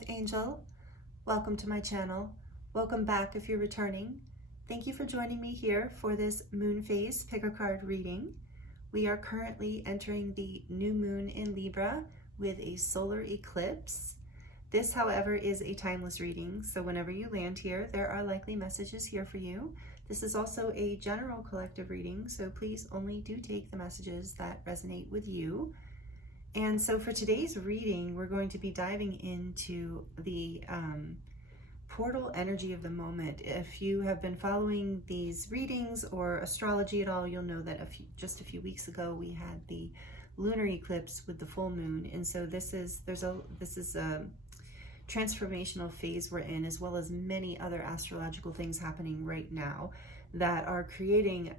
Earth Angel. Welcome to my channel. Welcome back if you're returning. Thank you for joining me here for this moon phase pick a card reading. We are currently entering the new moon in Libra with a solar eclipse. This, however, is a timeless reading, so whenever you land here, there are likely messages here for you. This is also a general collective reading, so please only do take the messages that resonate with you. And so for today's reading, we're going to be diving into the portal energy of the moment. If you have been following these readings or astrology at all, you'll know that just a few weeks ago we had the lunar eclipse with the full moon, and so this is a transformational phase we're in, as well as many other astrological things happening right now that are creating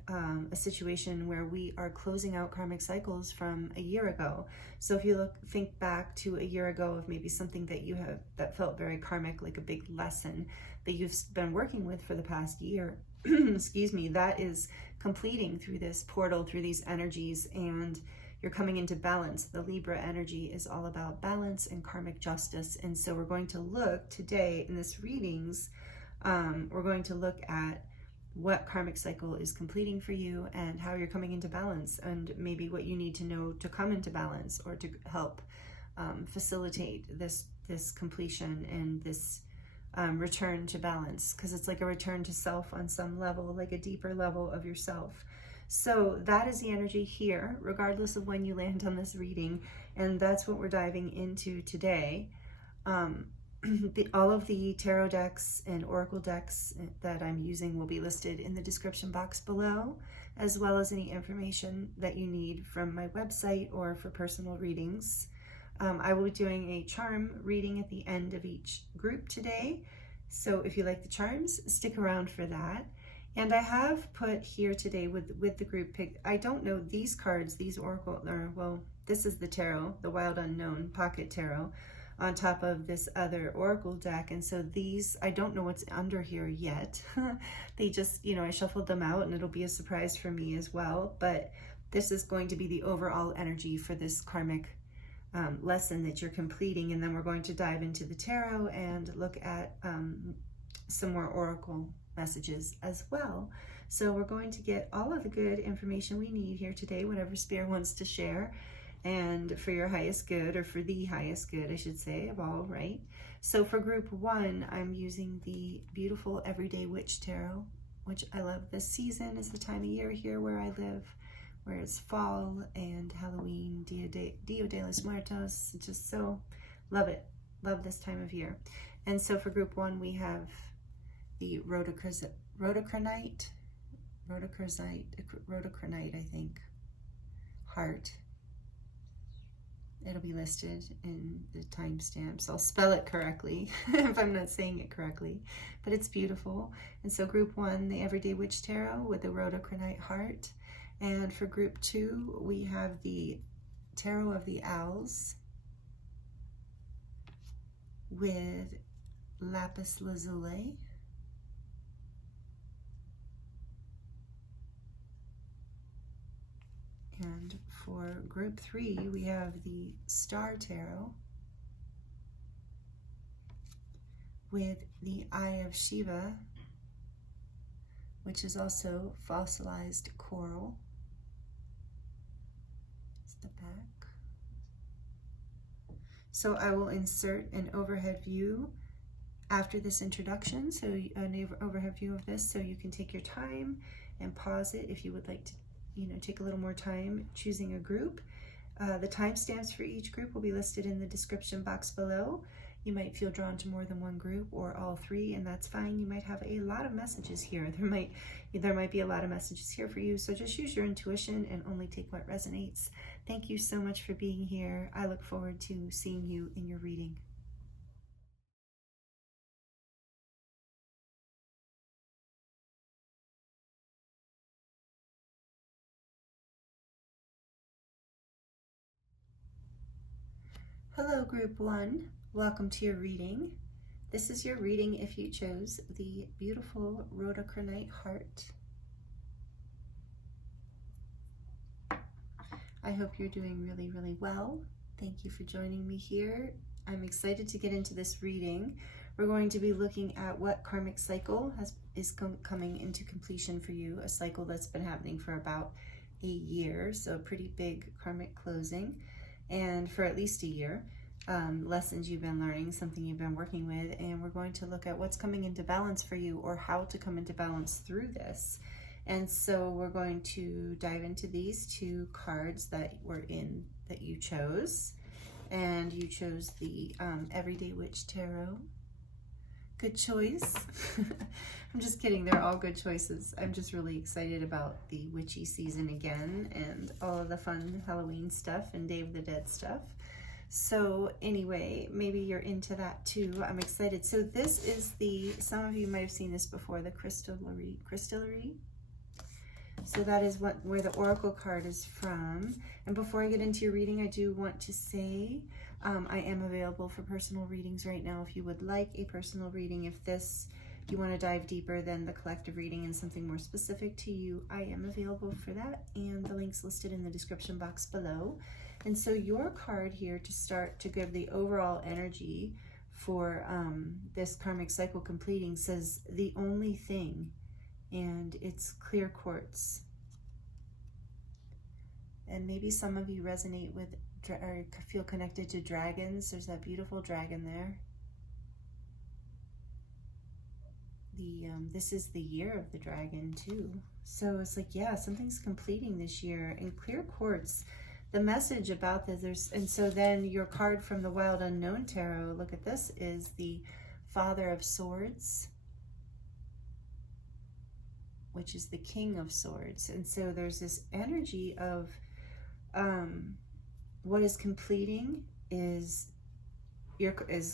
a situation where we are closing out karmic cycles from a year ago. So if you think back to a year ago of maybe something that felt very karmic, like a big lesson that you've been working with for the past year, excuse me, that is completing through this portal, through these energies, and you're coming into balance. The Libra energy is all about balance and karmic justice. And so we're going to look today in this readings, we're going to look at what karmic cycle is completing for you and how you're coming into balance, and maybe what you need to know to come into balance or to help facilitate this completion and this return to balance, because it's like a return to self on some level, like a deeper level of yourself. So that is the energy here, regardless of when you land on this reading, and that's what we're diving into today. All of the tarot decks and oracle decks that I'm using will be listed in the description box below, as well as any information that you need from my website or for personal readings. I will be doing a charm reading at the end of each group today, so if you like the charms, stick around for that. And I have put here today with the group pick, I don't know these cards, these oracle, well, this is the tarot, the Wild Unknown Pocket Tarot, on top of this other oracle deck, and so these, I don't know what's under here yet. They just, I shuffled them out, and it'll be a surprise for me as well, but this is going to be the overall energy for this karmic lesson that you're completing, and then we're going to dive into the tarot and look at some more oracle messages as well. So we're going to get all of the good information we need here today, whatever Spirit wants to share, and for your highest good, or for the highest good, I should say, of all, right? So for group one, I'm using the beautiful Everyday Witch Tarot, which I love. This season is the time of year here where I live, where it's fall and Halloween, Dia de los Muertos. Just so love it. Love this time of year. And so for group one, we have the Rhodochrosite, I think, heart. It'll be listed in the timestamps. I'll spell it correctly if I'm not saying it correctly, but it's beautiful. And so group one, the Everyday Witch Tarot with the Rhodochrosite heart. And for group two, we have the Tarot of the Owls with Lapis Lazuli. And for group three, we have the Star Tarot with the Eye of Siva, which is also fossilized coral. It's the back. So I will insert an overhead view after this introduction, so an overhead view of this, so you can take your time and pause it if you would like to take a little more time choosing a group. The timestamps for each group will be listed in the description box below. You might feel drawn to more than one group or all three, and that's fine. You might have a lot of messages here. There might be a lot of messages here for you, so just use your intuition and only take what resonates. Thank you so much for being here. I look forward to seeing you in your reading. Hello, group one. Welcome to your reading. This is your reading if you chose the beautiful Rhodochrosite heart. I hope you're doing really, really well. Thank you for joining me here I'm excited to get into this reading. We're going to be looking at what karmic cycle is coming into completion for you, a cycle that's been happening for about a year, so a pretty big karmic closing, and for at least a year. Lessons you've been learning, something you've been working with, and we're going to look at what's coming into balance for you or how to come into balance through this. And so we're going to dive into these two cards that you chose. And you chose the Everyday Witch Tarot. Good choice. I'm just kidding, they're all good choices. I'm just really excited about the witchy season again and all of the fun Halloween stuff and Day of the Dead stuff. So anyway, maybe you're into that too. I'm excited. So this is some of you might have seen this before, the Crystallary. So that is where the Oracle card is from. And before I get into your reading, I do want to say I am available for personal readings right now. If you would like a personal reading, if you want to dive deeper than the collective reading and something more specific to you, I am available for that. And the link's listed in the description box below. And so your card here to start to give the overall energy for this karmic cycle completing says the only thing. And it's clear quartz. And maybe some of you resonate with or feel connected to dragons. There's that beautiful dragon there. This is the year of the dragon too. So it's like, yeah, something's completing this year. And clear quartz, the message about this, and so then your card from the Wild Unknown Tarot, look at this, is the Father of Swords, which is the King of Swords. And so there's this energy of what is completing is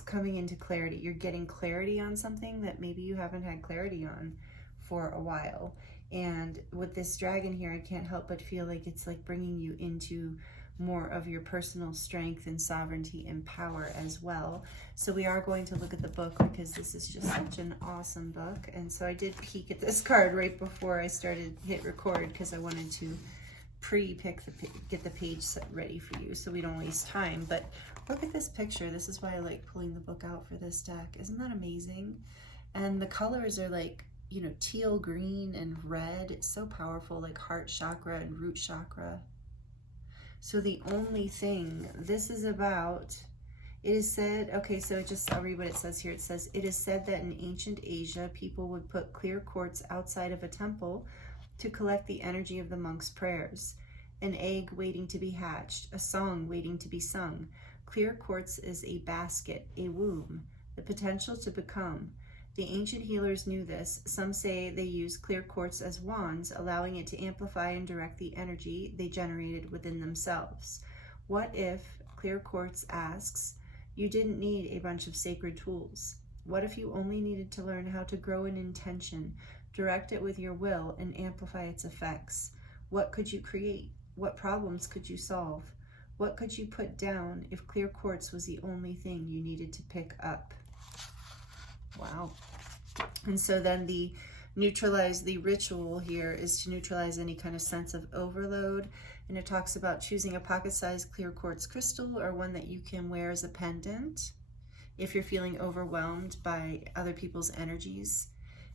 coming into clarity. You're getting clarity on something that maybe you haven't had clarity on for a while. And with this dragon here, I can't help but feel like it's like bringing you into more of your personal strength and sovereignty and power as well. So we are going to look at the book because this is just such an awesome book. And so I did peek at this card right before I hit record because I wanted to get the page set ready for you so we don't waste time. But look at this picture. This is why I like pulling the book out for this deck. Isn't that amazing? And the colors are like, you know, teal, green, and red. It's so powerful, like heart chakra and root chakra. So the only thing this is about, it is said, okay, so I'll read what it says here. It says, it is said that in ancient Asia, people would put clear quartz outside of a temple to collect the energy of the monks' prayers. An egg waiting to be hatched, a song waiting to be sung. Clear quartz is a basket, a womb, the potential to become. The ancient healers knew this. Some say they used clear quartz as wands, allowing it to amplify and direct the energy they generated within themselves. What if, clear quartz asks, you didn't need a bunch of sacred tools? What if you only needed to learn how to grow an intention, direct it with your will, and amplify its effects? What could you create? What problems could you solve? What could you put down if clear quartz was the only thing you needed to pick up? Wow. And so then the ritual here is to neutralize any kind of sense of overload. And it talks about choosing a pocket-sized clear quartz crystal or one that you can wear as a pendant if you're feeling overwhelmed by other people's energies.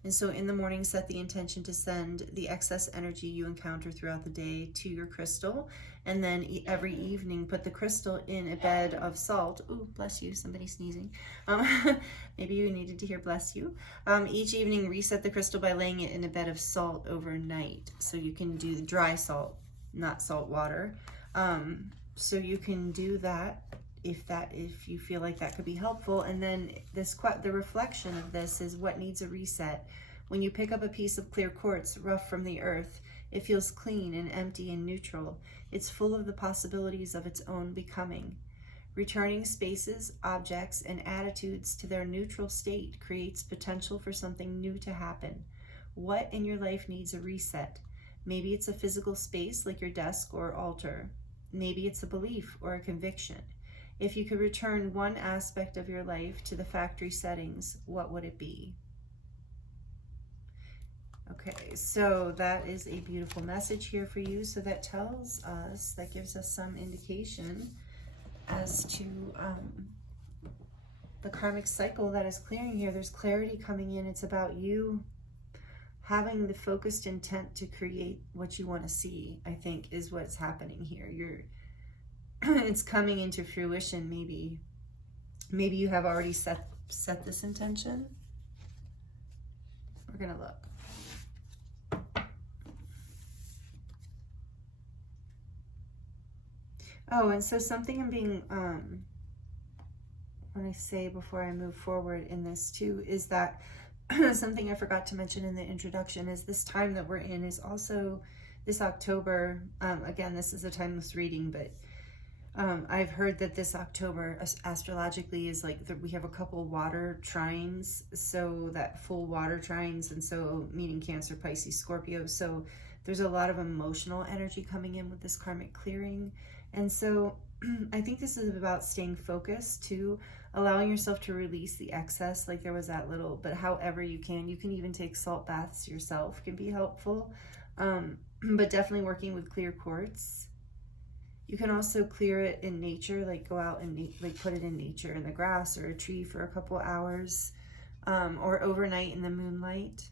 And so in the morning, set the intention to send the excess energy you encounter throughout the day to your crystal. And then every evening, put the crystal in a bed of salt. Ooh, bless you, somebody sneezing. Maybe you needed to hear bless you. Each evening, reset the crystal by laying it in a bed of salt overnight. So you can do the dry salt, not salt water. So you can do that if you feel like that could be helpful. And then the reflection of this is what needs a reset. When you pick up a piece of clear quartz rough from the earth, it feels clean and empty and neutral. It's full of the possibilities of its own becoming. Returning spaces, objects, and attitudes to their neutral state creates potential for something new to happen. What in your life needs a reset? Maybe it's a physical space like your desk or altar. Maybe it's a belief or a conviction. If you could return one aspect of your life to the factory settings, what would it be? Okay, so that is a beautiful message here for you. So that tells us, that gives us some indication as to the karmic cycle that is clearing here. There's clarity coming in. It's about you having the focused intent to create what you want to see, I think, is what's happening here. It's coming into fruition. Maybe you have already set this intention. We're gonna look. Oh, and so something I'm being, when I say before I move forward in this too, is that something I forgot to mention in the introduction is this time that we're in is also this October. Again, this is a timeless reading, but I've heard that this October astrologically is like we have a couple water trines, so that full water trines, and so meaning Cancer, Pisces, Scorpio. So there's a lot of emotional energy coming in with this karmic clearing. And so I think this is about staying focused too, allowing yourself to release the excess. Like there was that little, but however you can even take salt baths yourself can be helpful. But definitely working with clear quartz. You can also clear it in nature, like go out and like put it in nature, in the grass or a tree for a couple hours, or overnight in the moonlight.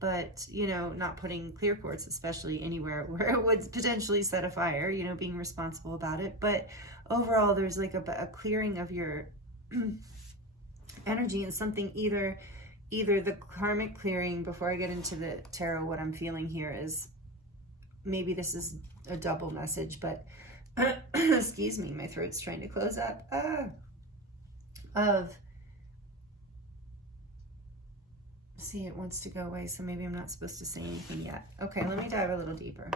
But, you know, not putting clear quartz, especially anywhere where it would potentially set a fire, you know, being responsible about it. But overall, there's like a clearing of your energy, and something either the karmic clearing. Before I get into the tarot, what I'm feeling here is, maybe this is a double message, but excuse me, my throat's trying to close up. See, it wants to go away, so maybe I'm not supposed to say anything yet. Okay, let me dive a little deeper.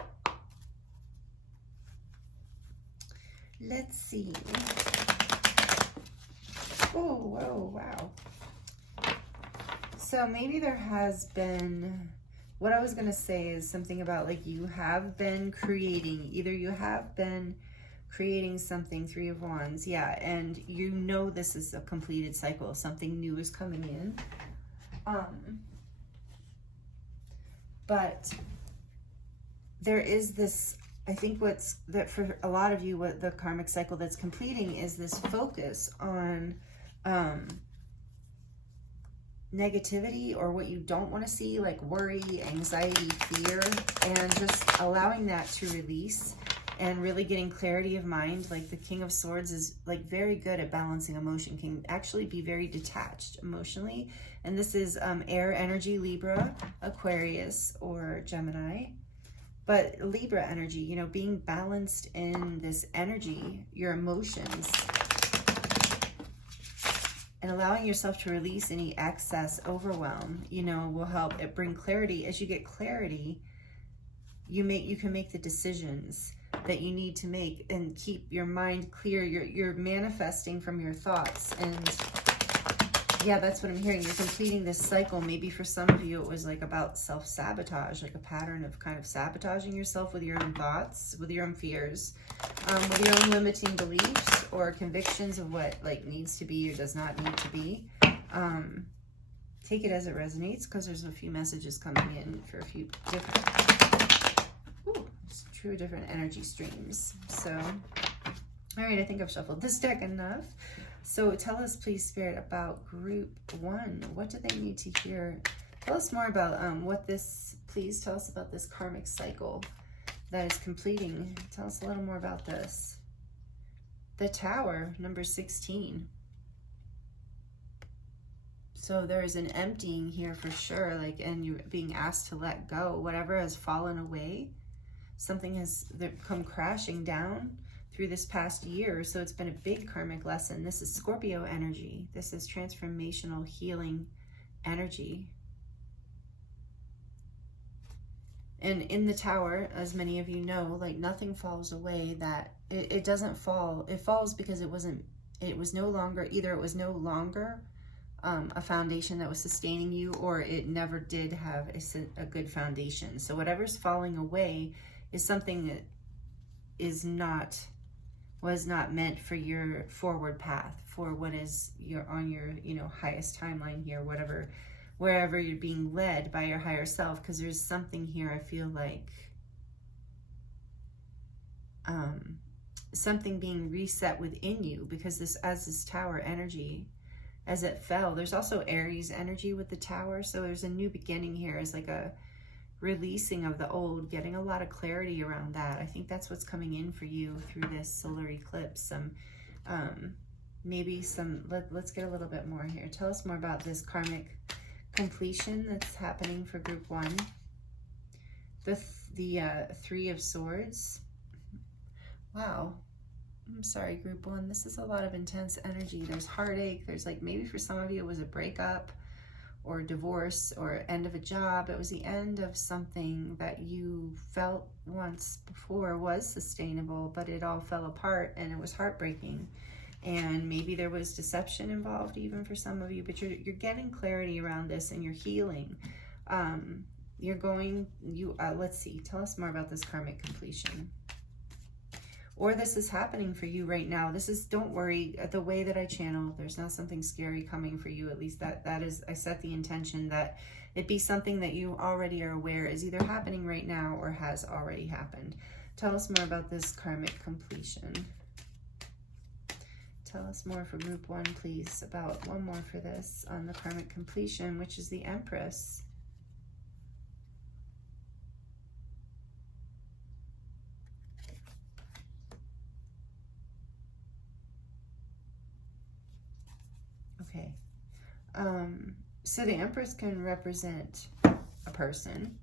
Let's see. Oh, whoa, wow. So maybe there has been, what I was going to say is something about like you have been creating, either you have been creating something, Three of Wands, yeah, and you know this is a completed cycle, something new is coming in. But there is this, I think that for a lot of you, what the karmic cycle that's completing is this focus on negativity, or what you don't want to see, like worry, anxiety, fear, and just allowing that to release and really getting clarity of mind. Like the King of Swords is like very good at balancing emotion, can actually be very detached emotionally. And this is air energy, Libra, Aquarius, or Gemini. But Libra energy, you know, being balanced in this energy, your emotions, and allowing yourself to release any excess overwhelm, you know, will help it bring clarity. As you get clarity, you can make the decisions that you need to make and keep your mind clear. You're manifesting from your thoughts. And yeah, that's what I'm hearing. You're completing this cycle. Maybe for some of you, it was like about self-sabotage, like a pattern of kind of sabotaging yourself with your own thoughts, with your own fears, with your own limiting beliefs or convictions of what like needs to be or does not need to be. Take it as it resonates, because there's a few messages coming in for a few different energy streams. So, all right, I think I've shuffled this deck enough. So tell us, please, Spirit, about group 1. What do they need to hear? Tell us more about please tell us about this karmic cycle that is completing. Tell us a little more about this. The Tower, number 16. So there's an emptying here for sure, like, and you're being asked to let go. Whatever has fallen away, something has come crashing down through this past year. So it's been a big karmic lesson. This is Scorpio energy. This is transformational healing energy. And in the Tower, as many of you know, like nothing falls away. That it doesn't fall. It falls because it was no longer a foundation that was sustaining you, or it never did have a good foundation. So whatever's falling away is something that was not meant for your forward path, for what is on your highest timeline here, wherever you're being led by your higher self. Because there's something here, I feel like something being reset within you, because as this Tower energy, as it fell, there's also Aries energy with the Tower. So there's a new beginning here, as like a releasing of the old, getting a lot of clarity around that. I think that's what's coming in for you through this solar eclipse. Let's get a little bit more here. Tell us more about this karmic completion that's happening for group 1. The Three of Swords. Wow. I'm sorry, group 1. This is a lot of intense energy. There's heartache. There's like, maybe for some of you it was a breakup or divorce or end of a job. It was the end of something that you felt once before was sustainable, but it all fell apart and it was heartbreaking. And maybe there was deception involved even for some of you, but you're getting clarity around this and you're healing. Let's see, tell us more about this karmic completion. Or this is happening for you right now. This is, don't worry, the way that I channel, there's not something scary coming for you. At least that is, I set the intention that it be something that you already are aware is either happening right now or has already happened. Tell us more about this karmic completion. Tell us more for group 1, please, about one more for this on the karmic completion, which is the Empress. Okay. So the Empress can represent a person,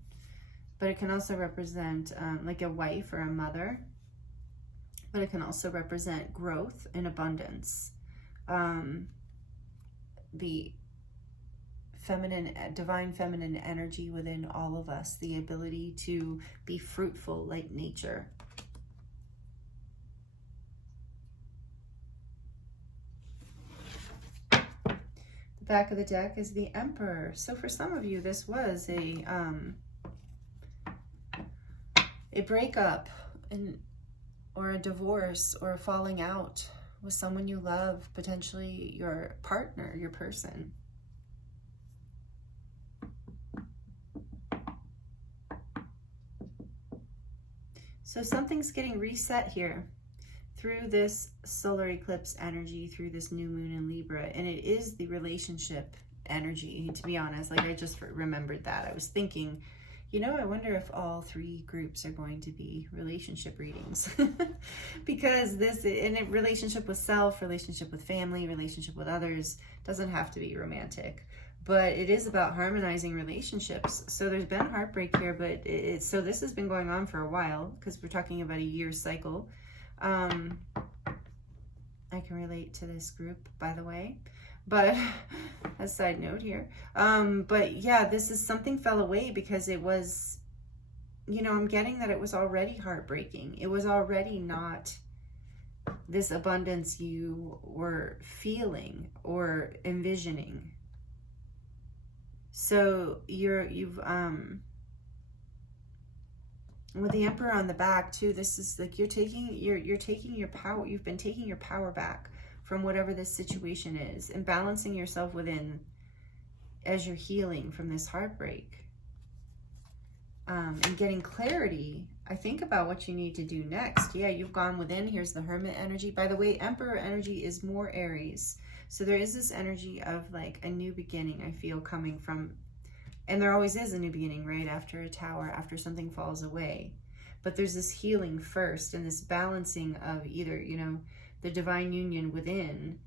but it can also represent like a wife or a mother. But it can also represent growth and abundance. The divine feminine energy within all of us, the ability to be fruitful like nature. The back of the deck is the Emperor. So for some of you, this was a breakup or a divorce or a falling out with someone you love, potentially your partner, your person. So something's getting reset here through this solar eclipse energy, through this new moon in Libra, and it is the relationship energy, to be honest. Like, I just remembered that. I was thinking, you know, I wonder if all 3 groups are going to be relationship readings. Because this, in a relationship with self, relationship with family, relationship with others, doesn't have to be romantic. But it is about harmonizing relationships. So there's been heartbreak here, but so this has been going on for a while, because we're talking about a year cycle. I can relate to this group, by the way. But a side note here. But yeah, this is something fell away because it was, you know, I'm getting that it was already heartbreaking. It was already not this abundance you were feeling or envisioning. So you've with the Emperor on the back too, this is like you're taking your power. You've been taking your power back from whatever this situation is, and balancing yourself within as you're healing from this heartbreak, and getting clarity, I think, about what you need to do next. Yeah, you've gone within. Here's the Hermit energy. By the way, Emperor energy is more Aries. So there is this energy of like a new beginning, I feel, coming from, and there always is a new beginning right after a Tower, after something falls away. But there's this healing first, and this balancing of either, you know, the divine union within,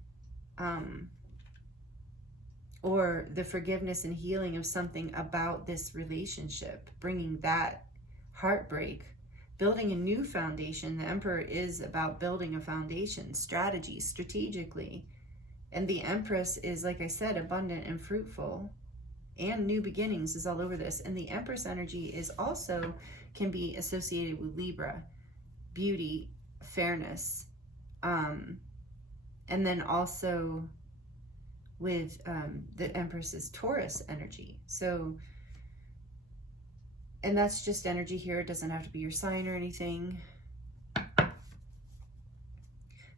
or the forgiveness and healing of something about this relationship, bringing that heartbreak, building a new foundation. The Emperor is about building a foundation, strategy, strategically. And the Empress is, like I said, abundant and fruitful, and new beginnings is all over this. And the Empress energy is also, can be associated with Libra, beauty, fairness, and then also with the Empress's Taurus energy. So, and that's just energy here. It doesn't have to be your sign or anything.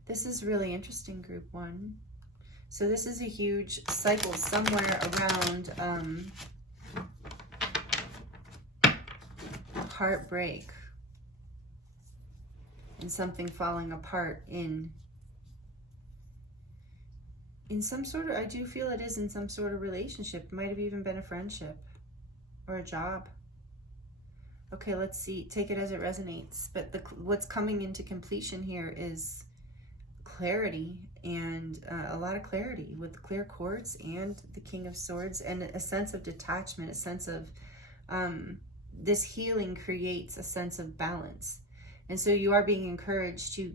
This is really interesting, group 1. So this is a huge cycle somewhere around heartbreak. and something falling apart in some sort of, I do feel it is in some sort of relationship. It might have even been a friendship or a job. Okay, let's see, take it as it resonates. But what's coming into completion here is clarity, and a lot of clarity with clear quartz and the King of Swords, and a sense of detachment, a sense of this healing creates a sense of balance. And so you are being encouraged to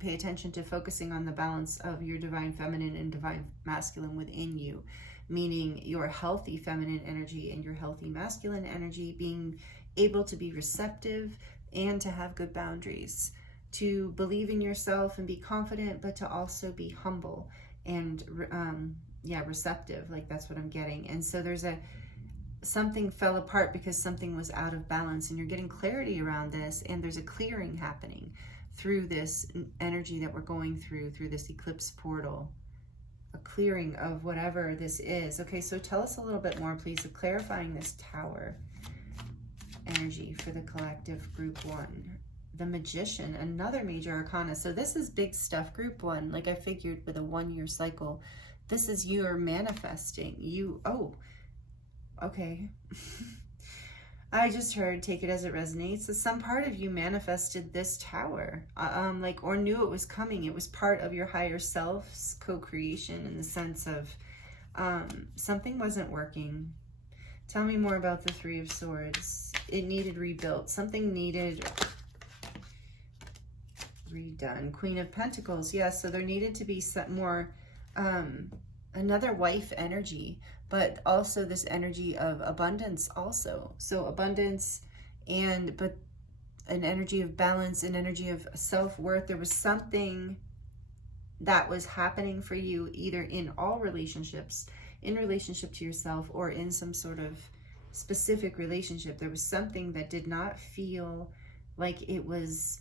pay attention to focusing on the balance of your divine feminine and divine masculine within you, meaning your healthy feminine energy and your healthy masculine energy, being able to be receptive and to have good boundaries, to believe in yourself and be confident, but to also be humble and receptive. Like, that's what I'm getting. And so there's something fell apart because something was out of balance, and you're getting clarity around this, and there's a clearing happening through this energy that we're going through this eclipse portal, a clearing of whatever this is. Okay, so tell us a little bit more, please, of clarifying this Tower energy for the collective group 1. The Magician, another major arcana. So this is big stuff. Group 1, like I figured, with a 1-year cycle, this is you are manifesting. Okay. I just heard, take it as it resonates. So some part of you manifested this Tower, or knew it was coming. It was part of your higher self's co-creation, in the sense of something wasn't working. Tell me more about the 3 of Swords. It needed rebuilt. Something needed redone. Queen of Pentacles. Yes, so there needed to be some more, another wife energy, but also this energy of abundance also. So abundance, but an energy of balance, an energy of self-worth. There was something that was happening for you, either in all relationships, in relationship to yourself, or in some sort of specific relationship. There was something that did not feel like it was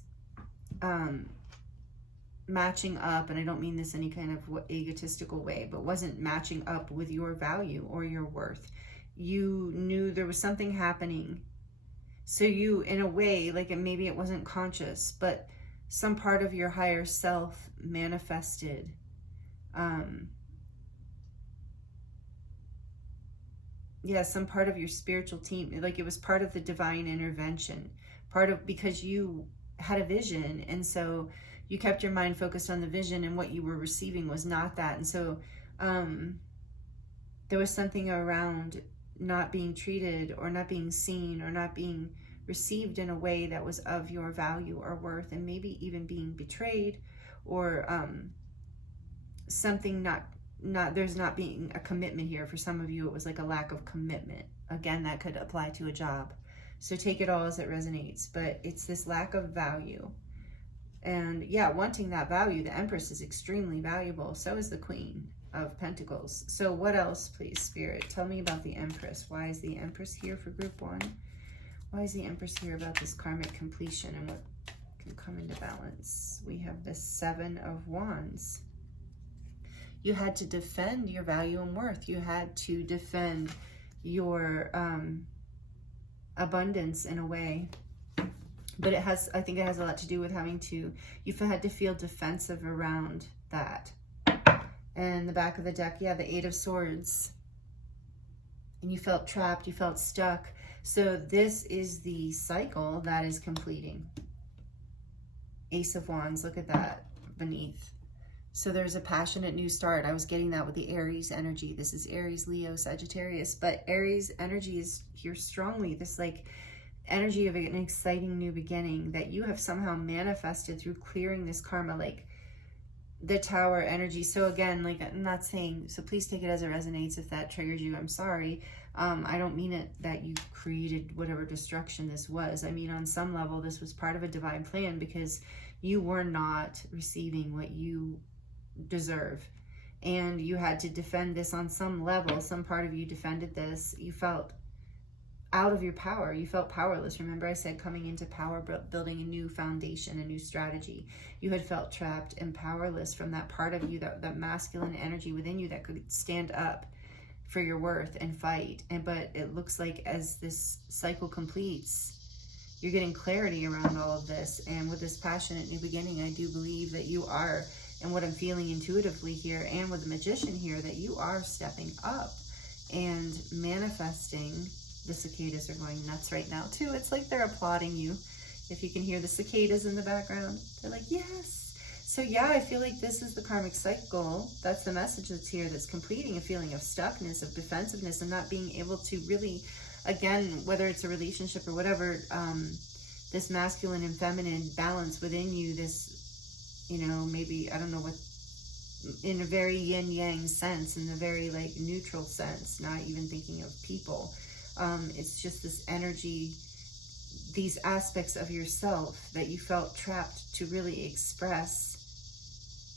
matching up, and I don't mean this any kind of egotistical way, but wasn't matching up with your value or your worth. You knew there was something happening. So you, in a way, like, maybe it wasn't conscious, but some part of your higher self manifested some part of your spiritual team, like it was part of the divine intervention, because you had a vision, and so you kept your mind focused on the vision, and what you were receiving was not that. And so there was something around not being treated, or not being seen, or not being received in a way that was of your value or worth, and maybe even being betrayed, or something there's not being a commitment here. For some of you, it was like a lack of commitment. Again, that could apply to a job. So take it all as it resonates, but it's this lack of value. And yeah, wanting that value. The Empress is extremely valuable. So is the Queen of Pentacles. So what else, please, Spirit? Tell me about the Empress. Why is the Empress here for group 1? Why is the Empress here about this karmic completion, and what can come into balance? We have the 7 of Wands. You had to defend your value and worth. You had to defend your abundance in a way. But I think it has a lot to do with you had to feel defensive around that. And the back of the deck, yeah, the 8 of Swords. And you felt trapped, you felt stuck. So this is the cycle that is completing. Ace of Wands, look at that beneath. So there's a passionate new start. I was getting that with the Aries energy. This is Aries, Leo, Sagittarius. But Aries energy is here strongly. This like energy of an exciting new beginning that you have somehow manifested through clearing this karma, like the Tower energy. So again, like, I'm not saying, so please take it as it resonates. If that triggers you, I'm sorry. I don't mean it that you created whatever destruction this was. I mean, on some level, this was part of a divine plan, because you were not receiving what you deserve, and you had to defend this on some level. Some part of you defended this. You felt out of your power. You felt powerless. Remember, I said coming into power, building a new foundation, a new strategy. You had felt trapped and powerless from that part of you, that masculine energy within you that could stand up for your worth and fight. But it looks like as this cycle completes, You're getting clarity around all of this. And with this passionate new beginning, I do believe that you are, and what I'm feeling intuitively here, and with the Magician here, that you are stepping up and manifesting. The cicadas are going nuts right now too. It's like they're applauding you. If you can hear the cicadas in the background, they're like, yes. So yeah, I feel like this is the karmic cycle. That's the message that's here, that's completing a feeling of stuckness, of defensiveness, and not being able to really, again, whether it's a relationship or whatever, this masculine and feminine balance within you, this, you know, maybe, I don't know what, in a very yin yang sense, in a very like neutral sense, not even thinking of people. It's just this energy, these aspects of yourself that you felt trapped to really express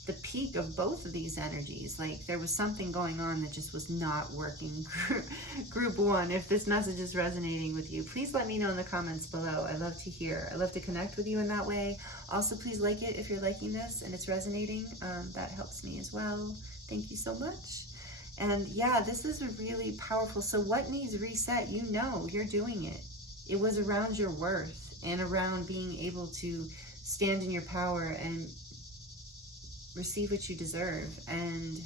the peak of both of these energies. Like there was something going on that just was not working. Group 1, if this message is resonating with you, please let me know in the comments below. I love to hear. I love to connect with you in that way. Also, please like it if you're liking this and it's resonating. That helps me as well. Thank you so much. And yeah, this is really powerful. So what needs reset? You know, you're doing it. It was around your worth and around being able to stand in your power and receive what you deserve, and,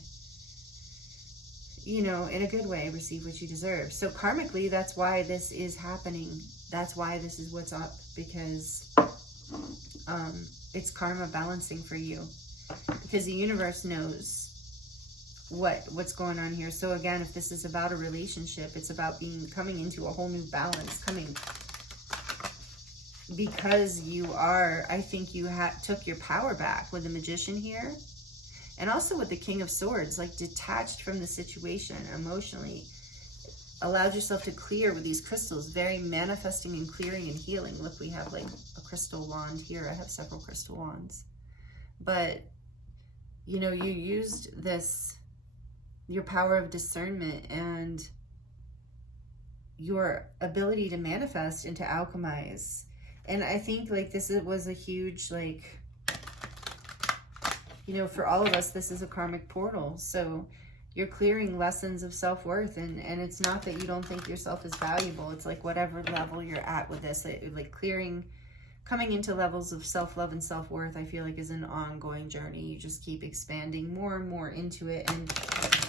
you know, in a good way, receive what you deserve. So karmically, that's why this is happening. That's why this is what's up, because it's karma balancing for you, because the universe knows what's going on here. So again, if this is about a relationship, it's about coming into a whole new balance, because you are, I think you took your power back with the Magician here, and also with the King of Swords, like detached from the situation emotionally, allowed yourself to clear with these crystals, very manifesting and clearing and healing. Look, we have like a crystal wand here. I have several crystal wands, but you know, you used your power of discernment and your ability to manifest and to alchemize. And I think like was a huge, like, you know, for all of us, this is a karmic portal. So you're clearing lessons of self-worth, and it's not that you don't think yourself is valuable. It's like whatever level you're at with this, like coming into levels of self-love and self-worth, I feel like is an ongoing journey. You just keep expanding more and more into it. And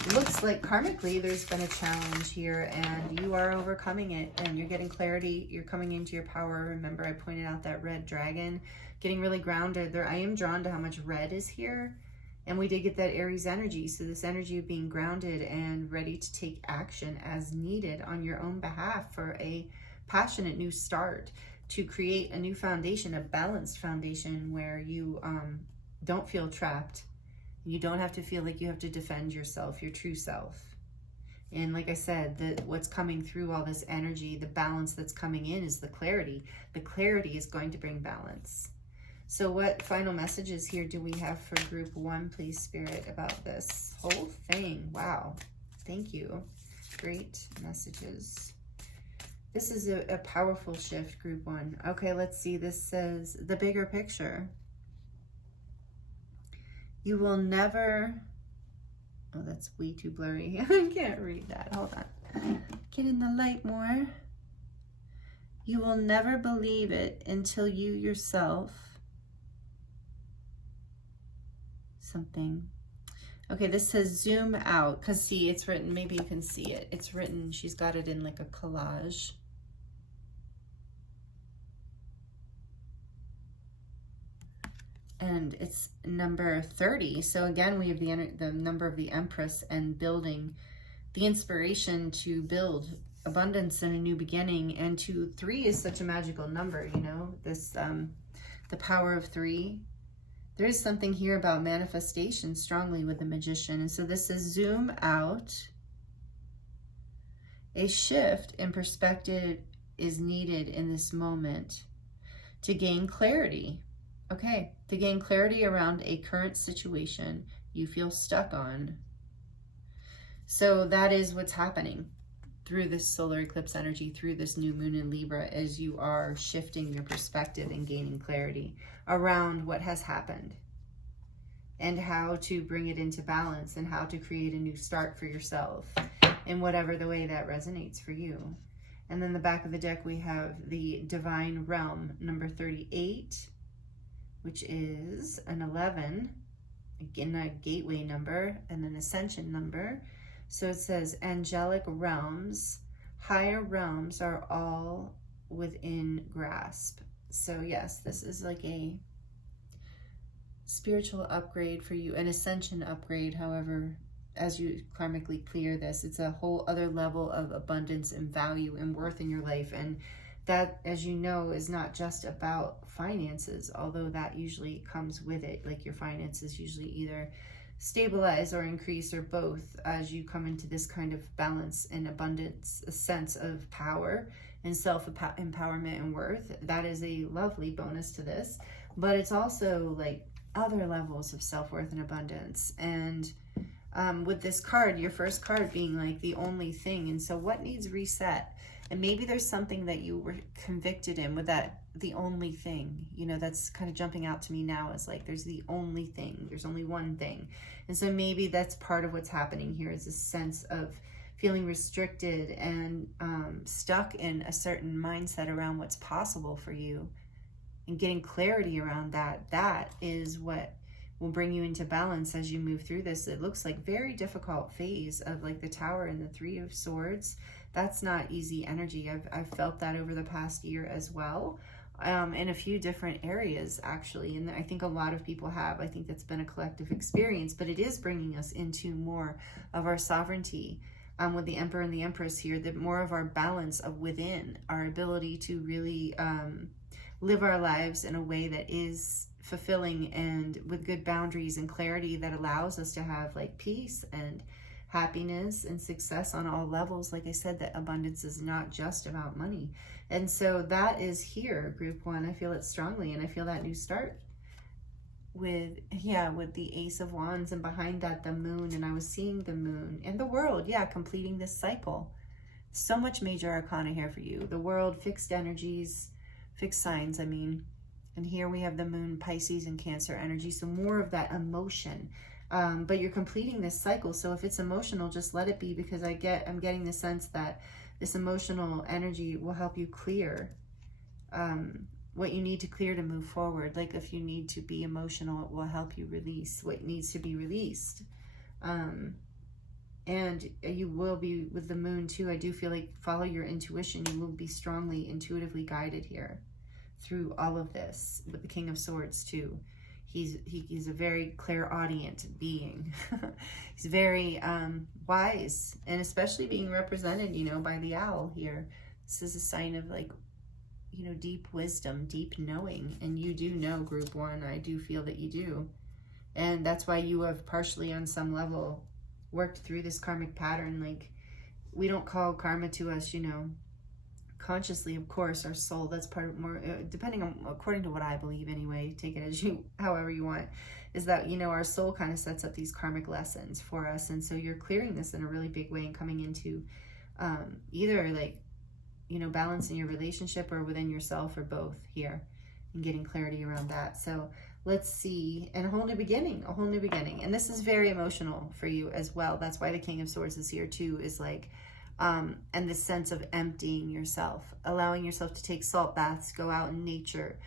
it looks like karmically there's been a challenge here, and you are overcoming it, and you're getting clarity. You're coming into your power. Remember, I pointed out that red dragon, getting really grounded there. I am drawn to how much red is here, and we did get that Aries energy. So this energy of being grounded and ready to take action as needed on your own behalf for a passionate new start, to create a new foundation, a balanced foundation where you don't feel trapped. You don't have to feel like you have to defend yourself, your true self. And like I said, what's coming through all this energy, the balance that's coming in, is the clarity. The clarity is going to bring balance. So what final messages here do we have for group 1, please, Spirit, about this whole thing? Wow. Thank you. Great messages. This is a powerful shift, group 1. Okay, let's see. This says the bigger picture. You will never, oh, that's way too blurry. I can't read that. Hold on. Get in the light more. You will never believe it until you yourself, something. Okay, this says zoom out, because see, it's written, maybe you can see it. It's written, she's got it in like a collage. And it's number 30. So again, we have the number of the Empress, and building, the inspiration to build abundance and a new beginning. And 3 is such a magical number, you know, this, the power of 3. There is something here about manifestation strongly with the Magician. And so this is zoom out. A shift in perspective is needed in this moment to gain clarity. Okay, to gain clarity around a current situation you feel stuck on. So that is what's happening through this solar eclipse energy, through this new moon in Libra, as you are shifting your perspective and gaining clarity around what has happened and how to bring it into balance and how to create a new start for yourself in whatever the way that resonates for you. And then the back of the deck, we have the Divine Realm, number 38, which is an 11, again, a gateway number and an ascension number. So it says angelic realms, higher realms are all within grasp. So yes, this is like a spiritual upgrade for you, an ascension upgrade. However, as you karmically clear this, it's a whole other level of abundance and value and worth in your life. And that, as you know, is not just about finances, although that usually comes with it. Like your finances usually either stabilize or increase or both as you come into this kind of balance and abundance, a sense of power and self-empowerment and worth. That is a lovely bonus to this, but it's also like other levels of self-worth and abundance. And with this card, your first card being like the only thing. And so what needs reset? And maybe there's something that you were convicted in with that, the only thing, you know, that's kind of jumping out to me now is like, there's the only thing, there's only one thing. And so maybe that's part of what's happening here, is a sense of feeling restricted and stuck in a certain mindset around what's possible for you, and getting clarity around that. That is what will bring you into balance as you move through this. It looks like very difficult phase of like the Tower and the Three of Swords. That's not easy energy. I've felt that over the past year as well, in a few different areas actually. And I think a lot of people have. I think that's been a collective experience, but it is bringing us into more of our sovereignty with the Emperor and the Empress here, that more of our balance of within, our ability to really live our lives in a way that is fulfilling and with good boundaries and clarity that allows us to have like peace and happiness and success on all levels. Like I said, that abundance is not just about money. And so that is here, group one. I feel it strongly, and I feel that new start with, yeah, with the Ace of Wands, and behind that the Moon. And I was seeing the Moon and the World, yeah, completing this cycle. So much major arcana here for you. The World, fixed energies, fixed signs, I mean. And here we have the Moon, Pisces and Cancer energy. So more of that emotion. But you're completing this cycle. So if it's emotional, just let it be, because I'm getting the sense that this emotional energy will help you clear what you need to clear to move forward. Like if you need to be emotional, it will help you release what needs to be released. And you will be with the Moon too. I do feel like follow your intuition. You will be strongly intuitively guided here through all of this, with the King of Swords too. He's a very clairaudient being. He's very wise, and especially being represented, you know, by the owl here. This is a sign of like, you know, deep wisdom, deep knowing. And you do know, group one. I do feel that you do. And that's why you have partially on some level worked through this karmic pattern. Like, we don't call karma to us, you know, consciously, of course. Our soul, that's part of more, depending on, according to what I believe anyway, take it as you, however you want, is that, you know, our soul kind of sets up these karmic lessons for us. And so you're clearing this in a really big way and coming into either like, you know, balance in your relationship or within yourself, or both here, and getting clarity around that. So let's see, and a whole new beginning, a whole new beginning. And this is very emotional for you as well. That's why the King of Swords is here too, is like, and this sense of emptying yourself, allowing yourself to take salt baths, go out in nature,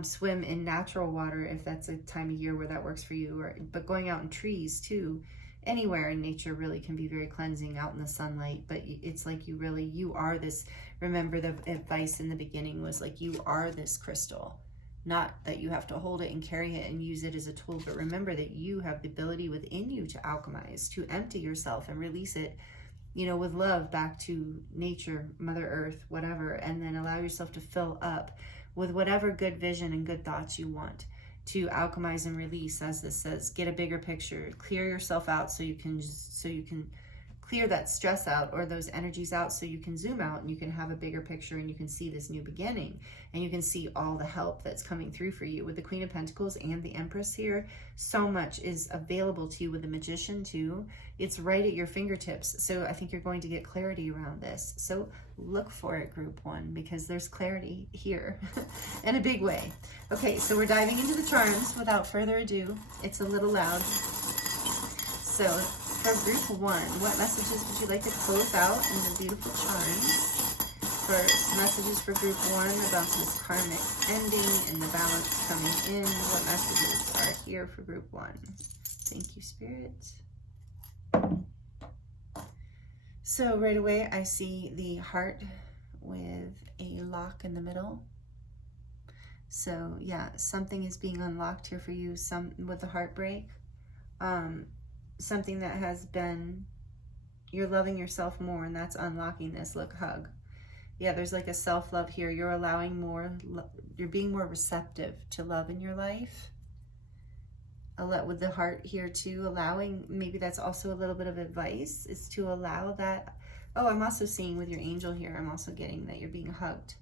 swim in natural water if that's a time of year where that works for you, but going out in trees too. Anywhere in nature really can be very cleansing, out in the sunlight. But it's like you are this, remember the advice in the beginning was like, you are this crystal. Not that you have to hold it and carry it and use it as a tool, but remember that you have the ability within you to alchemize, to empty yourself and release it, you know, with love back to nature, Mother Earth, whatever, and then allow yourself to fill up with whatever good vision and good thoughts you want to alchemize and release. As this says, get a bigger picture, clear yourself out so you can clear that stress out, or those energies out, so you can zoom out and you can have a bigger picture, and you can see this new beginning, and you can see all the help that's coming through for you with the Queen of Pentacles and the Empress here. So much is available to you with the Magician too. It's right at your fingertips. So I think you're going to get clarity around this. So look for it, group one, because there's clarity here in a big way. Okay, so we're diving into the charms without further ado. It's a little loud. So for group one, what messages would you like to close out in the beautiful charms for messages for group 1 about this karmic ending and the balance coming in. What messages are here for group 1? Thank you, Spirit. So right away, I see the heart with a lock in the middle. So yeah, something is being unlocked here for you, with the heartbreak. Something that has been, you're loving yourself more, and that's unlocking this. Look, hug. Yeah, there's like a self-love here. You're allowing more, you're being more receptive to love in your life. With the heart here too, allowing, maybe that's also a little bit of advice, is to allow that. Oh, I'm also seeing with your angel here, I'm also getting that you're being hugged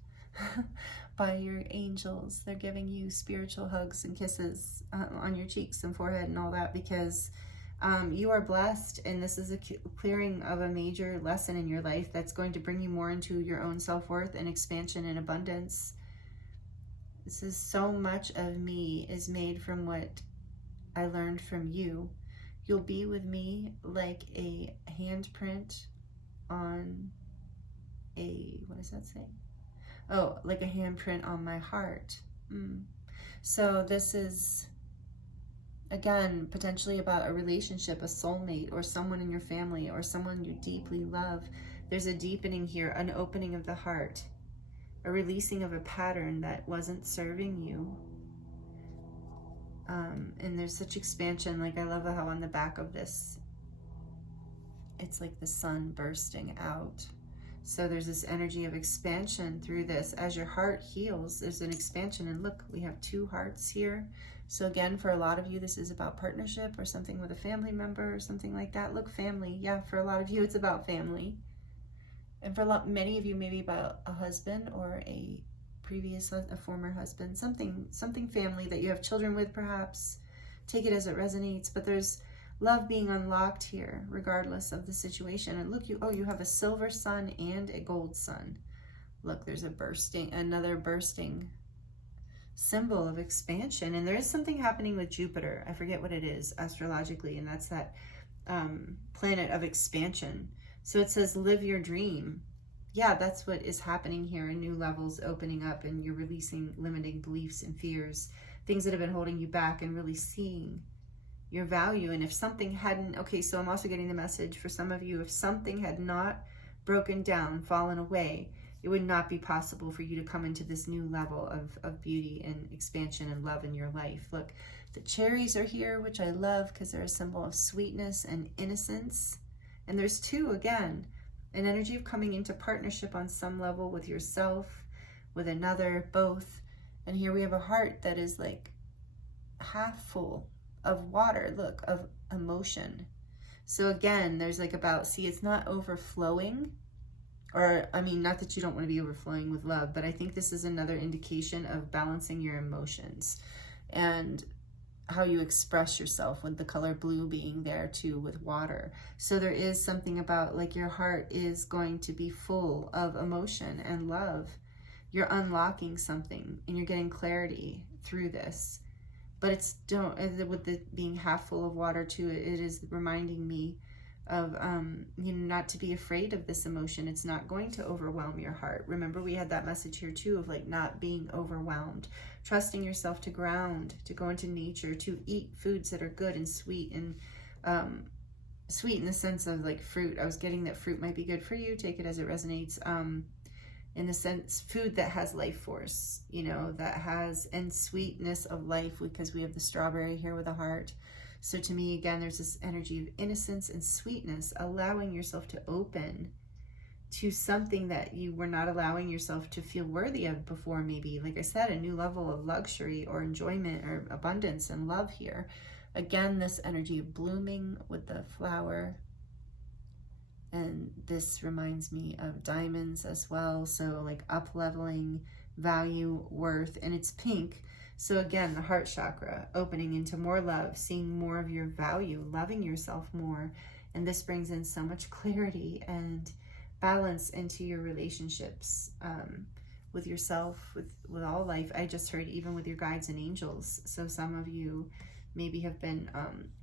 by your angels. They're giving you spiritual hugs and kisses on your cheeks and forehead and all that, because you are blessed, and this is a clearing of a major lesson in your life that's going to bring you more into your own self-worth and expansion and abundance. This is so much of me is made from what I learned from you. You'll be with me like a handprint on a, what does that say? Oh, like a handprint on my heart. So this is, again, potentially about a relationship, a soulmate, or someone in your family, or someone you deeply love. There's a deepening here, an opening of the heart, a releasing of a pattern that wasn't serving you. And there's such expansion. Like, I love how on the back of this, it's like the sun bursting out. So there's this energy of expansion through this. As your heart heals, there's an expansion. And look, we have 2 hearts here. So again, for a lot of you, this is about partnership or something with a family member or something like that. Look, family. Yeah, for a lot of you, it's about family. And for many of you, maybe about a husband or a former husband, something family that you have children with, perhaps. Take it as it resonates. But there's love being unlocked here, regardless of the situation. And look, you have a silver sun and a gold sun. Look, there's another bursting symbol of expansion. And there is something happening with Jupiter. I forget what it is astrologically, and that's that planet of expansion. So it says, live your dream. Yeah, that's what is happening here. New levels opening up, and you're releasing limiting beliefs and fears, things that have been holding you back, and really seeing your value. And if something hadn't, okay, so I'm also getting the message for some of you, if something had not broken down, fallen away, it would not be possible for you to come into this new level of beauty and expansion and love in your life. Look, the cherries are here, which I love because they're a symbol of sweetness and innocence. And there's 2, again, an energy of coming into partnership on some level with yourself, with another, both. And here we have a heart that is like half full of water, look, of emotion. So again, there's like it's not overflowing, or I mean, not that you don't want to be overflowing with love, but I think this is another indication of balancing your emotions and how you express yourself, with the color blue being there too with water. So there is something about, like, your heart is going to be full of emotion and love. You're unlocking something and you're getting clarity through this. But with it being half full of water too, it is reminding me of not to be afraid of this emotion. It's not going to overwhelm your heart. Remember, we had that message here too of like not being overwhelmed, trusting yourself to ground, to go into nature, to eat foods that are good and sweet, and sweet in the sense of like fruit. I was getting that fruit might be good for you. Take it as it resonates. In the sense, food that has life force, and sweetness of life, because we have the strawberry here with a heart. So to me, again, there's this energy of innocence and sweetness, allowing yourself to open to something that you were not allowing yourself to feel worthy of before. Maybe, like I said, a new level of luxury or enjoyment or abundance and love here. Again, this energy of blooming with the flower. And this reminds me of diamonds as well. So like up-leveling, value, worth, and it's pink. So again, the heart chakra opening into more love, seeing more of your value, loving yourself more. And this brings in so much clarity and balance into your relationships with yourself, with all life. I just heard even with your guides and angels. So some of you maybe have been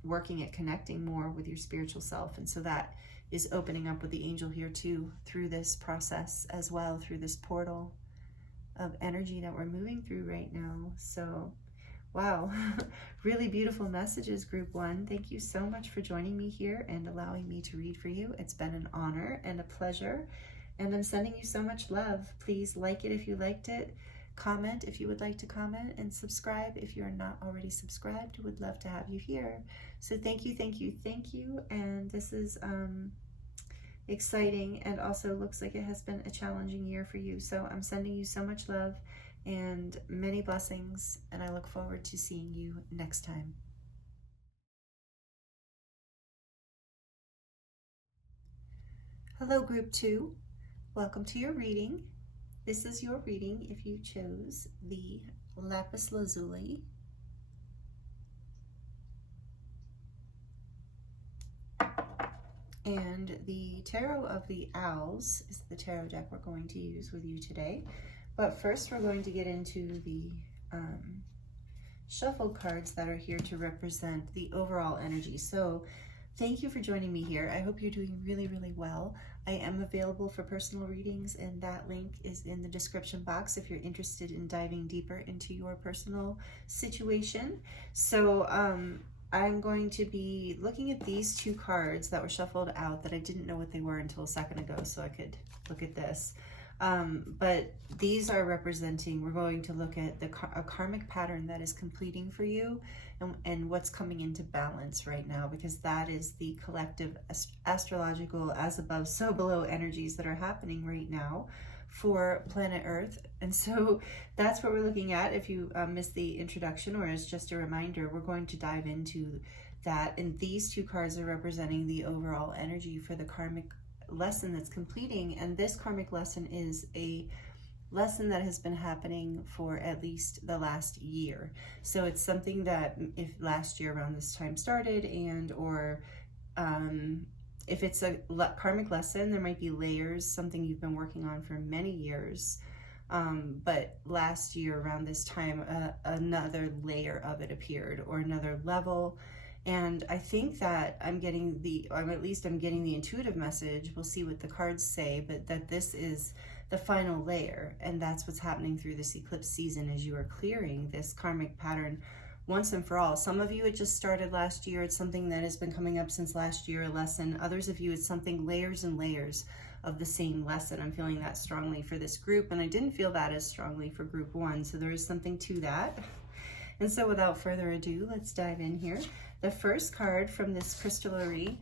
working at connecting more with your spiritual self. And so that is opening up with the angel here too, through this process as well, through this portal of energy that we're moving through right now. So wow, really beautiful messages, group one. Thank you so much for joining me here and allowing me to read for you. It's been an honor and a pleasure, and I'm sending you so much love. Please like it if you liked it, comment if you would like to comment, and subscribe if you're not already subscribed. Would love to have you here. So thank you, thank you, thank you. And this is exciting, and also looks like it has been a challenging year for you. So I'm sending you so much love and many blessings, and I look forward to seeing you next time. Hello, group two. Welcome to your reading. This is your reading if you chose the Lapis Lazuli. And the Tarot of the Owls is the tarot deck we're going to use with you today. But first we're going to get into the shuffled cards that are here to represent the overall energy. So thank you for joining me here. I hope you're doing really, really well. I am available for personal readings, and that link is in the description box if you're interested in diving deeper into your personal situation. So I'm going to be looking at these two cards that were shuffled out that I didn't know what they were until a second ago, so I could look at this. But these are representing, we're going to look at a karmic pattern that is completing for you, and what's coming into balance right now, because that is the collective astrological as above so below energies that are happening right now for planet Earth. And so that's what we're looking at. If you missed the introduction, or as just a reminder, we're going to dive into that, and these two cards are representing the overall energy for the karmic lesson that's completing. And this karmic lesson is a lesson that has been happening for at least the last year. So it's something that if last year around this time started, and or if it's a karmic lesson, there might be layers, something you've been working on for many years. But last year around this time, another layer of it appeared, or another level. And I think that I'm getting I'm getting the intuitive message. We'll see what the cards say, but that this is the final layer, and that's what's happening through this eclipse season as you are clearing this karmic pattern once and for all. Some of you, it just started last year. It's something that has been coming up since last year, a lesson. Others of you, it's something layers and layers of the same lesson. I'm feeling that strongly for this group, and I didn't feel that as strongly for group one, so there is something to that. And so without further ado, let's dive in here. The first card from this crystallery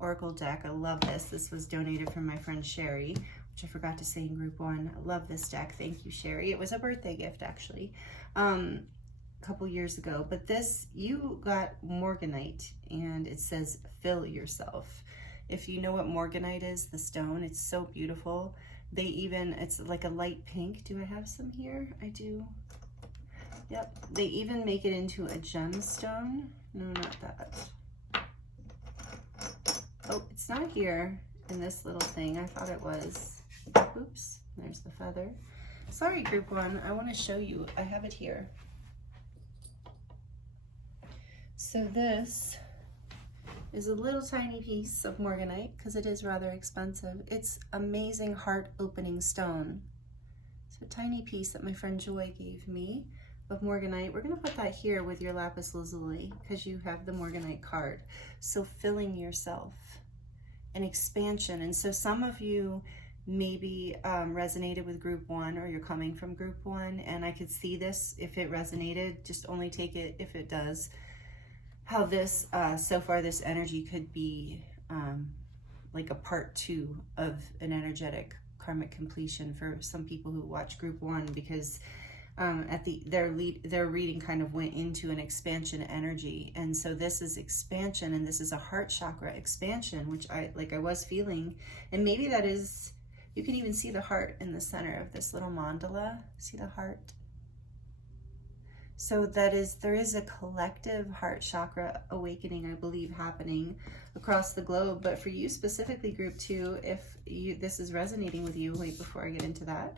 oracle deck, I love this. This was donated from my friend Sherry, which I forgot to say in group one. I love this deck. Thank you, Sherry. It was a birthday gift, actually, a couple years ago. But this, you got morganite, and it says fill yourself. If you know what morganite is, the stone, it's so beautiful. It's like a light pink. Do I have some here? I do. Yep, they even make it into a gemstone. No, not that. Oh, it's not here in this little thing. I thought it was. Oops, there's the feather. Sorry, group one, I want to show you. I have it here. So this is a little tiny piece of morganite, because it is rather expensive. It's amazing heart-opening stone. It's a tiny piece that my friend Joy gave me of morganite. We're going to put that here with your lapis lazuli, because you have the morganite card. So filling yourself, an expansion. And so some of you maybe resonated with group one, or you're coming from group one, and I could see this. If it resonated, just only take it if it does. How this so far this energy could be like a part two of an energetic karmic completion for some people who watch group one, because their reading kind of went into an expansion energy. And so this is expansion, and this is a heart chakra expansion, which I was feeling. And maybe that is, you can even see the heart in the center of this little mandala. See the heart? So there is a collective heart chakra awakening, I believe, happening across the globe. But for you specifically, group two, if this is resonating with you, wait, before I get into that,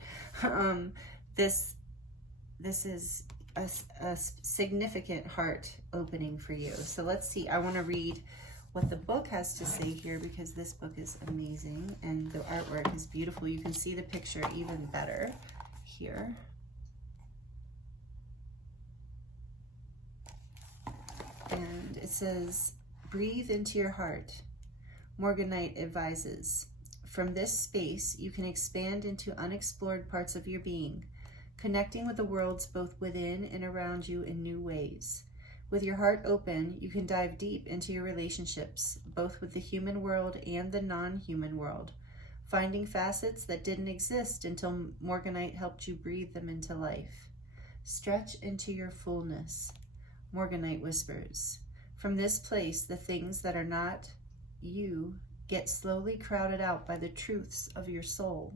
this is a significant heart opening for you. So let's see, I want to read what the book has to say here, because this book is amazing and the artwork is beautiful. You can see the picture even better here. And it says, breathe into your heart. Morganite advises, from this space, you can expand into unexplored parts of your being, connecting with the worlds both within and around you in new ways. With your heart open, you can dive deep into your relationships, both with the human world and the non-human world, finding facets that didn't exist until Morganite helped you breathe them into life. Stretch into your fullness, Morganite whispers. From this place, the things that are not you get slowly crowded out by the truths of your soul.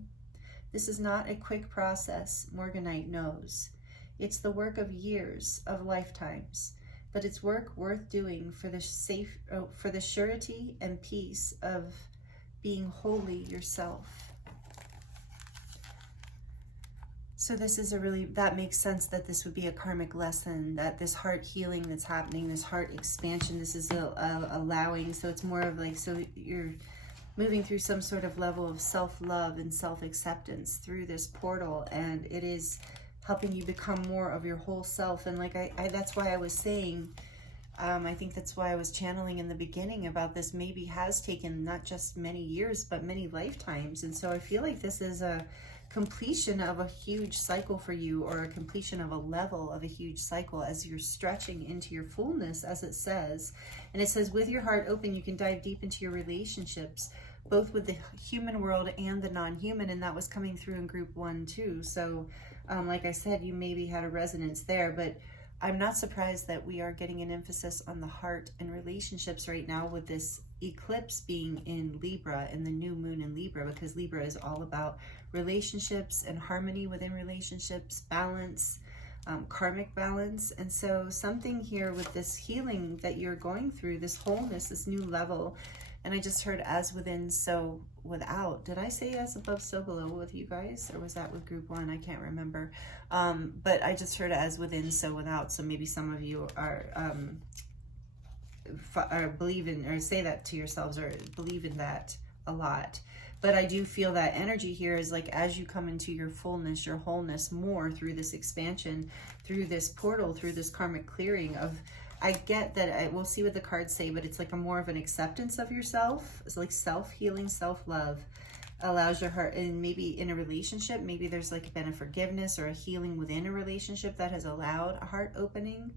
This is not a quick process, Morganite knows. It's the work of years, of lifetimes, but it's work worth doing for the surety and peace of being wholly yourself. So this is that makes sense that this would be a karmic lesson, that this heart healing that's happening, this heart expansion, this is allowing, so it's more of like, so you're moving through some sort of level of self-love and self-acceptance through this portal, and it is helping you become more of your whole self. And like I that's why I was saying, I think that's why I was channeling in the beginning about this maybe has taken not just many years, but many lifetimes. And so I feel like this is a completion of a huge cycle for you, or a completion of a level of a huge cycle as you're stretching into your fullness, as it says. And it says, with your heart open, you can dive deep into your relationships, both with the human world and the non-human. And that was coming through in group 1 too. So like I said, you maybe had a resonance there, but I'm not surprised that we are getting an emphasis on the heart and relationships right now, with this eclipse being in Libra and the new moon in Libra, because Libra is all about relationships and harmony within relationships, balance, karmic balance. And so something here with this healing that you're going through, this wholeness, this new level. And I just heard as within, so without. Did I say as above, so below with you guys? Or was that with group 1? I can't remember. But I just heard as within, so without. So maybe some of you are believe in, or say that to yourselves, or believe in that a lot. But I do feel that energy here is like, as you come into your fullness, your wholeness more through this expansion, through this portal, through this karmic clearing of, I get that, we'll see what the cards say, but it's like a more of an acceptance of yourself. It's like self-healing, self-love allows your heart, and maybe in a relationship, maybe there's like been a forgiveness or a healing within a relationship that has allowed a heart opening.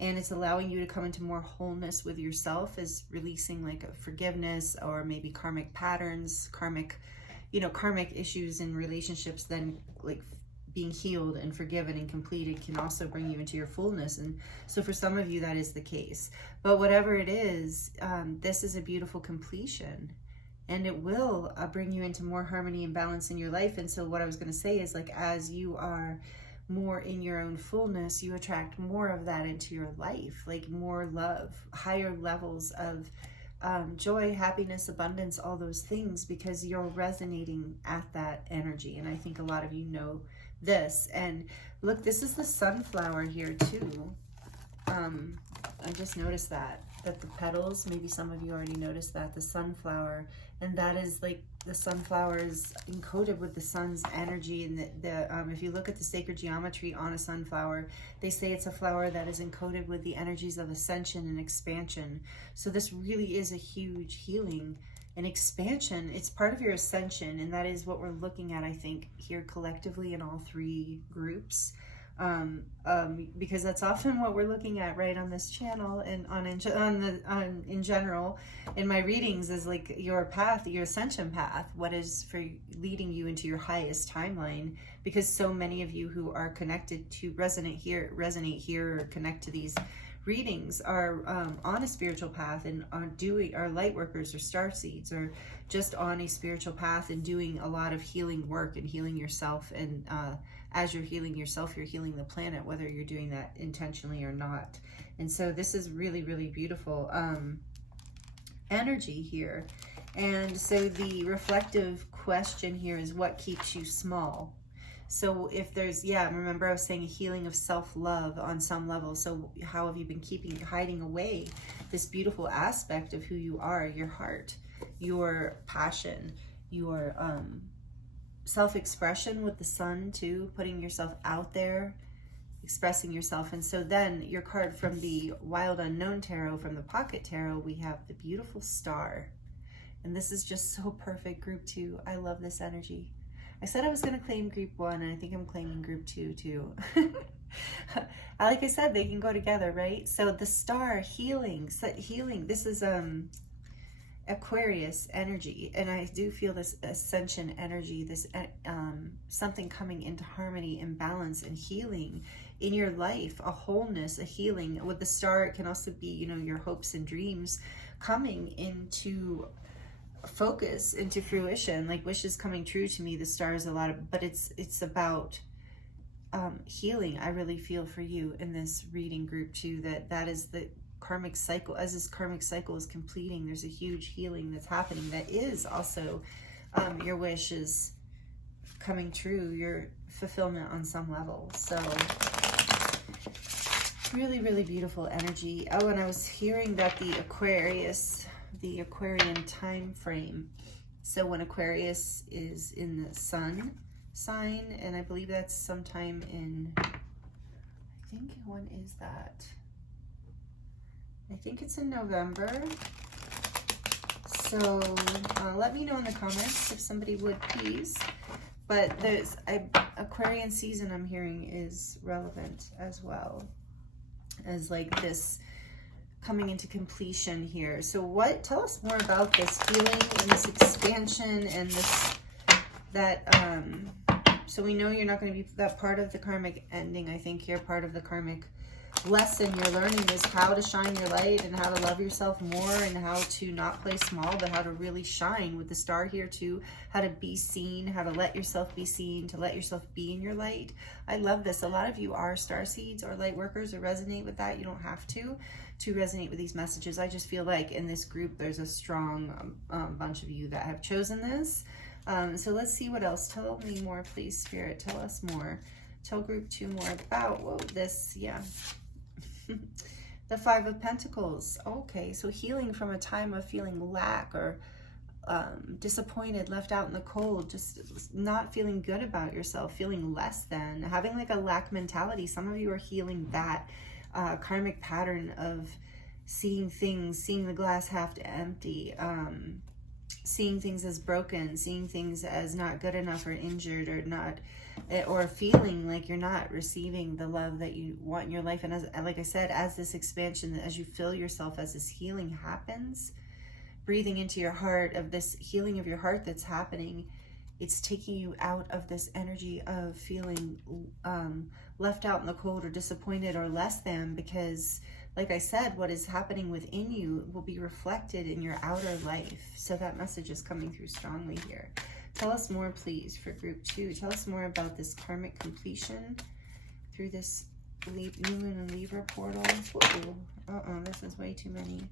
And it's allowing you to come into more wholeness with yourself, is releasing like a forgiveness, or maybe karmic patterns, karmic issues in relationships, then like being healed and forgiven and completed can also bring you into your fullness. And so for some of you, that is the case. But whatever it is, this is a beautiful completion, and it will bring you into more harmony and balance in your life. And so what I was going to say is, like, as you are more in your own fullness, you attract more of that into your life, like more love, higher levels of joy, happiness, abundance, all those things, because you're resonating at that energy. And I think a lot of you know this. And look, this is the sunflower here too. I just noticed that the petals, maybe some of you already noticed that, the sunflower, and that is like, the sunflower is encoded with the sun's energy. And if you look at the sacred geometry on a sunflower, they say it's a flower that is encoded with the energies of ascension and expansion. So this really is a huge healing and expansion. It's part of your ascension, and that is what we're looking at, I think, here collectively in all 3 groups. Because that's often what we're looking at right on this channel, and in general in my readings, is like your path, your ascension path, what is for leading you into your highest timeline. Because so many of you who are connected to resonate here or connect to these readings are on a spiritual path, and are light workers or star seeds, or just on a spiritual path and doing a lot of healing work and healing yourself. And as you're healing yourself, you're healing the planet, whether you're doing that intentionally or not. And so this is really, really beautiful energy here. And so the reflective question here is, what keeps you small? So if there's, remember I was saying a healing of self-love on some level. So how have you been hiding away? this beautiful aspect of who you are, your heart, your passion, your self-expression with the sun too, putting yourself out there, expressing yourself. And so then your card from the Wild Unknown Tarot, from the Pocket Tarot, we have the beautiful Star. And this is just so perfect, group 2. I love this energy. I said I was going to claim group 1, and I think I'm claiming group 2 too. Like I said, they can go together, right? So the Star, healing. This is Aquarius energy, and I do feel this ascension energy, this something coming into harmony and balance and healing in your life, a wholeness, a healing. With the Star, it can also be, you know, your hopes and dreams coming into focus, into fruition, like wishes coming true to me. The Star is a lot of, but it's about healing. I really feel for you in this reading, group 2, that is the karmic cycle. As this karmic cycle is completing, there's a huge healing that's happening that is also your wish is coming true, your fulfillment on some level. So really, really beautiful energy. Oh, and I was hearing that the Aquarian time frame. So when Aquarius is in the sun sign, and I believe that's sometime in, I think, when is that? I think it's in November. So let me know in the comments if somebody would, please. But there's Aquarian season, I'm hearing, is relevant as well as like this coming into completion here. So tell us more about this healing and this expansion and this, so we know you're not going to be that part of the karmic ending. I think you're part of the karmic lesson you're learning is how to shine your light and how to love yourself more and how to not play small, but how to really shine with the Star here too, how to be seen, how to let yourself be seen, to let yourself be in your light. I love this. A lot of you are star seeds or light workers or resonate with that. You don't have to resonate with these messages. I just feel like in this group, there's a strong bunch of you that have chosen this. So let's see what else. Tell me more, please, Spirit. Tell us more. Tell group 2 more about this. Yeah. The 5 of Pentacles. Okay, so healing from a time of feeling lack or disappointed, left out in the cold, just not feeling good about yourself, feeling less than, having like a lack mentality. Some of you are healing that karmic pattern of seeing the glass half empty, seeing things as broken, seeing things as not good enough or injured or not, or feeling like you're not receiving the love that you want in your life. And as, like I said, as this expansion, as you feel yourself, as this healing happens, breathing into your heart, of this healing of your heart that's happening, it's taking you out of this energy of feeling left out in the cold or disappointed or less than, because like I said, what is happening within you will be reflected in your outer life. So that message is coming through strongly here. Tell us more, please, for group 2. Tell us more about this karmic completion through this new moon and Libra portal. Whoa. This is way too many.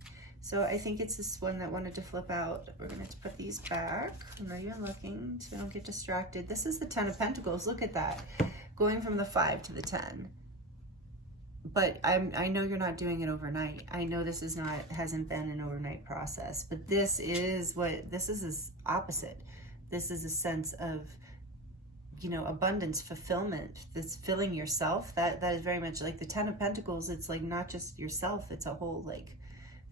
So I think it's this one that wanted to flip out. We're going to put these back. I'm not even looking so I don't get distracted. This is the 10 of Pentacles. Look at that. Going from the 5 to the 10. But I know you're not doing it overnight. I know this hasn't been an overnight process, but this is opposite. This is a sense of, you know, abundance, fulfillment, that's filling yourself. That is very much like the 10 of Pentacles. It's like not just yourself, it's a whole like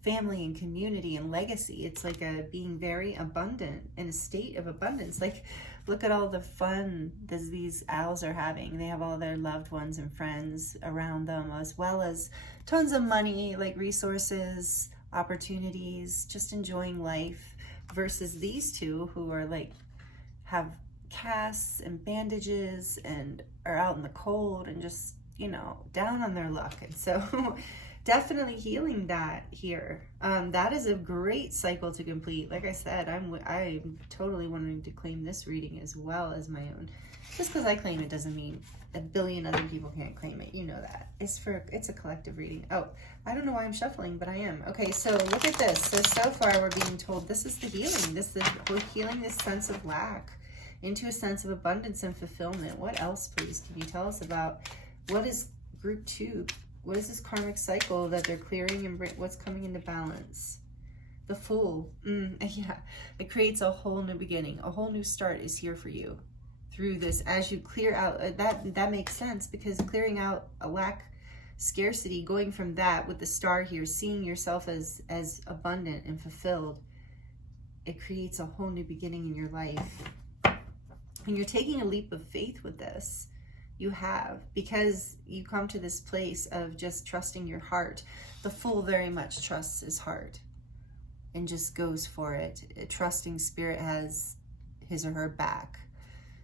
family and community and legacy. It's like being very abundant, in a state of abundance. Like, look at all the fun these owls are having. They have all their loved ones and friends around them, as well as tons of money, like resources, opportunities, just enjoying life, versus these two who are like, have casts and bandages and are out in the cold and just, you know, down on their luck. And so definitely healing that here. That is a great cycle to complete. Like I said, I'm totally wanting to claim this reading as well as my own. Just because I claim it doesn't mean a billion other people can't claim it. You know that. It's a collective reading. Oh, I don't know why I'm shuffling, but I am. Okay, so look at this. So far we're being told this is the healing. We're healing this sense of lack into a sense of abundance and fulfillment. What else, please? Can you tell us about what is group 2 what is this karmic cycle that they're clearing and what's coming into balance? The Fool. Yeah, it creates a whole new beginning. A whole new start is here for you through this. As you clear out, that makes sense, because clearing out a lack, scarcity, going from that with the star here, seeing yourself as abundant and fulfilled, it creates a whole new beginning in your life. And you're taking a leap of faith with this. You have, because you come to this place of just trusting your heart. The Fool very much trusts his heart and just goes for it. Trusting Spirit has his or her back.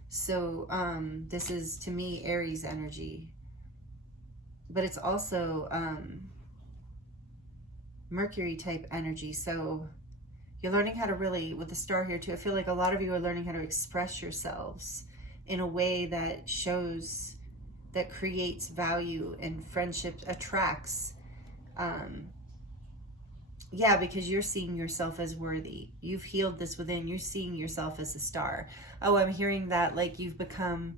So this is, to me, Aries energy. But it's also Mercury type energy. So you're learning how to really, with the star here too, I feel like a lot of you are learning how to express yourselves in a way that shows, that creates value, and friendship attracts. Yeah, because you're seeing yourself as worthy. You've healed this within. You're seeing yourself as a star. Oh, I'm hearing that like you've become,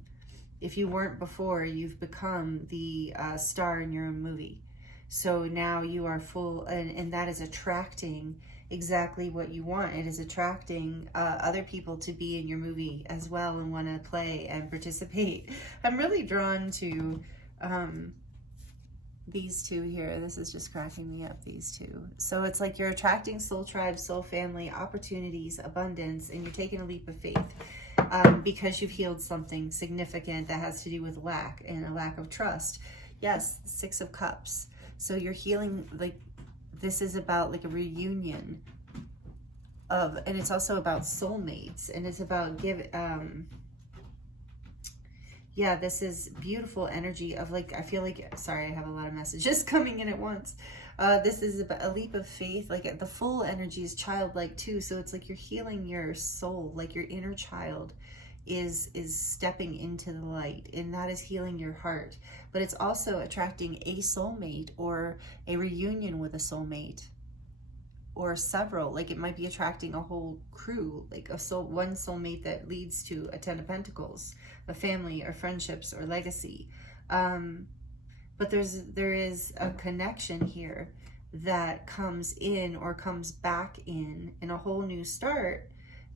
if you weren't before, you've become the star in your own movie. So now you are full, and that is attracting exactly what you want. It is attracting other people to be in your movie as well and want to play and participate. I'm really drawn to these two here. This is just cracking me up, these two. So it's like you're attracting soul tribe, soul family, opportunities, abundance, and you're taking a leap of faith because you've healed something significant that has to do with lack and a lack of trust. Yes, 6 of Cups. So you're healing, like, this is about like a reunion of, and it's also about soulmates, and it's about yeah, this is beautiful energy of like, I feel like, sorry, I have a lot of messages coming in at once. This is about a leap of faith. Like the Full energy is childlike too. So it's like you're healing your soul, like your inner child is stepping into the light, and that is healing your heart. But it's also attracting a soulmate or a reunion with a soulmate, or several. Like it might be attracting a whole crew, like one soulmate that leads to a 10 of Pentacles, a family or friendships or legacy. But there is a connection here that comes in or comes back in a whole new start,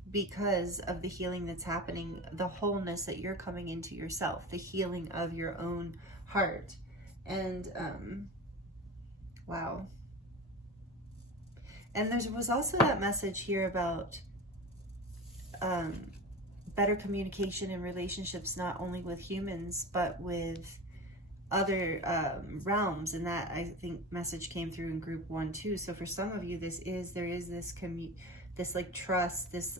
because of the healing that's happening, the wholeness that you're coming into yourself, the healing of your own heart. And wow. And there was also that message here about better communication in relationships, not only with humans, but with other realms. And that, I think, message came through in group 1 too. So for some of you, there is this like trust, this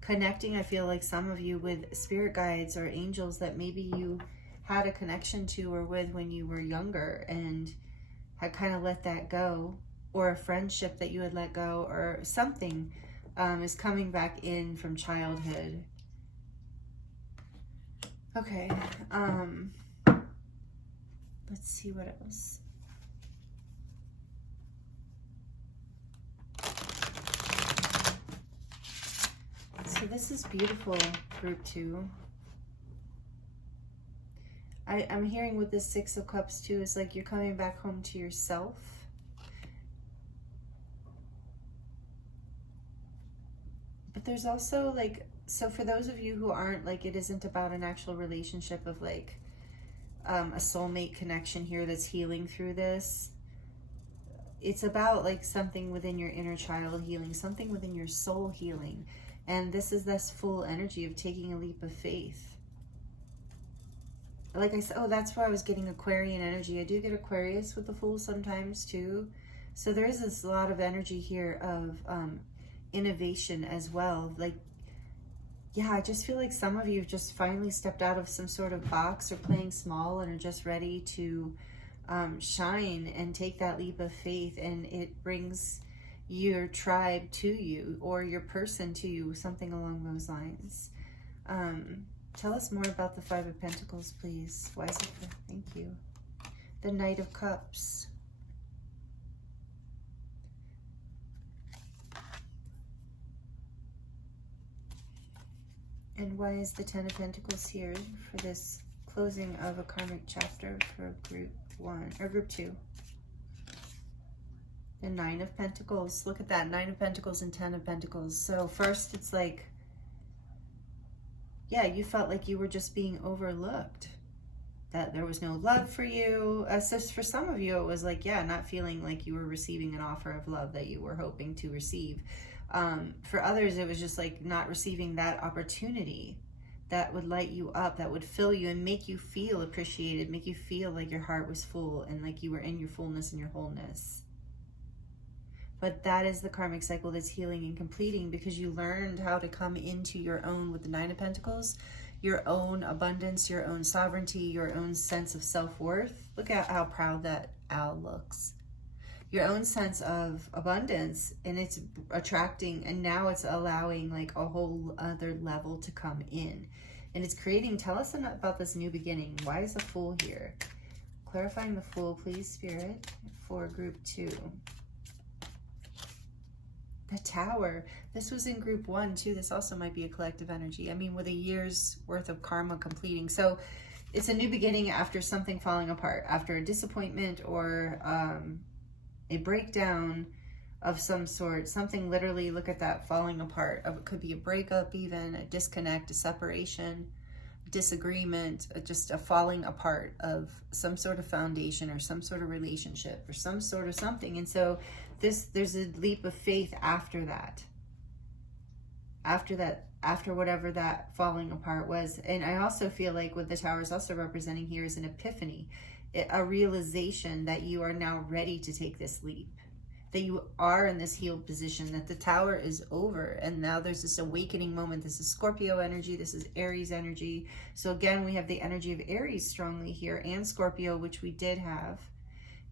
connecting, I feel like some of you, with spirit guides or angels that maybe you had a connection to or with when you were younger and had kind of let that go, or a friendship that you had let go, or something is coming back in from childhood. Okay, let's see what else. So this is beautiful, group 2. I'm hearing with this 6 of Cups too, it's like you're coming back home to yourself. But there's also like, so for those of you who aren't, like, it isn't about an actual relationship of like a soulmate connection here that's healing through this. It's about like something within your inner child healing, something within your soul healing. And this is this Full energy of taking a leap of faith. Like I said, oh, that's where I was getting Aquarian energy. I do get Aquarius with the Fool sometimes too. So there is this lot of energy here of innovation as well. Like, yeah, I just feel like some of you have just finally stepped out of some sort of box or playing small and are just ready to shine and take that leap of faith, and it brings your tribe to you or your person to you, something along those lines. Tell us more about the 5 of Pentacles, please. Why is it for, thank you. The Knight of Cups. And why is the 10 of Pentacles here for this closing of a karmic chapter for a group? 1 or group 2. The 9 of Pentacles. Look at that, 9 of Pentacles and 10 of Pentacles. So first it's like, yeah, you felt like you were just being overlooked, that there was no love for you. So for some of you, it was like, yeah, not feeling like you were receiving an offer of love that you were hoping to receive. For others, it was just like not receiving that opportunity that would light you up, that would fill you and make you feel appreciated, make you feel like your heart was full and like you were in your fullness and your wholeness. But that is the karmic cycle that's healing and completing, because you learned how to come into your own with the 9 of Pentacles, your own abundance, your own sovereignty, your own sense of self-worth. Look at how proud that owl looks. Your own sense of abundance, and it's attracting, and now it's allowing like a whole other level to come in. And it's creating, tell us about this new beginning. Why is the Fool here? Clarifying the Fool, please, Spirit, for group 2. The Tower. This was in group 1 too. This also might be a collective energy. I mean, with a year's worth of karma completing. So it's a new beginning after something falling apart, after a disappointment or a breakdown of some sort. Something literally, look at that, falling apart. It could be a breakup even, a disconnect, a separation, disagreement, just a falling apart of some sort of foundation or some sort of relationship or some sort of something. And so there's a leap of faith after that, after whatever that falling apart was. And I also feel like what the Tower is also representing here is an epiphany, a realization that you are now ready to take this leap, that you are in this healed position, that the Tower is over, and now there's this awakening moment. This is Scorpio energy, this is Aries energy. So again, we have the energy of Aries strongly here, and Scorpio, which we did have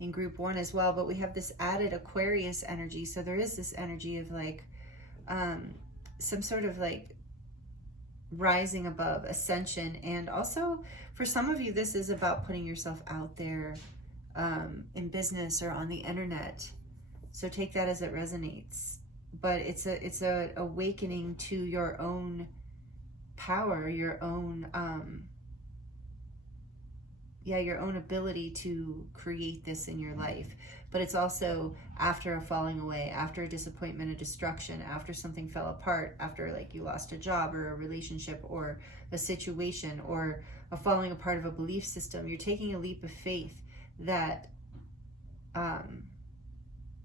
in group 1 as well, but we have this added Aquarius energy. So there is this energy of like some sort of like rising above, ascension. And also for some of you, this is about putting yourself out there in business or on the internet. So take that as it resonates. But it's a awakening to your own power, your own your own ability to create this in your life. But it's also after a falling away, after a disappointment, a destruction, after something fell apart, after like you lost a job or a relationship or a situation or a falling apart of a belief system. You're taking a leap of faith that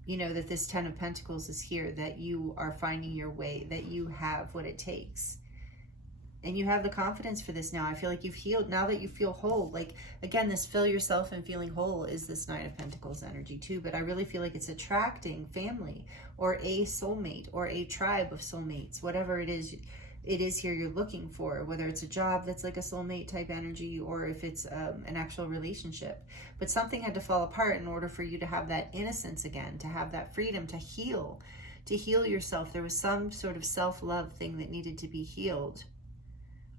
you know, that this 10 of Pentacles is here, that you are finding your way, that you have what it takes. And you have the confidence for this now. I feel like you've healed, now that you feel whole. Like, again, this fill yourself and feeling whole is this 9 of Pentacles energy too. But I really feel like it's attracting family or a soulmate or a tribe of soulmates, whatever it is here you're looking for, whether it's a job that's like a soulmate type energy or if it's an actual relationship. But something had to fall apart in order for you to have that innocence again, to have that freedom to heal yourself. There was some sort of self-love thing that needed to be healed.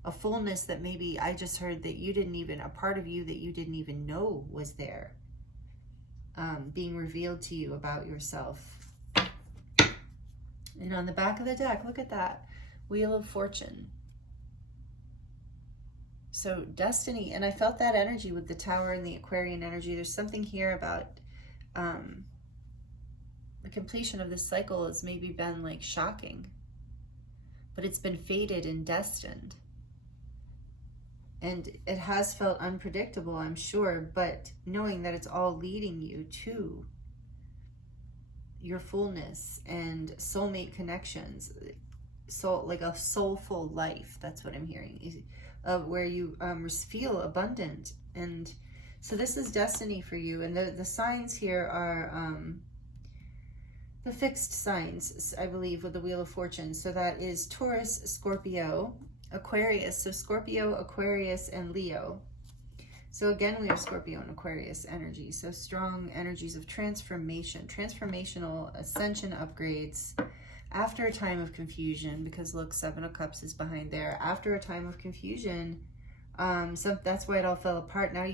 A fullness that maybe I just heard that you didn't even, a part of you that you didn't even know was there, being revealed to you about yourself. And on the back of the deck, look at that, Wheel of Fortune. So destiny, and I felt that energy with the Tower and the Aquarian energy. There's something here about the completion of this cycle has maybe been like shocking, but it's been fated and destined. And it has felt unpredictable, I'm sure, but knowing that it's all leading you to your fullness and soulmate connections, soul, like a soulful life. That's what I'm hearing, where you feel abundant. And so this is destiny for you. And the signs here are the fixed signs, I believe, with the Wheel of Fortune. So that is Taurus, Scorpio, Aquarius. So Scorpio, Aquarius, and Leo. So again, we have Scorpio and Aquarius energy. So strong energies of transformation, transformational ascension upgrades after a time of confusion, because look, 7 of Cups is behind there. After a time of confusion, so that's why it all fell apart. Now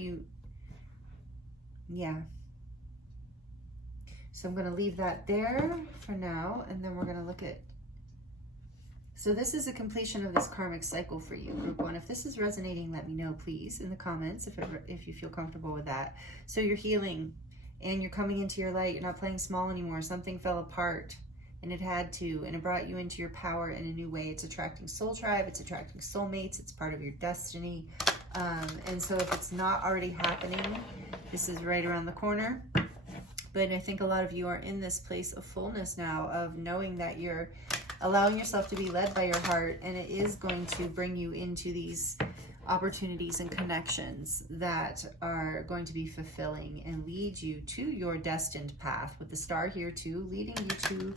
So I'm going to leave that there for now, and then we're going to look at So this is a completion of this karmic cycle for you, group 1. If this is resonating, let me know, please, in the comments if you feel comfortable with that. So you're healing and you're coming into your light. You're not playing small anymore. Something fell apart and it had to, and it brought you into your power in a new way. It's attracting soul tribe. It's attracting soulmates. It's part of your destiny. And so if it's not already happening, this is right around the corner. But I think a lot of you are in this place of fullness now, of knowing that you're allowing yourself to be led by your heart, and it is going to bring you into these opportunities and connections that are going to be fulfilling and lead you to your destined path, with the star here too, leading you to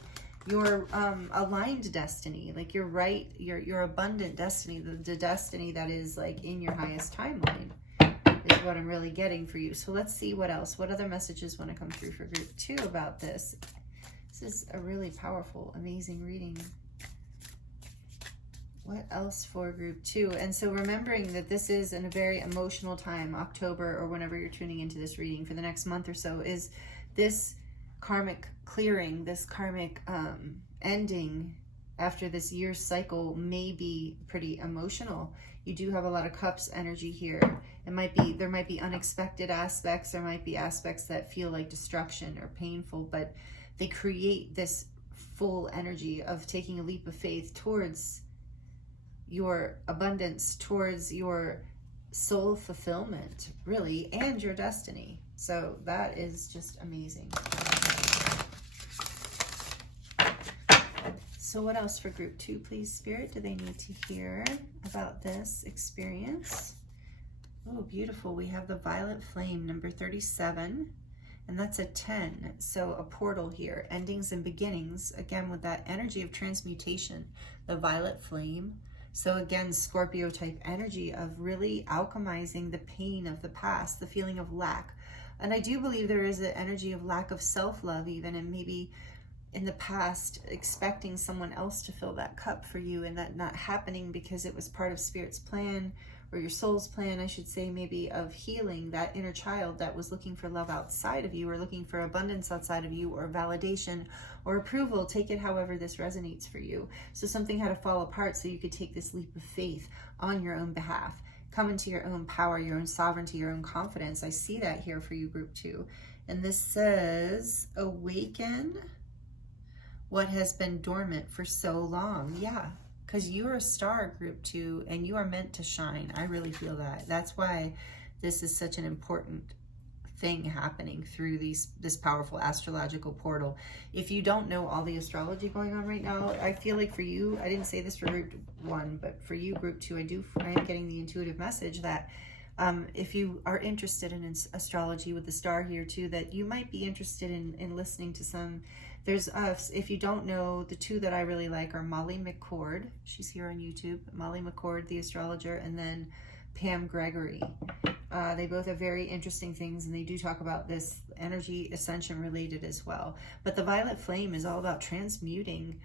your aligned destiny, like your abundant destiny, the destiny that is like in your highest timeline is what I'm really getting for you. So let's see what else, what other messages want to come through for group 2 about this. This is a really powerful, amazing reading. What else for group 2? And so remembering that this is in a very emotional time, October, or whenever you're tuning into this reading for the next month or so, is this karmic clearing, this karmic ending after this year's cycle may be pretty emotional. You do have a lot of cups energy here. There might be unexpected aspects. There might be aspects that feel like destruction or painful, but they create this full energy of taking a leap of faith towards your abundance, towards your soul fulfillment, really, and your destiny. So that is just amazing. So what else for group 2, please, Spirit? Do they need to hear about this experience? Oh, beautiful. We have the violet flame, number 37, and that's a 10. So a portal here, endings and beginnings, again, with that energy of transmutation, the violet flame. So again, Scorpio type energy of really alchemizing the pain of the past, the feeling of lack. And I do believe there is an energy of lack of self-love even, and maybe in the past expecting someone else to fill that cup for you, and that not happening because it was part of Spirit's plan, or your soul's plan, I should say, maybe, of healing that inner child that was looking for love outside of you, or looking for abundance outside of you, or validation or approval. Take it however this resonates for you. So something had to fall apart so you could take this leap of faith on your own behalf. Come into your own power, your own sovereignty, your own confidence. I see that here for you, group 2. And this says, awaken what has been dormant for so long. Yeah, because you are a star, group 2, and you are meant to shine. I really feel that. That's why this is such an important thing happening through this powerful astrological portal. If you don't know all the astrology going on right now, I feel like for you, I didn't say this for group 1, but for you, group 2, I am getting the intuitive message that if you are interested in astrology with the star here too, that you might be interested in listening to some. There's if you don't know, the 2 that I really like are Molly McCord. She's here on YouTube. Molly McCord, the astrologer, and then Pam Gregory. They both have very interesting things, and they do talk about this energy ascension related as well. But the violet flame is all about transmuting,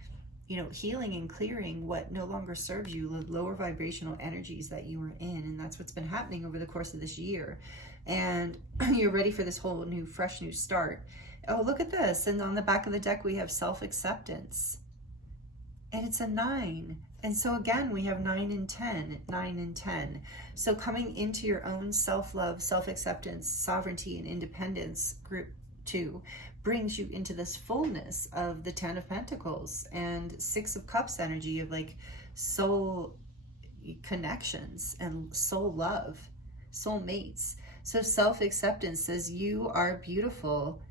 healing and clearing what no longer serves you, the lower vibrational energies that you were in. And that's what's been happening over the course of this year. And you're ready for this whole fresh new start. Oh, look at this. And on the back of the deck, we have self-acceptance. And it's a 9. And so again, we have 9 and 10, 9 and 10. So coming into your own self-love, self-acceptance, sovereignty, and independence, group 2, brings you into this fullness of the 10 of Pentacles and 6 of Cups energy of like soul connections and soul love, soul mates. So self-acceptance says you are beautiful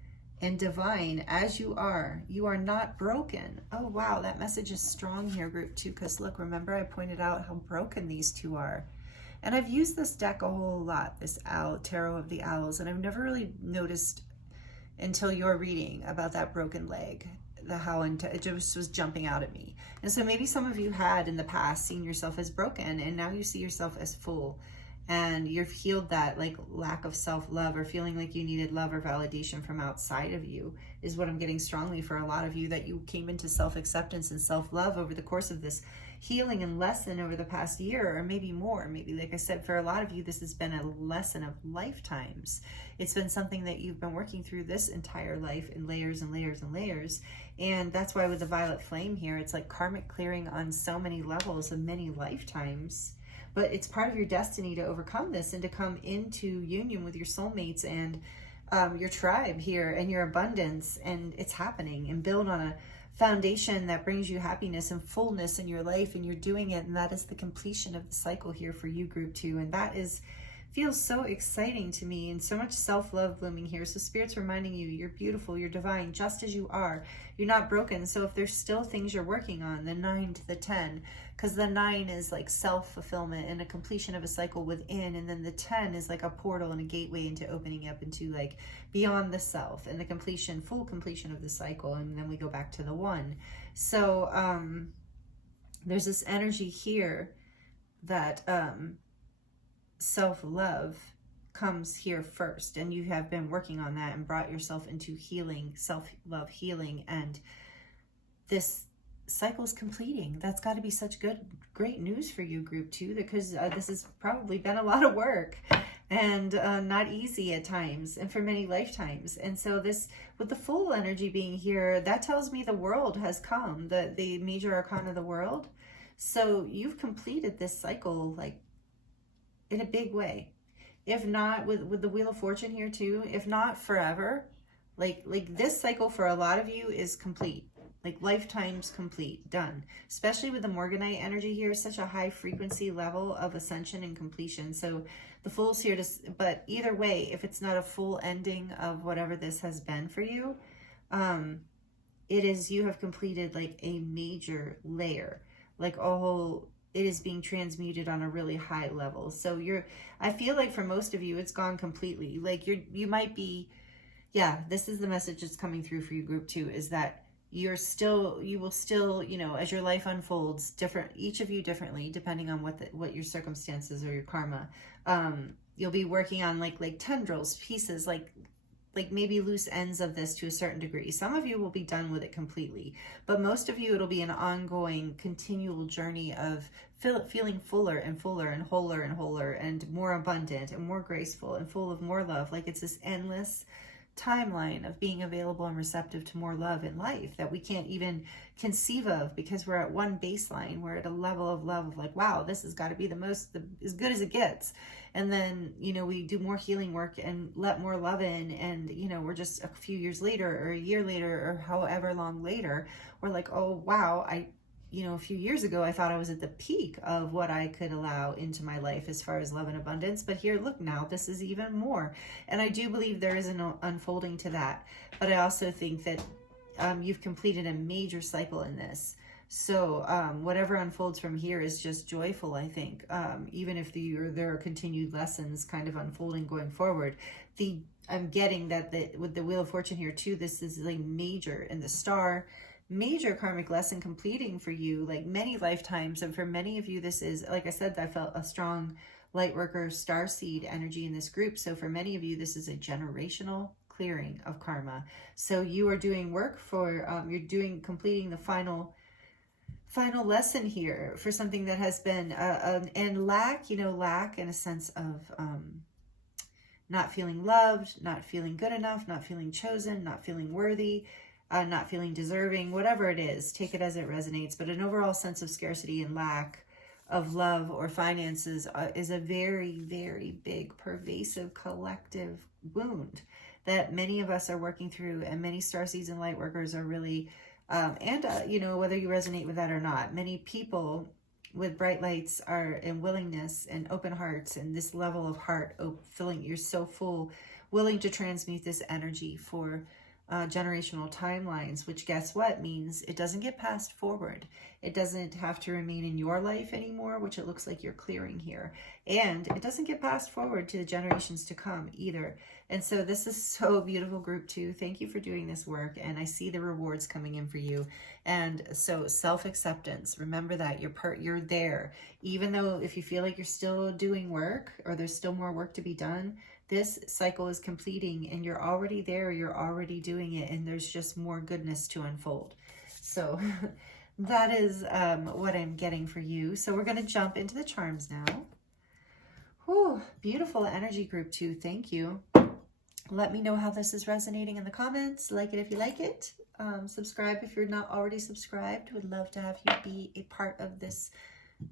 and divine as you are. You are not broken. Oh, wow. That message is strong here, group 2, because look, remember I pointed out how broken these 2 are. And I've used this deck a whole lot, this Tarot of the Owls, and I've never really noticed until your reading about that broken leg, it just was jumping out at me. And so maybe some of you had in the past seen yourself as broken, and now you see yourself as full. And you've healed that like lack of self-love, or feeling like you needed love or validation from outside of you, is what I'm getting strongly for a lot of you, that you came into self-acceptance and self-love over the course of this healing and lesson over the past year, or maybe more. Maybe, like I said, for a lot of you, this has been a lesson of lifetimes. It's been something that you've been working through this entire life in layers and layers and layers. And that's why with the violet flame here, it's like karmic clearing on so many levels of many lifetimes. But it's part of your destiny to overcome this and to come into union with your soulmates and your tribe here and your abundance. And it's happening, and build on a foundation that brings you happiness and fullness in your life, and you're doing it. And that is the completion of the cycle here for you, group 2. And that feels so exciting to me, and so much self-love blooming here. So Spirit's reminding you, you're beautiful, you're divine, just as you are. You're not broken. So if there's still things you're working on, the 9 to the 10, because the 9 is like self-fulfillment and a completion of a cycle within, and then the 10 is like a portal and a gateway into opening up into like beyond the self and the completion, full completion of the cycle. And then we go back to the 1. So there's this energy here that self-love comes here first, and you have been working on that and brought yourself into healing, self-love healing, and this cycle is completing. That's got to be such great news for you, group 2, because this has probably been a lot of work and not easy at times, and for many lifetimes. And so this, with the full energy being here, that tells me the world has come, the major arcana of the world. So you've completed this cycle like in a big way. If not with the Wheel of Fortune here too, if not forever, like this cycle for a lot of you is complete, like lifetimes complete, done. Especially with the Morganite energy here, such a high frequency level of ascension and completion. So the Fool's here but either way, if it's not a full ending of whatever this has been for you, you have completed like a major layer, like a whole, it is being transmuted on a really high level. So I feel like for most of you, it's gone completely. Like you might be, this is the message that's coming through for you, group 2, is that you will still, as your life unfolds, each of you differently, depending on what your circumstances or your karma, you'll be working on like tendrils, pieces, like maybe loose ends of this to a certain degree. Some of you will be done with it completely, but most of you, it'll be an ongoing, continual journey of feeling fuller and fuller and wholer and more abundant and more graceful and full of more love. Like it's this endless timeline of being available and receptive to more love in life that we can't even conceive of, because we're at one baseline. We're at a level of love of like, wow, this has got to be as good as it gets. And then, we do more healing work and let more love in. And, we're just a few years later or a year later or however long later, we're like, oh, wow, a few years ago, I thought I was at the peak of what I could allow into my life as far as love and abundance. But here, look, now this is even more. And I do believe there is an unfolding to that. But I also think that you've completed a major cycle in this. So whatever unfolds from here is just joyful, I think. Even if there are continued lessons kind of unfolding going forward. I'm getting that with the Wheel of Fortune here too, this is like major, and the star, major karmic lesson completing for you, like many lifetimes. And for many of you, this is, like I said, I felt a strong light worker starseed energy in this group. So for many of you, this is a generational clearing of karma. So you are doing work for, completing the final lesson here for something that has been, and lack in a sense of not feeling loved, not feeling good enough, not feeling chosen, not feeling worthy, not feeling deserving, whatever it is, take it as it resonates. But an overall sense of scarcity and lack of love or finances is a very, very big, pervasive, collective wound that many of us are working through, and many starseeds and light workers are really, whether you resonate with that or not, many people with bright lights are in willingness and open hearts, and this level of heart filling, you're so full, willing to transmute this energy for generational timelines, which guess what means it doesn't get passed forward. It doesn't have to remain in your life anymore, which it looks like you're clearing here. And it doesn't get passed forward to the generations to come either. And so this is so beautiful, group 2. Thank you for doing this work. And I see the rewards coming in for you. And so self-acceptance, remember that you're there. Even though if you feel like you're still doing work or there's still more work to be done, this cycle is completing and you're already there, you're already doing it, and there's just more goodness to unfold. So That is what I'm getting for you. So we're going to jump into the charms now. Whew, beautiful energy, group 2. Thank you. Let me know how this is resonating in the comments. Like it if you like it. Subscribe if you're not already subscribed. Would love to have you be a part of this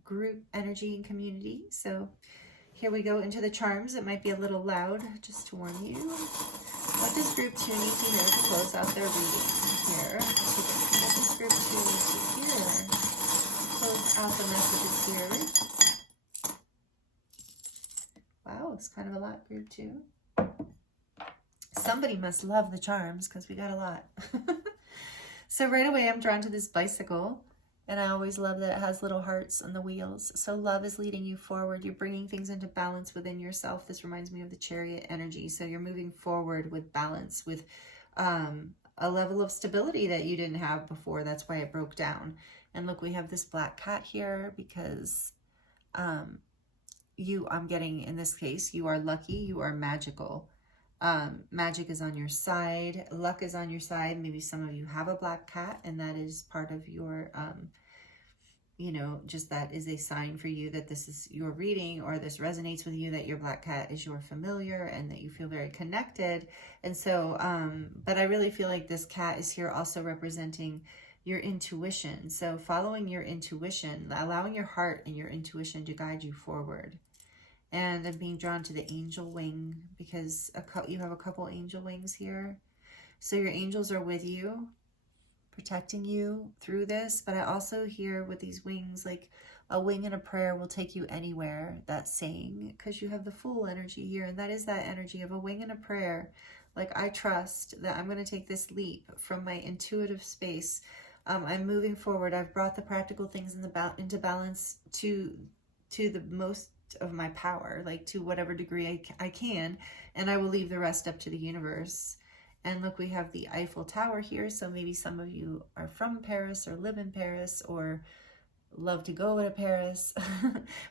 group energy and community. So here we go into the charms. It might be a little loud, just to warn you. What does group 2 need to hear to close out their reading here? What does group 2 need to hear? Close out the messages here. Wow, it's kind of a lot, group 2. Somebody must love the charms because we got a lot. So right away, I'm drawn to this bicycle. And I always love that it has little hearts on the wheels. So love is leading you forward. You're bringing things into balance within yourself. This reminds me of the Chariot energy. So you're moving forward with balance, with a level of stability that you didn't have before. That's why it broke down. And look, we have this black cat here because I'm getting, in this case, you are lucky, you are magical. Magic is on your side, luck is on your side. Maybe some of you have a black cat, and that is part of your you know, just that is a sign for you that this is your reading, or this resonates with you, that your black cat is your familiar and that you feel very connected. And so but I really feel like this cat is here also representing your intuition. So following your intuition, allowing your heart and your intuition to guide you forward. And I'm being drawn to the angel wing because you have a couple angel wings here. So your angels are with you, protecting you through this. But I also hear with these wings, like a wing and a prayer will take you anywhere, that saying, because you have the Fool energy here. And that is that energy of a wing and a prayer. Like, I trust that I'm going to take this leap from my intuitive space. I'm moving forward. I've brought the practical things into balance to the most of my power, like to whatever degree I can, and I will leave the rest up to the universe. And look, we have the Eiffel Tower here, so maybe some of you are from Paris or live in Paris or love to go to Paris.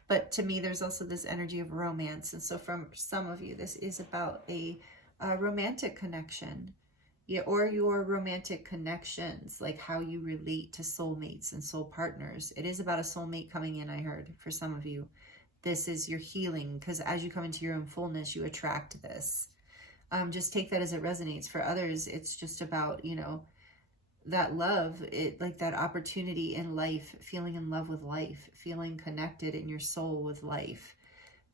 But to me, there's also this energy of romance. And so from some of you, this is about a romantic connection. Yeah, or your romantic connections, like how you relate to soulmates and soul partners. It is about a soulmate coming in, I heard, for some of you. This is your healing, because as you come into your own fullness, you attract this. Just take that as it resonates. For others, it's just about, you know, that love, like that opportunity in life, feeling in love with life, feeling connected in your soul with life.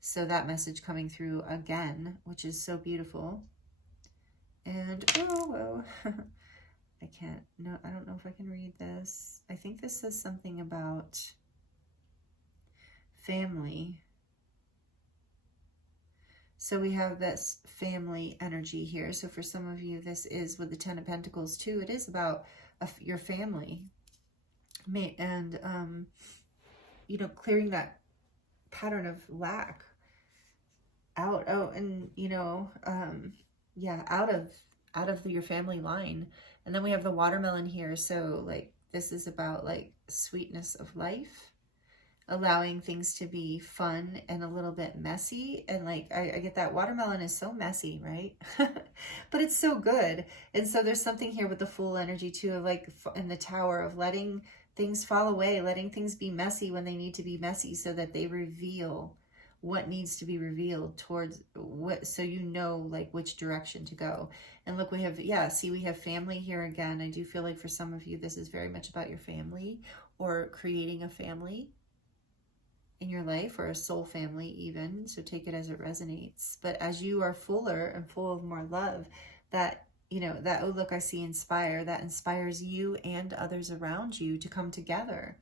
So that message coming through again, which is so beautiful. And, oh, I can't, no, I don't know if I can read this. I think this says something about family. So we have this family energy here. So for some of you, this is with the 10 of Pentacles too. It is about your family. And, you know, clearing that pattern of lack out. Oh, and, you know, yeah, out of your family line. And then we have the watermelon here. So like, this is about like sweetness of life, allowing things to be fun and a little bit messy. And like, I get that watermelon is so messy, right? But it's so good. And so there's something here with the Fool energy too, of like in the Tower, of letting things fall away, letting things be messy when they need to be messy, so that they reveal what needs to be revealed towards what, so you know, like which direction to go. And look, we have, yeah, see, we have family here again. I do feel like for some of you, this is very much about your family, or creating a family in your life, or a soul family even. So take it as it resonates. But as you are fuller and full of more love, that, you know, that, oh, look, I see inspire, that inspires you and others around you to come together.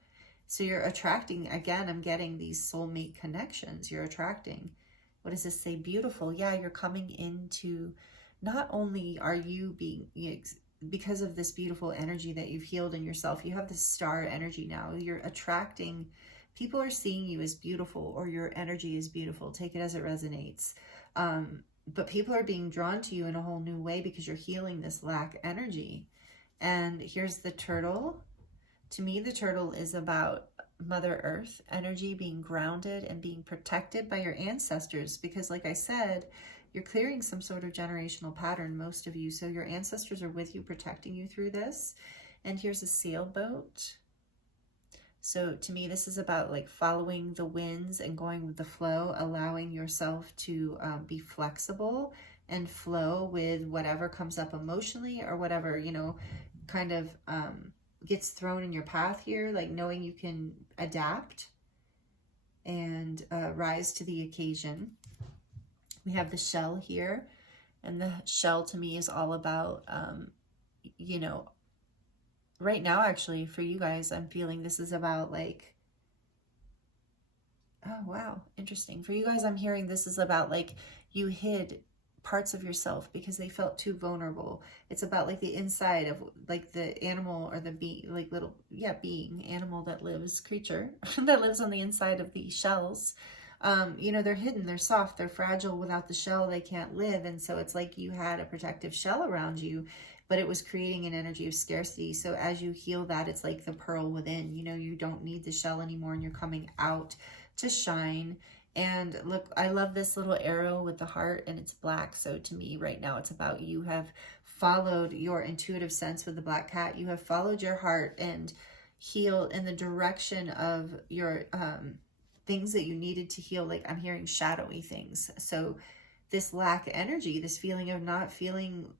So you're attracting, again, I'm getting these soulmate connections. You're attracting, what does this say? Beautiful. Yeah, you're coming into, not only are you being, because of this beautiful energy that you've healed in yourself, you have this star energy now. You're attracting, people are seeing you as beautiful, or your energy is beautiful. Take it as it resonates. But people are being drawn to you in a whole new way because you're healing this lack energy. And here's the turtle. To me, the turtle is about Mother Earth energy, being grounded and being protected by your ancestors. Because like I said, you're clearing some sort of generational pattern, most of you. So your ancestors are with you, protecting you through this. And here's a sailboat. So to me, this is about like following the winds and going with the flow, allowing yourself to be flexible and flow with whatever comes up emotionally or whatever, you know, kind of gets thrown in your path here, like knowing you can adapt and rise to the occasion. We have the shell here, and the shell to me is all about, you know, right now, actually, for you guys, I'm feeling this is about like, oh, wow, interesting. For you guys, I'm hearing this is about like you hid parts of yourself because they felt too vulnerable. It's about like the inside of like the animal or the bee, like little, yeah, being, animal that lives, creature that lives on the inside of these shells. You know, they're hidden, they're soft, they're fragile. Without the shell, they can't live. And so it's like you had a protective shell around you, but it was creating an energy of scarcity. So as you heal that, it's like the pearl within, you know, you don't need the shell anymore and you're coming out to shine. And look, I love this little arrow with the heart, and it's black. So to me right now, it's about you have followed your intuitive sense with the black cat. You have followed your heart and healed in the direction of your things that you needed to heal. Like I'm hearing shadowy things. So this lack of energy, this feeling of not feeling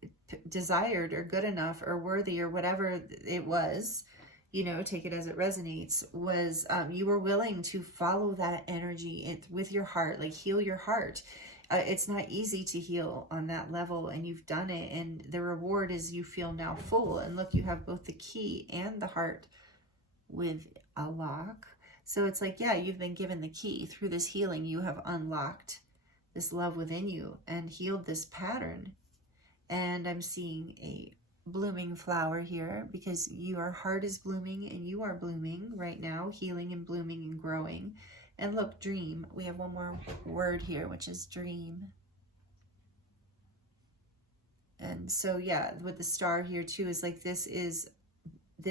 desired or good enough or worthy or whatever it was, you know, take it as it resonates, was you were willing to follow that energy with your heart, like heal your heart. It's not easy to heal on that level, and you've done it, and the reward is you feel now full. And look, you have both the key and the heart with a lock. So it's like, yeah, you've been given the key. Through this healing, you have unlocked this love within you and healed this pattern. And I'm seeing a blooming flower here because your heart is blooming and you are blooming right now, healing and blooming and growing. And look, dream. We have one more word here, which is dream. And so, yeah, with the star here too, is like this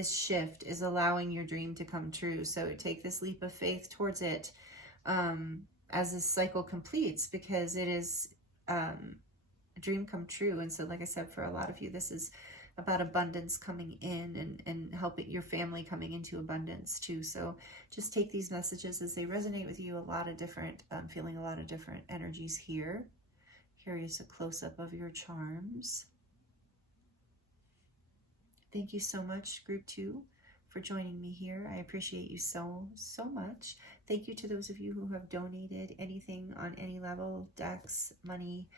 shift is allowing your dream to come true. So take this leap of faith towards it as this cycle completes, because it is a dream come true. And so, like I said, for a lot of you, this is about abundance coming in and helping your family coming into abundance too. So just take these messages as they resonate with you. A lot of different, feeling a lot of different energies here. Here is a close-up of your charms. Thank you so much, Group 2, for joining me here. I appreciate you so much. Thank you to those of you who have donated anything on any level, decks, money,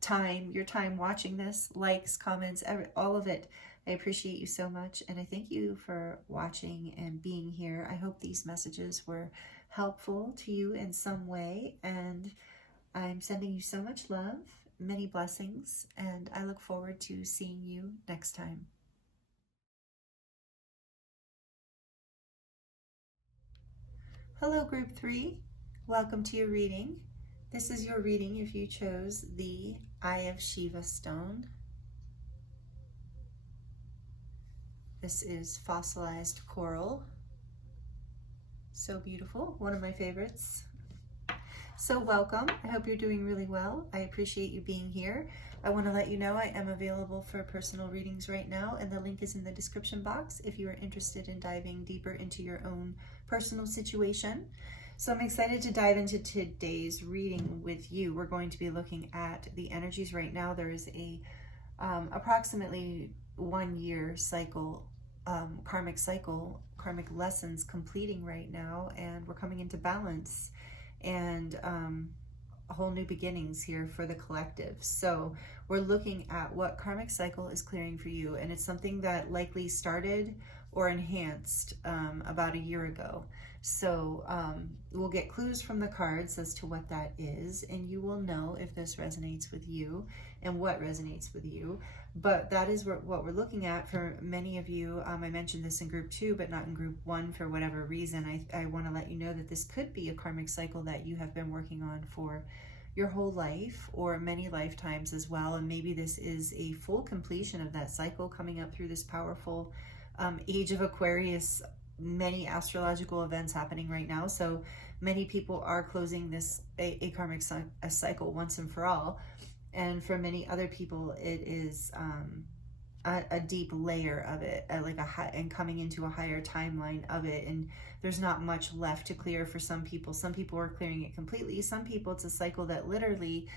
time, your time watching this, likes, comments, all of it. I appreciate you so much, and I thank you for watching and being here. I hope these messages were helpful to you in some way, and I'm sending you so much love, many blessings, and I look forward to seeing you next time. Hello, Group 3. Welcome to your reading. This is your reading if you chose the Eye of Shiva stone. This is fossilized coral. So beautiful, one of my favorites. So welcome. I hope you're doing really well. I appreciate you being here. I want to let you know I am available for personal readings right now, and the link is in the description box if you are interested in diving deeper into your own personal situation. So I'm excited to dive into today's reading with you. We're going to be looking at the energies right now. There is a approximately 1 year cycle, karmic cycle, karmic lessons completing right now, and we're coming into balance and whole new beginnings here for the collective. So we're looking at what karmic cycle is clearing for you, and it's something that likely started or enhanced about a year ago. So we'll get clues from the cards as to what that is, and you will know if this resonates with you and what resonates with you. But that is what we're looking at for many of you. I mentioned this in Group 2, but not in Group 1 for whatever reason. I want to let you know that this could be a karmic cycle that you have been working on for your whole life or many lifetimes as well. And maybe this is a full completion of that cycle coming up through this powerful age of Aquarius, many astrological events happening right now. So many people are closing this a karmic cycle once and for all. And for many other people, it is a deep layer of it, like and coming into a higher timeline of it. And there's not much left to clear for some people. Some people are clearing it completely. Some people, it's a cycle that literally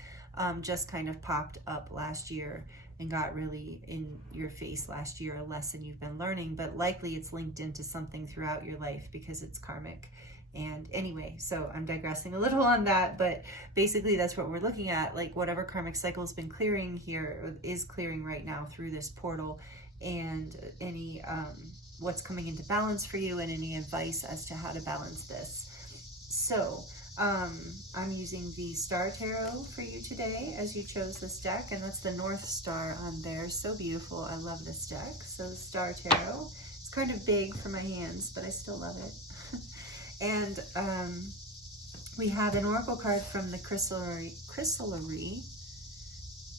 just kind of popped up last year and got really in your face last year, a lesson you've been learning, but likely it's linked into something throughout your life because it's karmic. And anyway, so I'm digressing a little on that, but basically that's what we're looking at. Like whatever karmic cycle has been clearing here is clearing right now through this portal, and any what's coming into balance for you, and any advice as to how to balance this. So I'm using the Star Tarot for you today as you chose this deck, and that's the North Star on there. So beautiful. I love this deck. So the Star Tarot, it's kind of big for my hands, but I still love it. And we have an oracle card from the Chrysalary.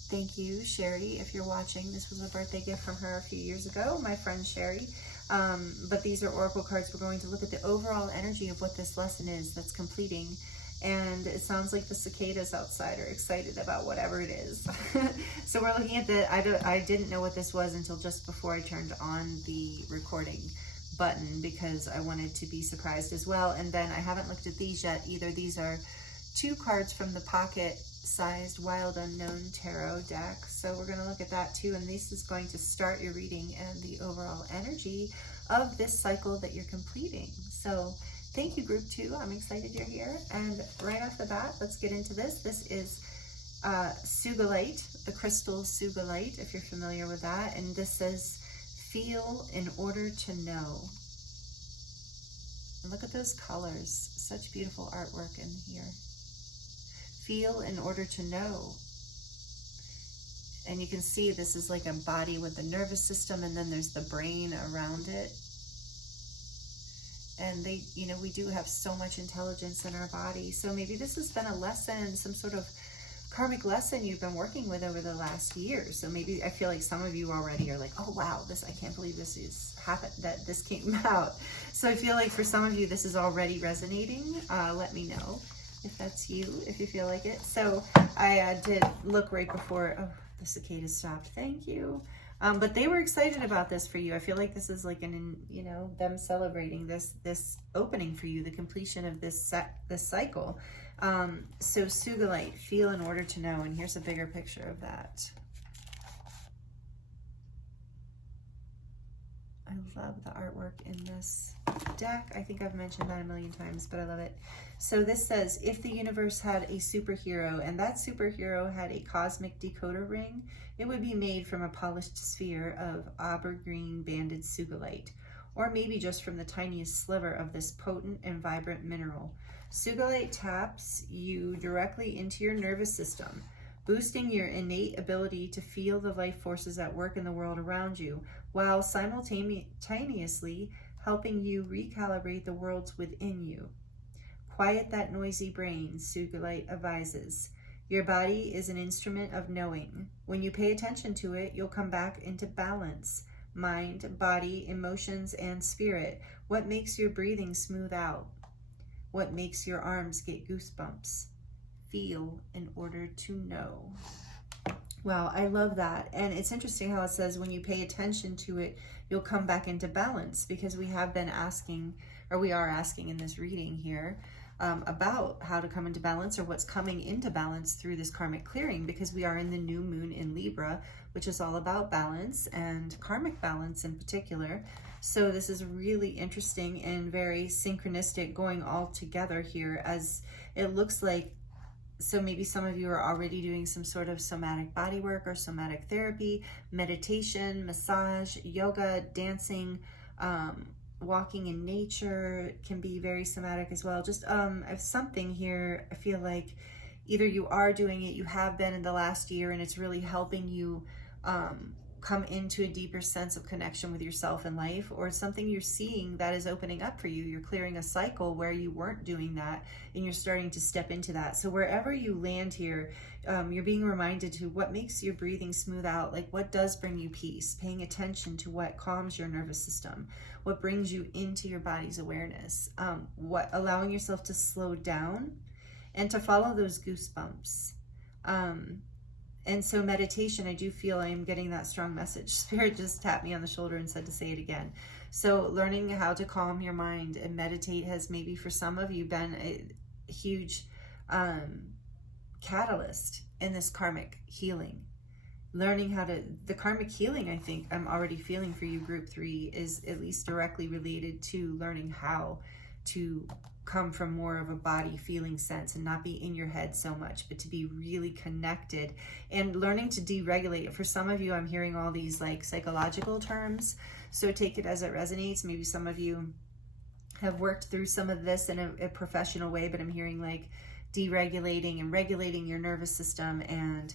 Thank you, Sherry, if you're watching. This was a birthday gift from her a few years ago, my friend Sherry. But these are oracle cards. We're going to look at the overall energy of what this lesson is that's completing. And it sounds like the cicadas outside are excited about whatever it is. So we're looking at I didn't know what this was until just before I turned on the recording button, because I wanted to be surprised as well. And then I haven't looked at these yet either. These are 2 cards from the pocket-sized Wild Unknown Tarot deck. So we're going to look at that too. And this is going to start your reading and the overall energy of this cycle that you're completing. So thank you, group 2. I'm excited you're here. And right off the bat, let's get into this. This is Sugilite, the crystal Sugilite, if you're familiar with that. And this says, feel in order to know. And look at those colors. Such beautiful artwork in here. Feel in order to know. And you can see this is like a body with the nervous system, and then there's the brain around it. And we do have so much intelligence in our body. So maybe this has been a lesson, some sort of karmic lesson you've been working with over the last year. So maybe I feel like some of you already are like, oh wow, I can't believe this is happened, that this came out. So I feel like for some of you this is already resonating. Let me know if that's you, if you feel like it. So I did look right before, oh, the cicadas stopped, thank you. But they were excited about this for you. I feel like this is like them celebrating this opening for you, the completion of this cycle. So Sugilite, feel in order to know, and here's a bigger picture of that. I love the artwork in this deck. I think I've mentioned that a million times, but I love it. So this says, if the universe had a superhero and that superhero had a cosmic decoder ring, it would be made from a polished sphere of auber green banded Sugilite, or maybe just from the tiniest sliver of this potent and vibrant mineral. Sugilite taps you directly into your nervous system, boosting your innate ability to feel the life forces at work in the world around you, while simultaneously helping you recalibrate the worlds within you. Quiet that noisy brain, Sugilite advises. Your body is an instrument of knowing. When you pay attention to it, you'll come back into balance. Mind, body, emotions, and spirit. What makes your breathing smooth out? What makes your arms get goosebumps? Feel in order to know. Wow, I love that. And it's interesting how it says when you pay attention to it, you'll come back into balance, because we have been asking, or we are asking in this reading here, about how to come into balance, or what's coming into balance through this karmic clearing, because we are in the new moon in Libra, which is all about balance and karmic balance in particular. So this is really interesting and very synchronistic, going all together here, as it looks like. So maybe some of you are already doing some sort of somatic body work or somatic therapy, meditation, massage, yoga, dancing, walking in nature can be very somatic as well. Just something here, I feel like either you are doing it, you have been in the last year, and it's really helping you come into a deeper sense of connection with yourself and life, or it's something you're seeing that is opening up for you. You're clearing a cycle where you weren't doing that, and you're starting to step into that. So wherever you land here, you're being reminded to what makes your breathing smooth out, like what does bring you peace, paying attention to what calms your nervous system, what brings you into your body's awareness, what allowing yourself to slow down and to follow those goosebumps. And so meditation, I do feel I'm getting that strong message. Spirit just tapped me on the shoulder and said to say it again. So learning how to calm your mind and meditate has maybe for some of you been a huge catalyst in this karmic healing. Learning how to, the karmic healing, I think I'm already feeling for you, group 3, is at least directly related to learning how to come from more of a body feeling sense and not be in your head so much, but to be really connected and learning to deregulate. For some of you, I'm hearing all these like psychological terms, so take it as it resonates. Maybe some of you have worked through some of this in a professional way, but I'm hearing like deregulating and regulating your nervous system and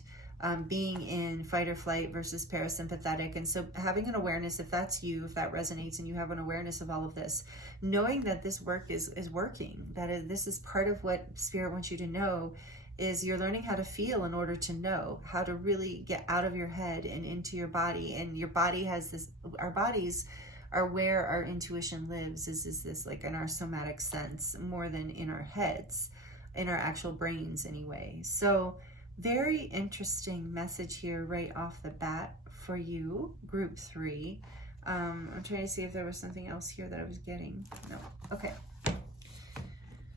being in fight or flight versus parasympathetic. And so having an awareness, if that's you, if that resonates and you have an awareness of all of this, knowing that this work is working, that this is part of what Spirit wants you to know, is you're learning how to feel in order to know how to really get out of your head and into your body. And your body has this, our bodies are where our intuition lives, is this like in our somatic sense more than in our heads, in our actual brains anyway. So very interesting message here right off the bat for you, group 3. I'm trying to see if there was something else here that I was getting. No. Okay.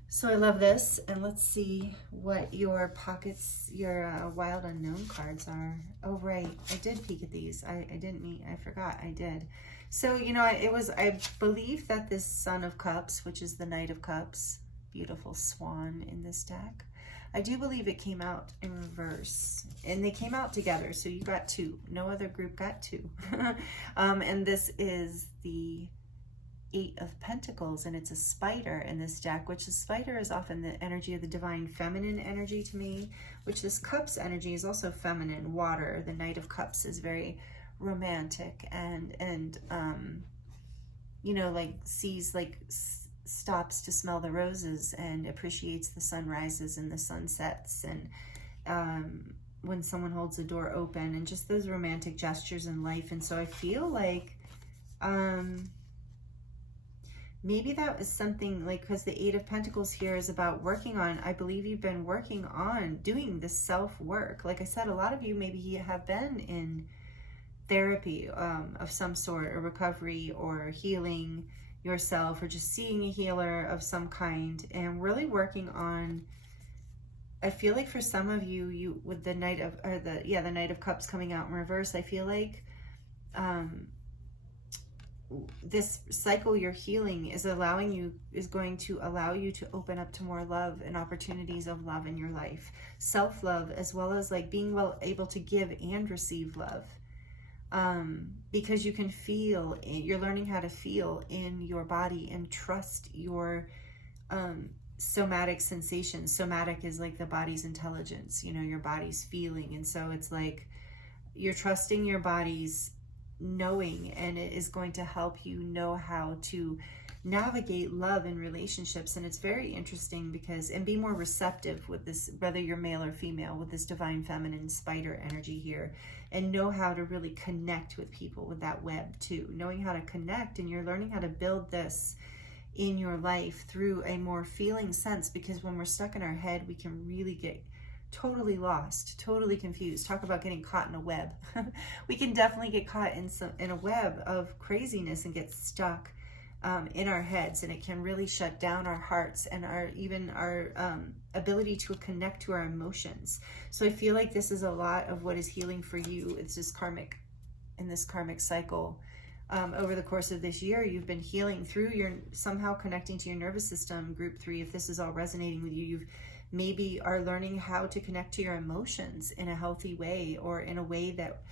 So I love this, and let's see what your pockets, your wild unknown cards are. Oh, right. I did peek at these. I didn't mean, I forgot I did. So, you know, I believe that this Son of Cups, which is the Knight of Cups, beautiful swan in this deck, I do believe it came out in reverse, and they came out together. So you got 2. No other group got 2. And this is the 8 of Pentacles, and it's a spider in this deck, which the spider is often the energy of the divine feminine energy to me, which this Cups energy is also feminine, water. The Knight of Cups is very romantic and you know, like sees, like stops to smell the roses and appreciates the sunrises and the sunsets, and when someone holds the door open, and just those romantic gestures in life. And so I feel like maybe that was something like, because the 8 of Pentacles here is about working on, I believe you've been working on doing this self-work. Like I said, a lot of you maybe have been in therapy of some sort, or recovery, or healing yourself, or just seeing a healer of some kind, and really working on, I feel like for some of you, with the Knight of, or the Knight of Cups coming out in reverse, I feel like this cycle you're healing is going to allow you to open up to more love and opportunities of love in your life, self-love, as well as like being able to give and receive love. Because you can feel, you're learning how to feel in your body and trust your somatic sensations. Somatic is like the body's intelligence, you know, your body's feeling. And so it's like you're trusting your body's knowing, and it is going to help you know how to navigate love in relationships. And it's very interesting because, and be more receptive with this, whether you're male or female, with this divine feminine spider energy here, and know how to really connect with people with that web too, knowing how to connect. And you're learning how to build this in your life through a more feeling sense, because when we're stuck in our head, we can really get totally lost, totally confused. Talk about getting caught in a web. We can definitely get caught in a web of craziness and get stuck in our heads, and it can really shut down our hearts and our ability to connect to our emotions. So I feel like this is a lot of what is healing for you. It's just karmic, in this karmic cycle. Over the course of this year, you've been healing through your, somehow connecting to your nervous system, group 3. If this is all resonating with you, you've maybe are learning how to connect to your emotions in a healthy way, or in a way that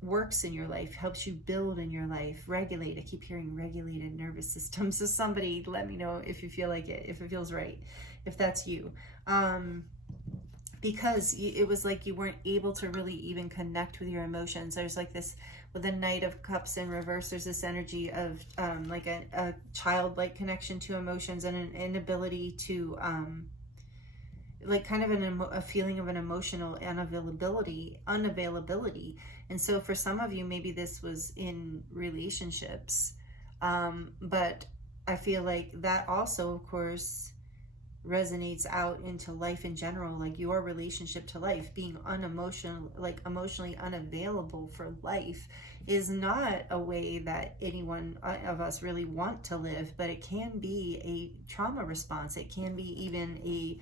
works in your life, helps you build in your life, regulate. I keep hearing regulated nervous system. So somebody let me know if you feel like it, if it feels right, if that's you. Because it was like you weren't able to really even connect with your emotions. There's like this, with the Knight of Cups in reverse, there's this energy of like a childlike connection to emotions, and an inability to like kind of a feeling of an emotional unavailability. And so for some of you, maybe this was in relationships, but I feel like that also, of course, resonates out into life in general, like your relationship to life, being unemotional, like emotionally unavailable for life, is not a way that anyone of us really want to live, but it can be a trauma response. It can be even a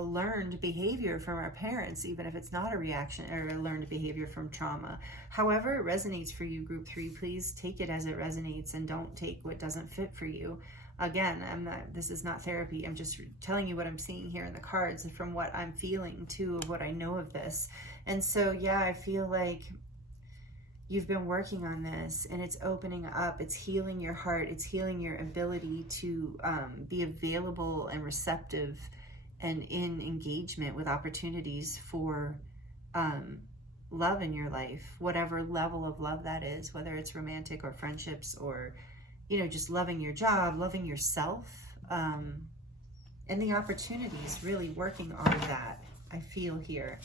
learned behavior from our parents, even if it's not a reaction or a learned behavior from trauma. However it resonates for you, group 3, please take it as it resonates and don't take what doesn't fit for you. Again, this is not therapy. I'm just telling you what I'm seeing here in the cards from what I'm feeling too, of what I know of this. And so, yeah, I feel like you've been working on this, and it's opening up, it's healing your heart, it's healing your ability to be available and receptive and in engagement with opportunities for love in your life, whatever level of love that is, whether it's romantic or friendships or, you know, just loving your job, loving yourself, and the opportunities, really working on that, I feel here,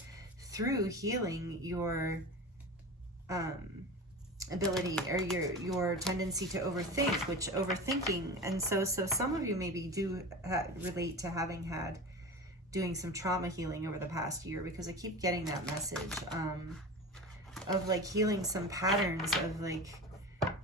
through healing your ability or your tendency to overthink, which overthinking, and so some of you maybe do relate to having had doing some trauma healing over the past year, because I keep getting that message of like healing some patterns of like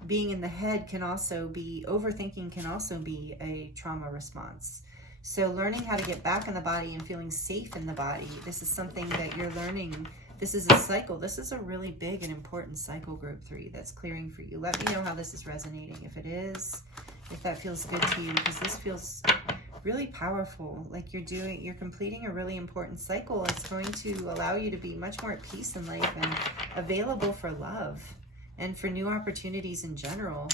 being in the head can also be, overthinking can also be a trauma response. So learning how to get back in the body and feeling safe in the body, this is something that you're learning. This is a cycle. This is a really big and important cycle, group 3, that's clearing for you. Let me know how this is resonating, if it is, if that feels good to you, because this feels really powerful. Like you're completing a really important cycle. It's going to allow you to be much more at peace in life and available for love and for new opportunities in general.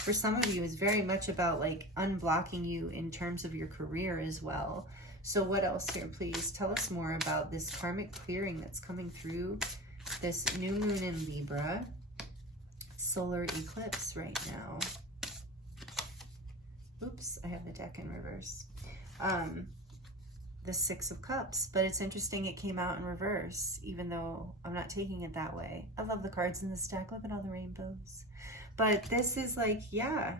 For some of you, it's very much about like unblocking you in terms of your career as well. So what else here, please? Tell us more about this karmic clearing that's coming through this new moon in Libra, solar eclipse right now. Oops, I have the deck in reverse. The 6 of Cups, but it's interesting it came out in reverse, even though I'm not taking it that way. I love the cards in this deck. Look at all the rainbows. But this is like, yeah,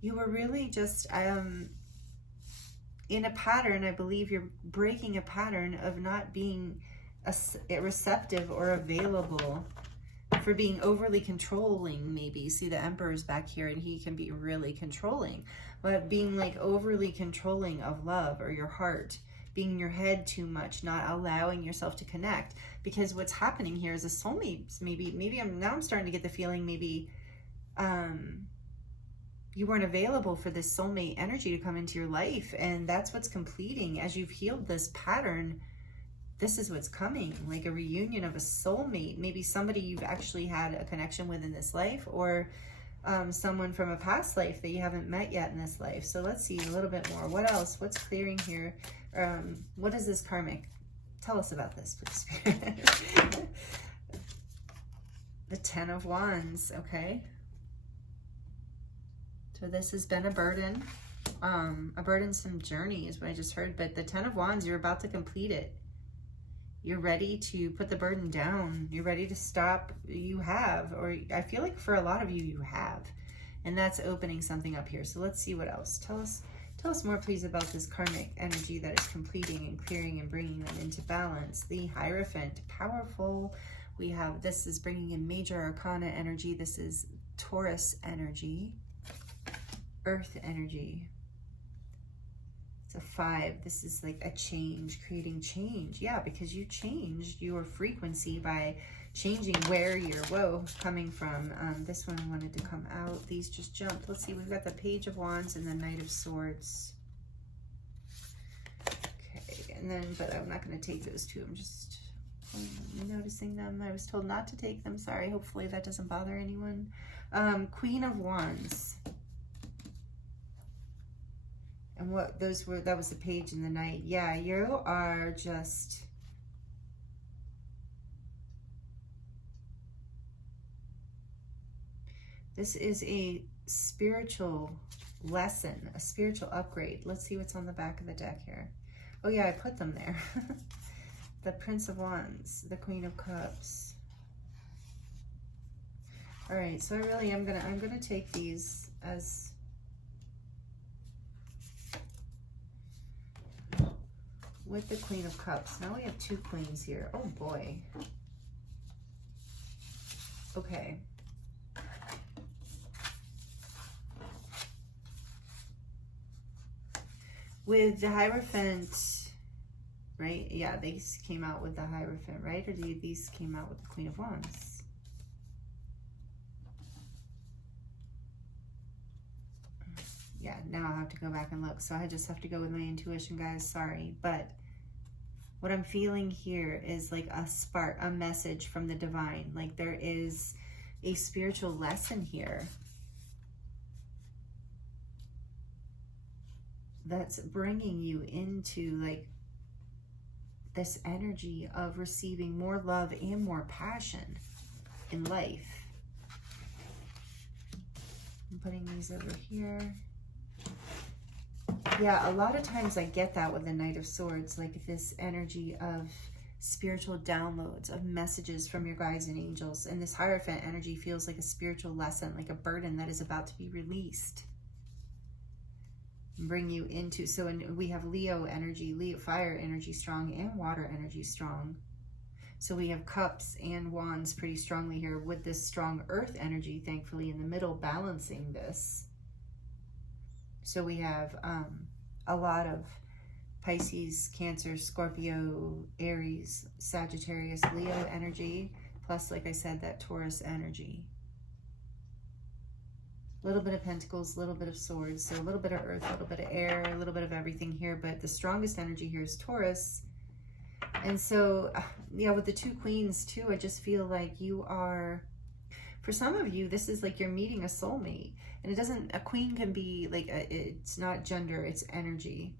you were really just in a pattern. I believe you're breaking a pattern of not being receptive or available, for being overly controlling, maybe. See, the Emperor's back here, and he can be really controlling. But being like overly controlling of love or your heart, being in your head too much, not allowing yourself to connect. Because what's happening here is a soulmate. Maybe I'm starting to get the feeling maybe you weren't available for this soulmate energy to come into your life, and that's what's completing as you've healed this pattern. This is what's coming, like a reunion of a soulmate, maybe somebody you've actually had a connection with in this life, or someone from a past life that you haven't met yet in this life. So let's see a little bit more. What else? What's clearing here? What is this karmic? Tell us about this, please. The 10 of Wands, okay. So this has been a burdensome journey is what I just heard, but the 10 of Wands, you're about to complete it. You're ready to put the burden down. You're ready to stop. You have, or I feel like for a lot of you, you have. And that's opening something up here. So let's see what else. Tell us more, please, about this karmic energy that is completing and clearing and bringing them into balance. The Hierophant, powerful. We have, this is bringing in major arcana energy. This is Taurus energy, earth energy. It's a 5. This is like a change, creating change. Yeah, because you changed your frequency by changing where you're, coming from. This one wanted to come out. These just jumped. Let's see, we've got the Page of Wands and the Knight of Swords. Okay, and then, but I'm not going to take those two. I'm just noticing them. I was told not to take them. Sorry. Hopefully that doesn't bother anyone. Queen of Wands. And what those were, that was the Page and the Knight. Yeah, you are just, this is a spiritual lesson, a spiritual upgrade. Let's see what's on the back of the deck here. Oh yeah, I put them there. The Prince of Wands, the Queen of Cups. All right, so I really am I'm gonna take these as with the Queen of Cups. Now we have two queens here. Oh boy. Okay. With the Hierophant, right? Yeah, these came out with the Hierophant, right? Or these came out with the Queen of Wands? Yeah, now I'll have to go back and look. So I just have to go with my intuition, guys. Sorry. But what I'm feeling here is like a spark, a message from the divine. Like there is a spiritual lesson here that's bringing you into like this energy of receiving more love and more passion in life. I'm putting these over here. Yeah, a lot of times I get that with the Knight of Swords, like this energy of spiritual downloads, of messages from your guides and angels. And this Hierophant energy feels like a spiritual lesson, like a burden that is about to be released. Bring you into, so we have Leo energy, Leo fire energy strong, and water energy strong. So we have Cups and Wands pretty strongly here, with this strong earth energy, thankfully, in the middle, balancing this. So we have a lot of Pisces, Cancer, Scorpio, Aries, Sagittarius, Leo energy, plus, like I said, that Taurus energy. A little bit of Pentacles, a little bit of Swords, so a little bit of Earth, a little bit of air, a little bit of everything here, but the strongest energy here is Taurus. And so, yeah, with the two queens too, I just feel like you are, for some of you, this is like you're meeting a soulmate. And it doesn't, a queen can be like, it's not gender, it's energy.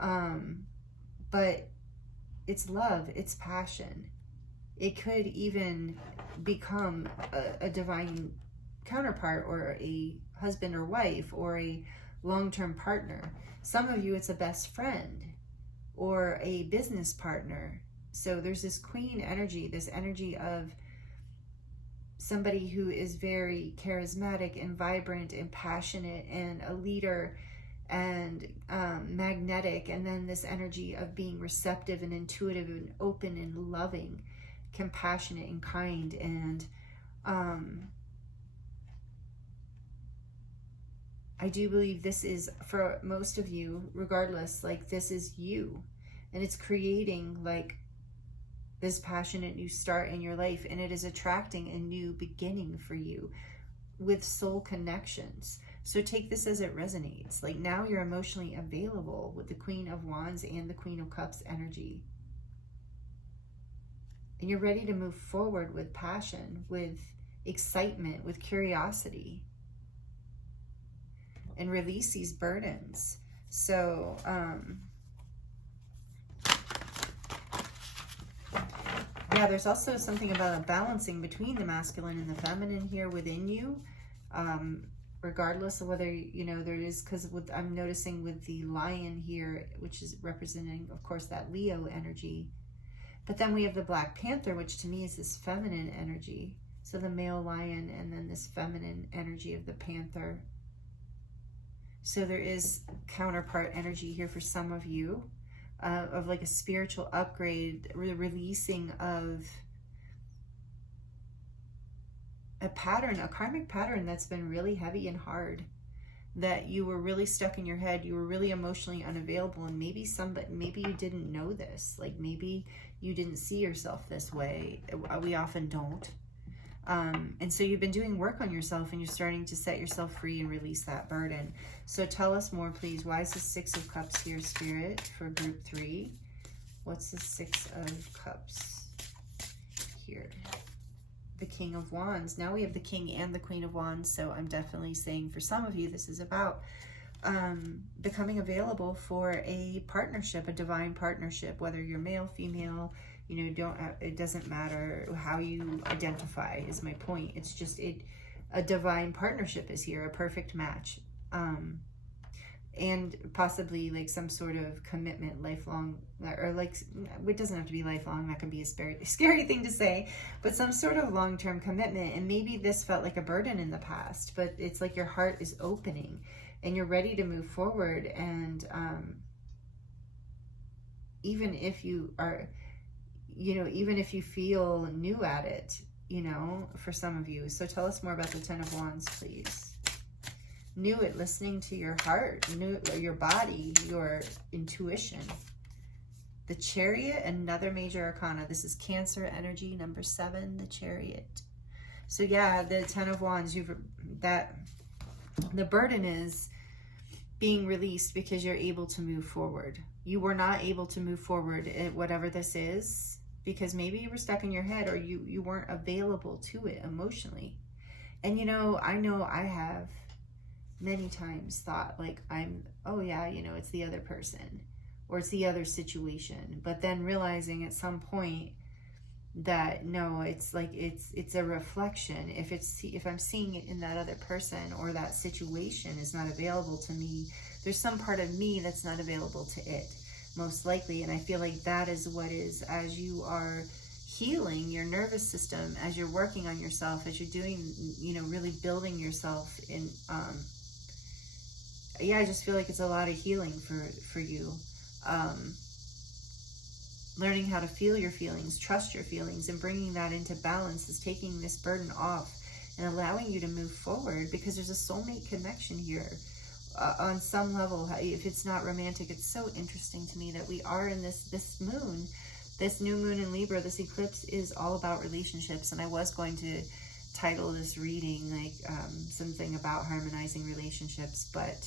But it's love, it's passion. It could even become a divine counterpart, or a husband or wife, or a long-term partner. Some of you, it's a best friend or a business partner. So there's this queen energy, this energy of somebody who is very charismatic and vibrant and passionate and a leader and magnetic, and then this energy of being receptive and intuitive and open and loving, compassionate and kind. And I do believe this is, for most of you, regardless, like this is you, and it's creating like this passionate new start in your life, and it is attracting a new beginning for you with soul connections. So take this as it resonates. Like now you're emotionally available with the Queen of Wands and the Queen of Cups energy. And you're ready to move forward with passion, with excitement, with curiosity, and release these burdens. So, yeah, there's also something about a balancing between the masculine and the feminine here within you, regardless of whether, you know, there is, because I'm noticing with the lion here, which is representing, of course, that Leo energy. But then we have the Black Panther, which to me is this feminine energy. So the male lion, and then this feminine energy of the panther. So there is counterpart energy here for some of you, of like a spiritual upgrade, releasing of a pattern, a karmic pattern that's been really heavy and hard, that you were really stuck in your head, you were really emotionally unavailable, and maybe you didn't know this, like maybe you didn't see yourself this way. We often don't. And so you've been doing work on yourself, and you're starting to set yourself free and release that burden. So tell us more, please. Why is the Six of Cups here, Spirit, for group 3? What's the Six of Cups here? The King of Wands. Now we have the King and the Queen of Wands. So I'm definitely saying for some of you, this is about becoming available for a partnership, a divine partnership, whether you're male, female, you know, it doesn't matter how you identify, is my point. It's just a divine partnership is here, a perfect match. And possibly like some sort of commitment, lifelong, or like, it doesn't have to be lifelong, that can be a scary thing to say, but some sort of long-term commitment. And maybe this felt like a burden in the past, but it's like your heart is opening and you're ready to move forward. And even if you are, even if you feel new at it, for some of you. So tell us more about the Ten of Wands, please. New at listening to your heart, new your body, your intuition. The Chariot, another major arcana. This is Cancer energy, number 7, the Chariot. So yeah, the Ten of Wands, the burden is being released because you're able to move forward. You were not able to move forward at whatever this is because maybe you were stuck in your head, or you weren't available to it emotionally. And I know I have many times thought like oh yeah, it's the other person or it's the other situation, but then realizing at some point that no, it's like it's a reflection. If I'm seeing it in that other person, or that situation is not available to me, there's some part of me that's not available to it, most likely. And I feel like that is what is, as you are healing your nervous system, as you're working on yourself, as you're doing, really building yourself in, yeah, I just feel like it's a lot of healing for you. Learning how to feel your feelings, trust your feelings, and bringing that into balance is taking this burden off and allowing you to move forward, because there's a soulmate connection here on some level. If it's not romantic, it's so interesting to me that we are in this moon, this new moon in Libra. This eclipse is all about relationships, and I was going to title this reading like something about harmonizing relationships, but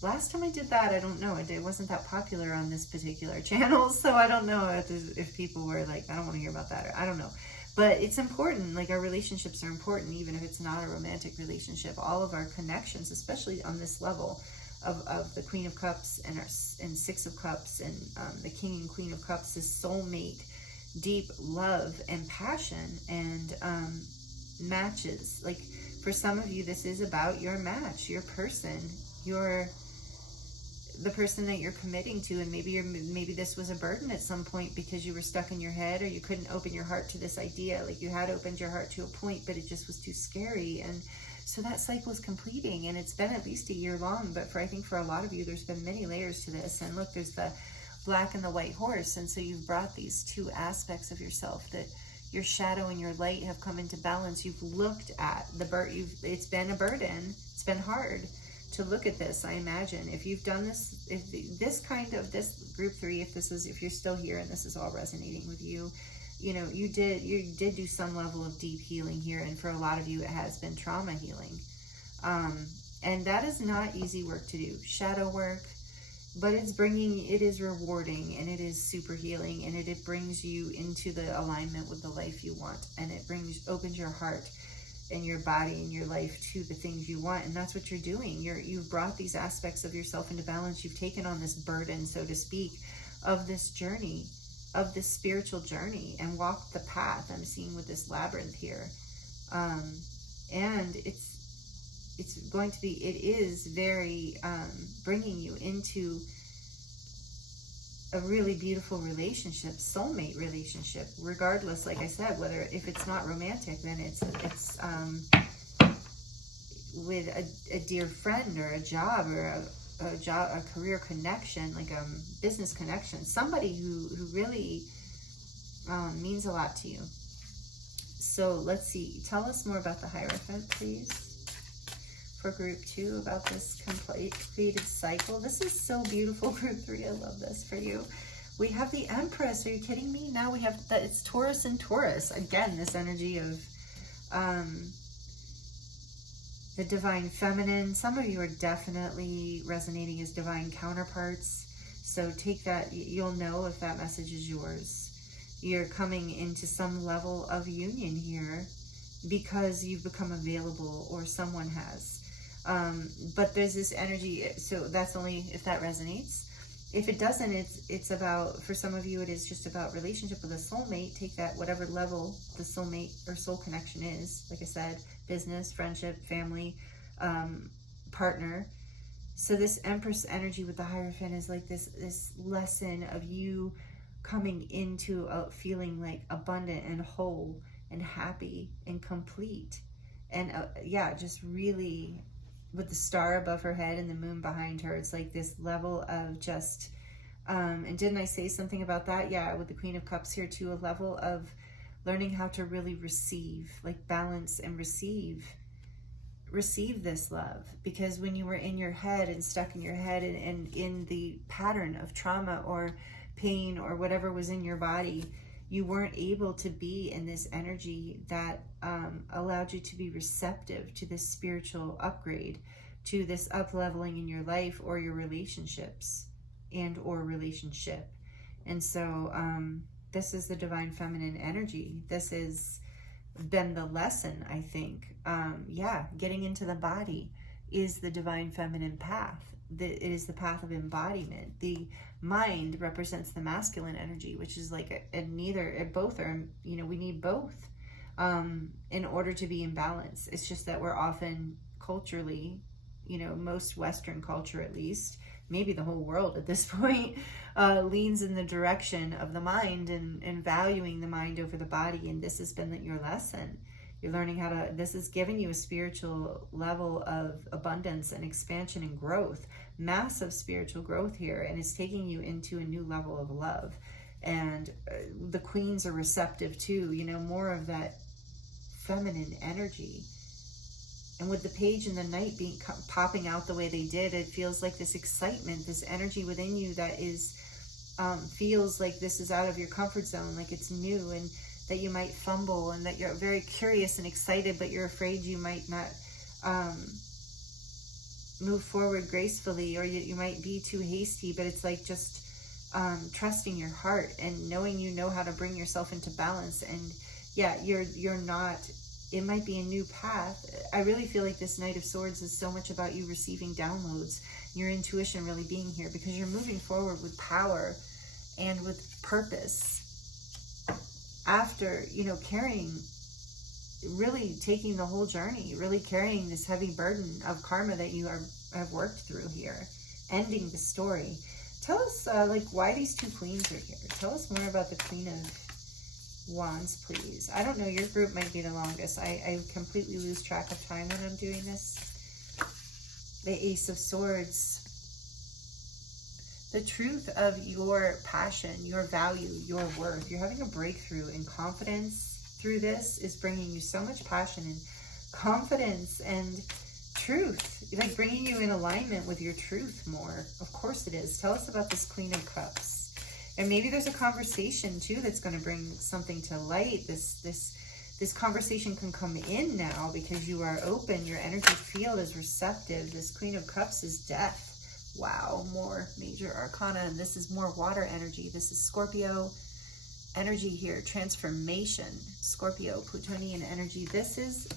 last time I did that, I don't know, it wasn't that popular on this particular channel, so I don't know if people were like, I don't want to hear about that, or I don't know. But it's important, like our relationships are important, even if it's not a romantic relationship. All of our connections, especially on this level of the Queen of Cups and Six of Cups and the King and Queen of Cups, is soulmate, deep love and passion and matches. Like for some of you, this is about your match, your person, the person that you're committing to. And maybe this was a burden at some point because you were stuck in your head, or you couldn't open your heart to this idea. Like you had opened your heart to a point, but it just was too scary. And so that cycle is completing, and it's been at least a year long. But I think for a lot of you, there's been many layers to this. And look, there's the black and the white horse. And so you've brought these two aspects of yourself, that your shadow and your light have come into balance. You've looked at it's been a burden. It's been hard to look at this. I imagine if you've done this, if this group 3, if you're still here and this is all resonating with you, you did do some level of deep healing here. And for a lot of you, it has been trauma healing. And that is not easy work to do, shadow work, but it is rewarding, and it is super healing, and it brings you into the alignment with the life you want. And it opens your heart and your body and your life to the things you want. And that's what you're doing. You've brought these aspects of yourself into balance. You've taken on this burden, so to speak, of this journey, of this spiritual journey, and walked the path I'm seeing with this labyrinth here. And it is very bringing you into a really beautiful relationship, soulmate relationship, regardless, like I said, if it's not romantic, then it's with a dear friend, or a job, or a career connection, like a business connection, somebody who really means a lot to you. So let's see, tell us more about the Hierophant, please, for group 2, about this completed cycle. This is so beautiful, group 3. I love this for you. We have the Empress. Are you kidding me? Now we have that. It's Taurus and Taurus again. This energy of the divine feminine. Some of you are definitely resonating as divine counterparts. So take that. You'll know if that message is yours. You're coming into some level of union here because you've become available, or someone has. But there's this energy, so that's only if that resonates. If it doesn't, it's about, for some of you, it is just about relationship with a soulmate. Take that, whatever level the soulmate or soul connection is. Like I said, business, friendship, family, partner. So this Empress energy with the Hierophant is like this lesson of you coming into a feeling like abundant and whole and happy and complete. And yeah, just really, with the star above her head and the moon behind her, it's like this level of just And didn't I say something about that? Yeah, with the Queen of Cups here too, a level of learning how to really receive, like balance and receive this love. Because when you were in your head and stuck in your head and in the pattern of trauma or pain or whatever was in your body, you weren't able to be in this energy that allowed you to be receptive to this spiritual upgrade, to this up-leveling in your life or your relationships and or relationship. And so this is the divine feminine energy. This has been the lesson, I think. Yeah, getting into the body is the divine feminine path. It is the path of embodiment. The mind represents the masculine energy, which is like both are, you know, we need both in order to be in balance. It's just that we're often culturally, you know, most Western culture at least, maybe the whole world at this point, leans in the direction of the mind and valuing the mind over the body. And this has been your lesson. You're learning how to, this is giving you a spiritual level of abundance and expansion and growth, massive spiritual growth here, and it's taking you into a new level of love. And the queens are receptive too, you know, more of that feminine energy. And with the page and the knight popping out the way they did, it feels like this excitement, this energy within you that is, feels like this is out of your comfort zone, like it's new, and that you might fumble, and that you're very curious and excited, but you're afraid you might not move forward gracefully, or you might be too hasty. But it's like just trusting your heart and knowing you know how to bring yourself into balance. And yeah, you're not, it might be a new path. I really feel like this Knight of Swords is so much about you receiving downloads, your intuition really being here, because you're moving forward with power and with purpose after, you know, carrying, really taking the whole journey, really carrying this heavy burden of karma that you have worked through here, ending the story. Tell us, like, why these two queens are here. Tell us more about the Queen of Wands, please. I don't know, your group might be the longest. I completely lose track of time when I'm doing this. The Ace of Swords. The truth of your passion, your value, your worth. You're having a breakthrough in confidence through this is bringing you so much passion and confidence and truth. Like bringing you in alignment with your truth more. Of course it is. Tell us about this Queen of Cups. And maybe there's a conversation too that's going to bring something to light. This conversation can come in now because you are open. Your energy field is receptive. This Queen of Cups is death. Wow, more major arcana. And this is more water energy. This is Scorpio energy here. Transformation. Scorpio, Plutonian energy. This is,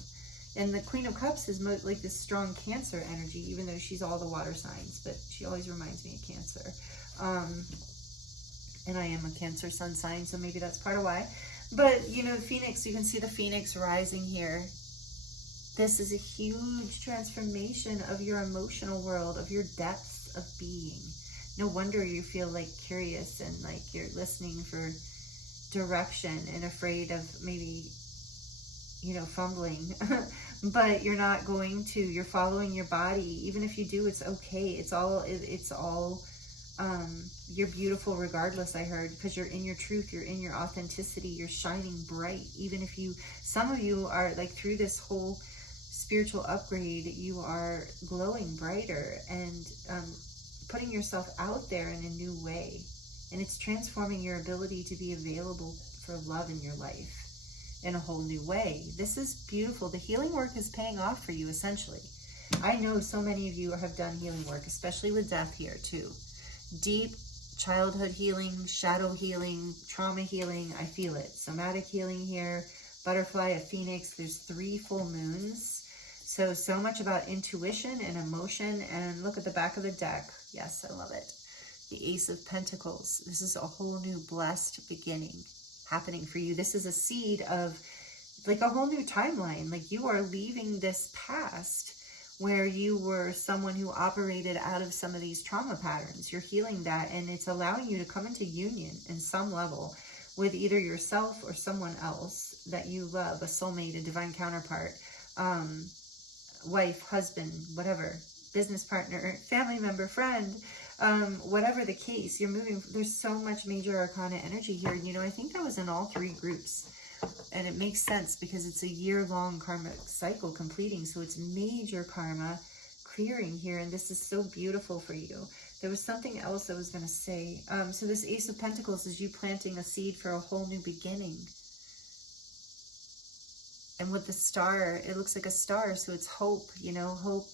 and the Queen of Cups is like this strong Cancer energy, even though she's all the water signs, but she always reminds me of Cancer. And I am a Cancer sun sign, so maybe that's part of why. But, you know, Phoenix, you can see the Phoenix rising here. This is a huge transformation of your emotional world, of your depths of being. No wonder you feel like curious and like you're listening for direction and afraid of maybe, you know, fumbling. But you're not going to. You're following your body. Even if you do, it's okay. It's all you're beautiful regardless, I heard, because you're in your truth, you're in your authenticity, you're shining bright. Even if you, some of you are like through this whole spiritual upgrade, you are glowing brighter and putting yourself out there in a new way. And it's transforming your ability to be available for love in your life in a whole new way. This is beautiful. The healing work is paying off for you, essentially. I know so many of you have done healing work, especially with death here too. Deep childhood healing, shadow healing, trauma healing. I feel it. Somatic healing here. Butterfly, a phoenix. There's 3 full moons. So much about intuition and emotion. And look at the back of the deck. Yes, I love it. The Ace of Pentacles. This is a whole new blessed beginning happening for you. This is a seed of like a whole new timeline. Like you are leaving this past where you were someone who operated out of some of these trauma patterns. You're healing that, and it's allowing you to come into union in some level with either yourself or someone else that you love, a soulmate, a divine counterpart, wife, husband, whatever, business partner, family member, friend. Whatever the case, you're moving. There's so much major arcana energy here. You know, I think that was in all three groups. And it makes sense because it's a year-long karmic cycle completing. So it's major karma clearing here. And this is so beautiful for you. There was something else I was going to say. So this Ace of Pentacles is you planting a seed for a whole new beginning. And with the star, it looks like a star. So it's hope, you know, hope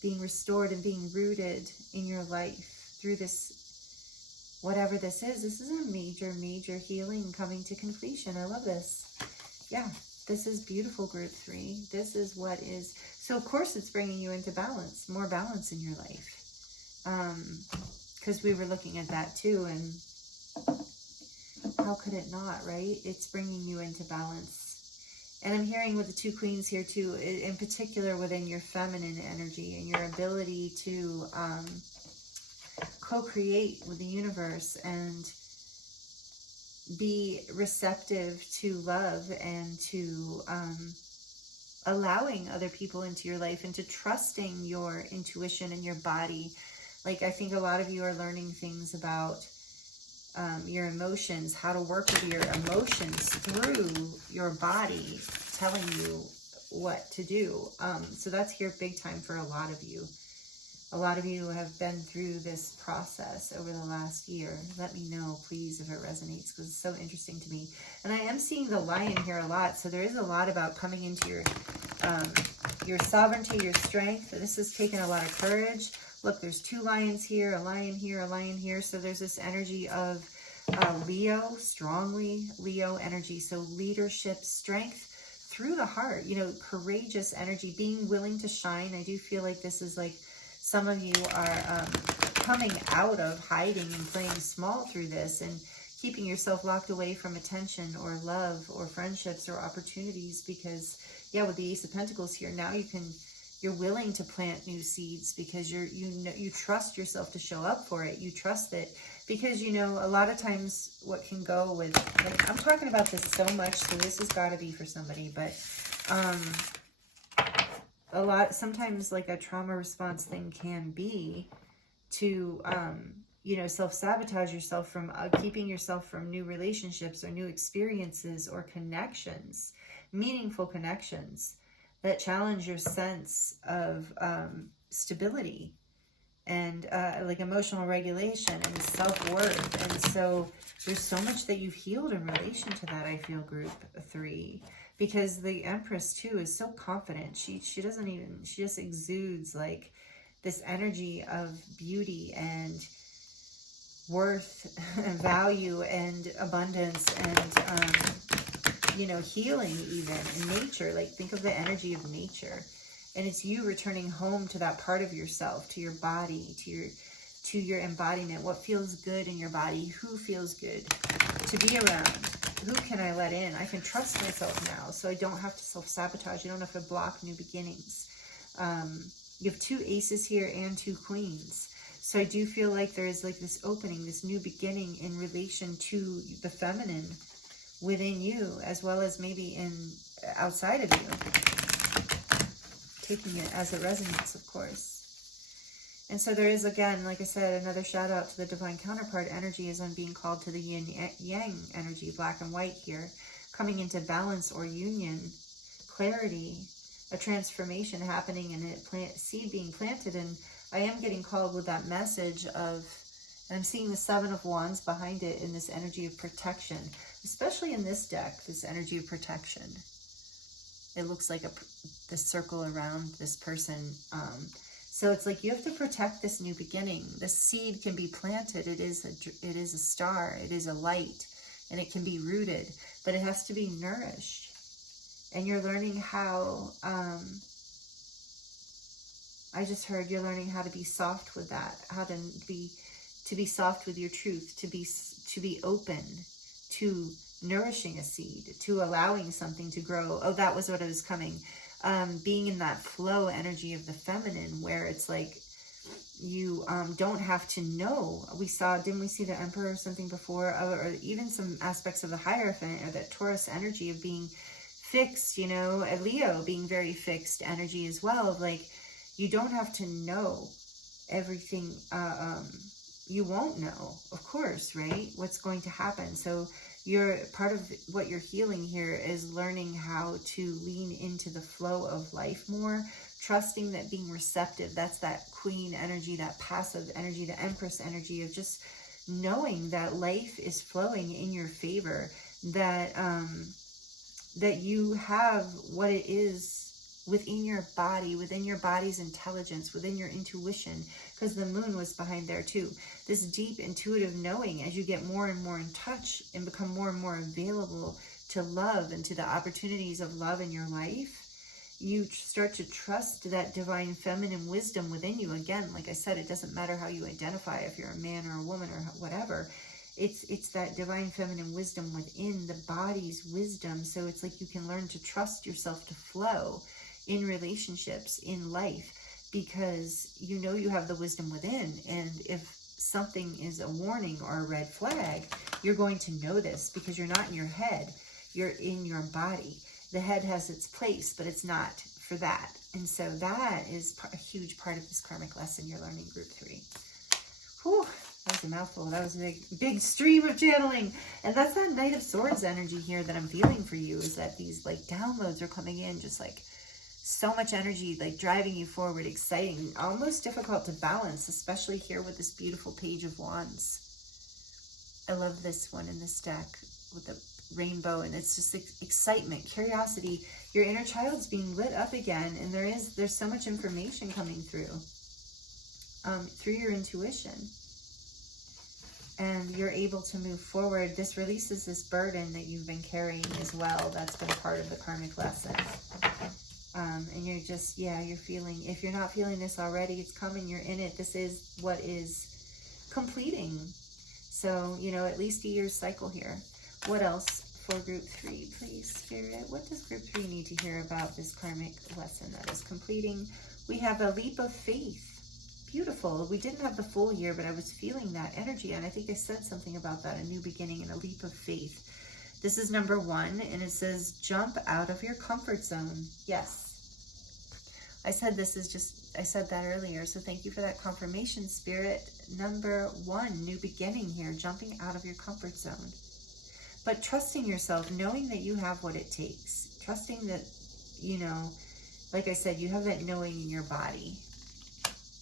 being restored and being rooted in your life through this, whatever this is. This is a major, major healing coming to completion. I love this. Yeah, this is beautiful, group 3. This is what is. So, of course, it's bringing you into balance, more balance in your life. Because we were looking at that too, and how could it not, right? It's bringing you into balance. And I'm hearing with the 2 queens here too, in particular within your feminine energy and your ability to co-create with the universe and be receptive to love and to allowing other people into your life and to trusting your intuition and your body. Like, I think a lot of you are learning things about your emotions, how to work with your emotions through your body telling you what to do. So that's here big time for a lot of you. A lot of you have been through this process over the last year. Let me know, please, if it resonates, because it's so interesting to me. And I am seeing the lion here a lot. So there is a lot about coming into your sovereignty, your strength. This has taken a lot of courage. Look, there's 2 lions here, a lion here, a lion here. So there's this energy of Leo, strongly Leo energy. So leadership, strength through the heart, you know, courageous energy, being willing to shine. I do feel like this is like some of you are coming out of hiding and playing small through this and keeping yourself locked away from attention or love or friendships or opportunities. Because, yeah, with the Ace of Pentacles here, now you're willing to plant new seeds because you trust yourself to show up for it. You trust it because, you know, a lot of times what can go with, like, I'm talking about this so much, so this has got to be for somebody, but sometimes like a trauma response thing can be to, you know, self-sabotage yourself from keeping yourself from new relationships or new experiences or connections, meaningful connections that challenge your sense of stability and like emotional regulation and self-worth. And so there's so much that you've healed in relation to that, I feel, group 3, because the Empress too is so confident. She just exudes like this energy of beauty and worth and value and abundance and you know, healing even in nature. Like, think of the energy of nature, and it's you returning home to that part of yourself, to your body, to your embodiment. What feels good in your body? Who feels good to be around? Who can I let in? I can trust myself now, so I don't have to self-sabotage. I don't have to block new beginnings. You have 2 aces here and 2 queens. So I do feel like there is like this opening, this new beginning in relation to the feminine within you, as well as maybe outside of you. Taking it as it resonates, of course. And so there is, again, like I said, another shout out to the divine counterpart energy as I'm being called to the yin yang energy, black and white here, coming into balance or union, clarity, a transformation happening, and seed being planted. And I am getting called with that message of, and I'm seeing the 7 of Wands behind it in this energy of protection, especially in this deck, this energy of protection. It looks like the circle around this person. So it's like you have to protect this new beginning. The seed can be planted. It is a star. It is a light, and it can be rooted, but it has to be nourished. And you're learning how. I just heard you're learning how to be soft with that. How to be soft with your truth. To be open to nourishing a seed, to allowing something to grow. Oh, that was what I was coming. Being in that flow energy of the feminine, where it's like you don't have to know. Didn't we see the Emperor or something before? Or even some aspects of the Hierophant, or that Taurus energy of being fixed, you know, a Leo being very fixed energy as well. Of like, you don't have to know everything, you won't know, of course, right? What's going to happen. So you're part of what you're healing here is learning how to lean into the flow of life more, trusting that being receptive, that's that queen energy, that passive energy, the empress energy of just knowing that life is flowing in your favor, that that you have what it is within your body, within your body's intelligence, within your intuition, because the moon was behind there too. This deep intuitive knowing, as you get more and more in touch and become more and more available to love and to the opportunities of love in your life, you start to trust that divine feminine wisdom within you. Again, like I said, it doesn't matter how you identify, if you're a man or a woman or whatever. It's that divine feminine wisdom within the body's wisdom. So it's like you can learn to trust yourself to flow in relationships, in life, because you know you have the wisdom within. And if something is a warning or a red flag, you're going to know this because you're not in your head, you're in your body. The head has its place, but it's not for that. And so that is a huge part of this karmic lesson you're learning, group 3. Whew, that was a mouthful. That was a big stream of channeling. And that's that Knight of Swords energy here that I'm feeling for you, is that these like downloads are coming in, just like so much energy, like driving you forward, exciting, almost difficult to balance, especially here with this beautiful Page of Wands. I love this one in this deck with the rainbow, and it's just like excitement, curiosity. Your inner child's being lit up again, and there's so much information coming through your intuition, and you're able to move forward. This releases this burden that you've been carrying as well. That's been part of the karmic lesson. And you're just, you're feeling, if you're not feeling this already, it's coming, you're in it. This is what is completing. So, at least a year's cycle here. What else for group 3, please, Spirit? What does group 3 need to hear about this karmic lesson that is completing? We have a leap of faith. Beautiful. We didn't have the full year, but I was feeling that energy, and I think I said something about that, a new beginning and a leap of faith. This is number 1, and it says, jump out of your comfort zone. Yes. I said that earlier, so thank you for that confirmation, Spirit. Number 1, new beginning here, jumping out of your comfort zone. But trusting yourself, knowing that you have what it takes. Trusting that, like I said, you have that knowing in your body.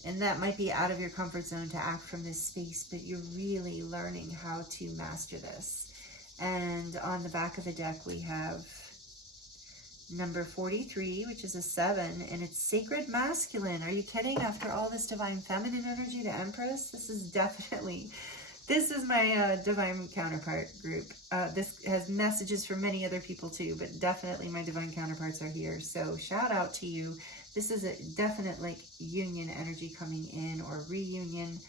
And that might be out of your comfort zone to act from this space, but you're really learning how to master this. And on the back of the deck, we have number 43, which is a 7, and it's sacred masculine. Are you kidding? After all this divine feminine energy, the Empress, this is my divine counterpart group. This has messages for many other people too, but definitely my divine counterparts are here. So shout out to you. This is a definite like union energy coming in, or reunion.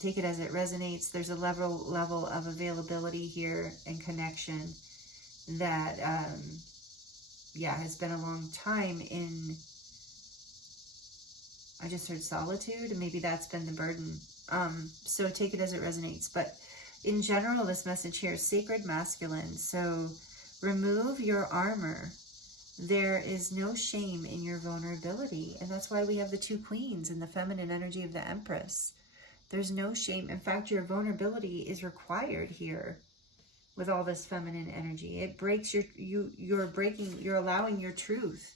Take it as it resonates. There's a level of availability here and connection that has been a long time in, I just heard solitude, and maybe that's been the burden. So take it as it resonates. But in general, this message here is sacred masculine. So remove your armor. There is no shame in your vulnerability. And that's why we have the 2 queens and the feminine energy of the Empress. There's no shame. In fact, your vulnerability is required here with all this feminine energy. It breaks you're allowing your truth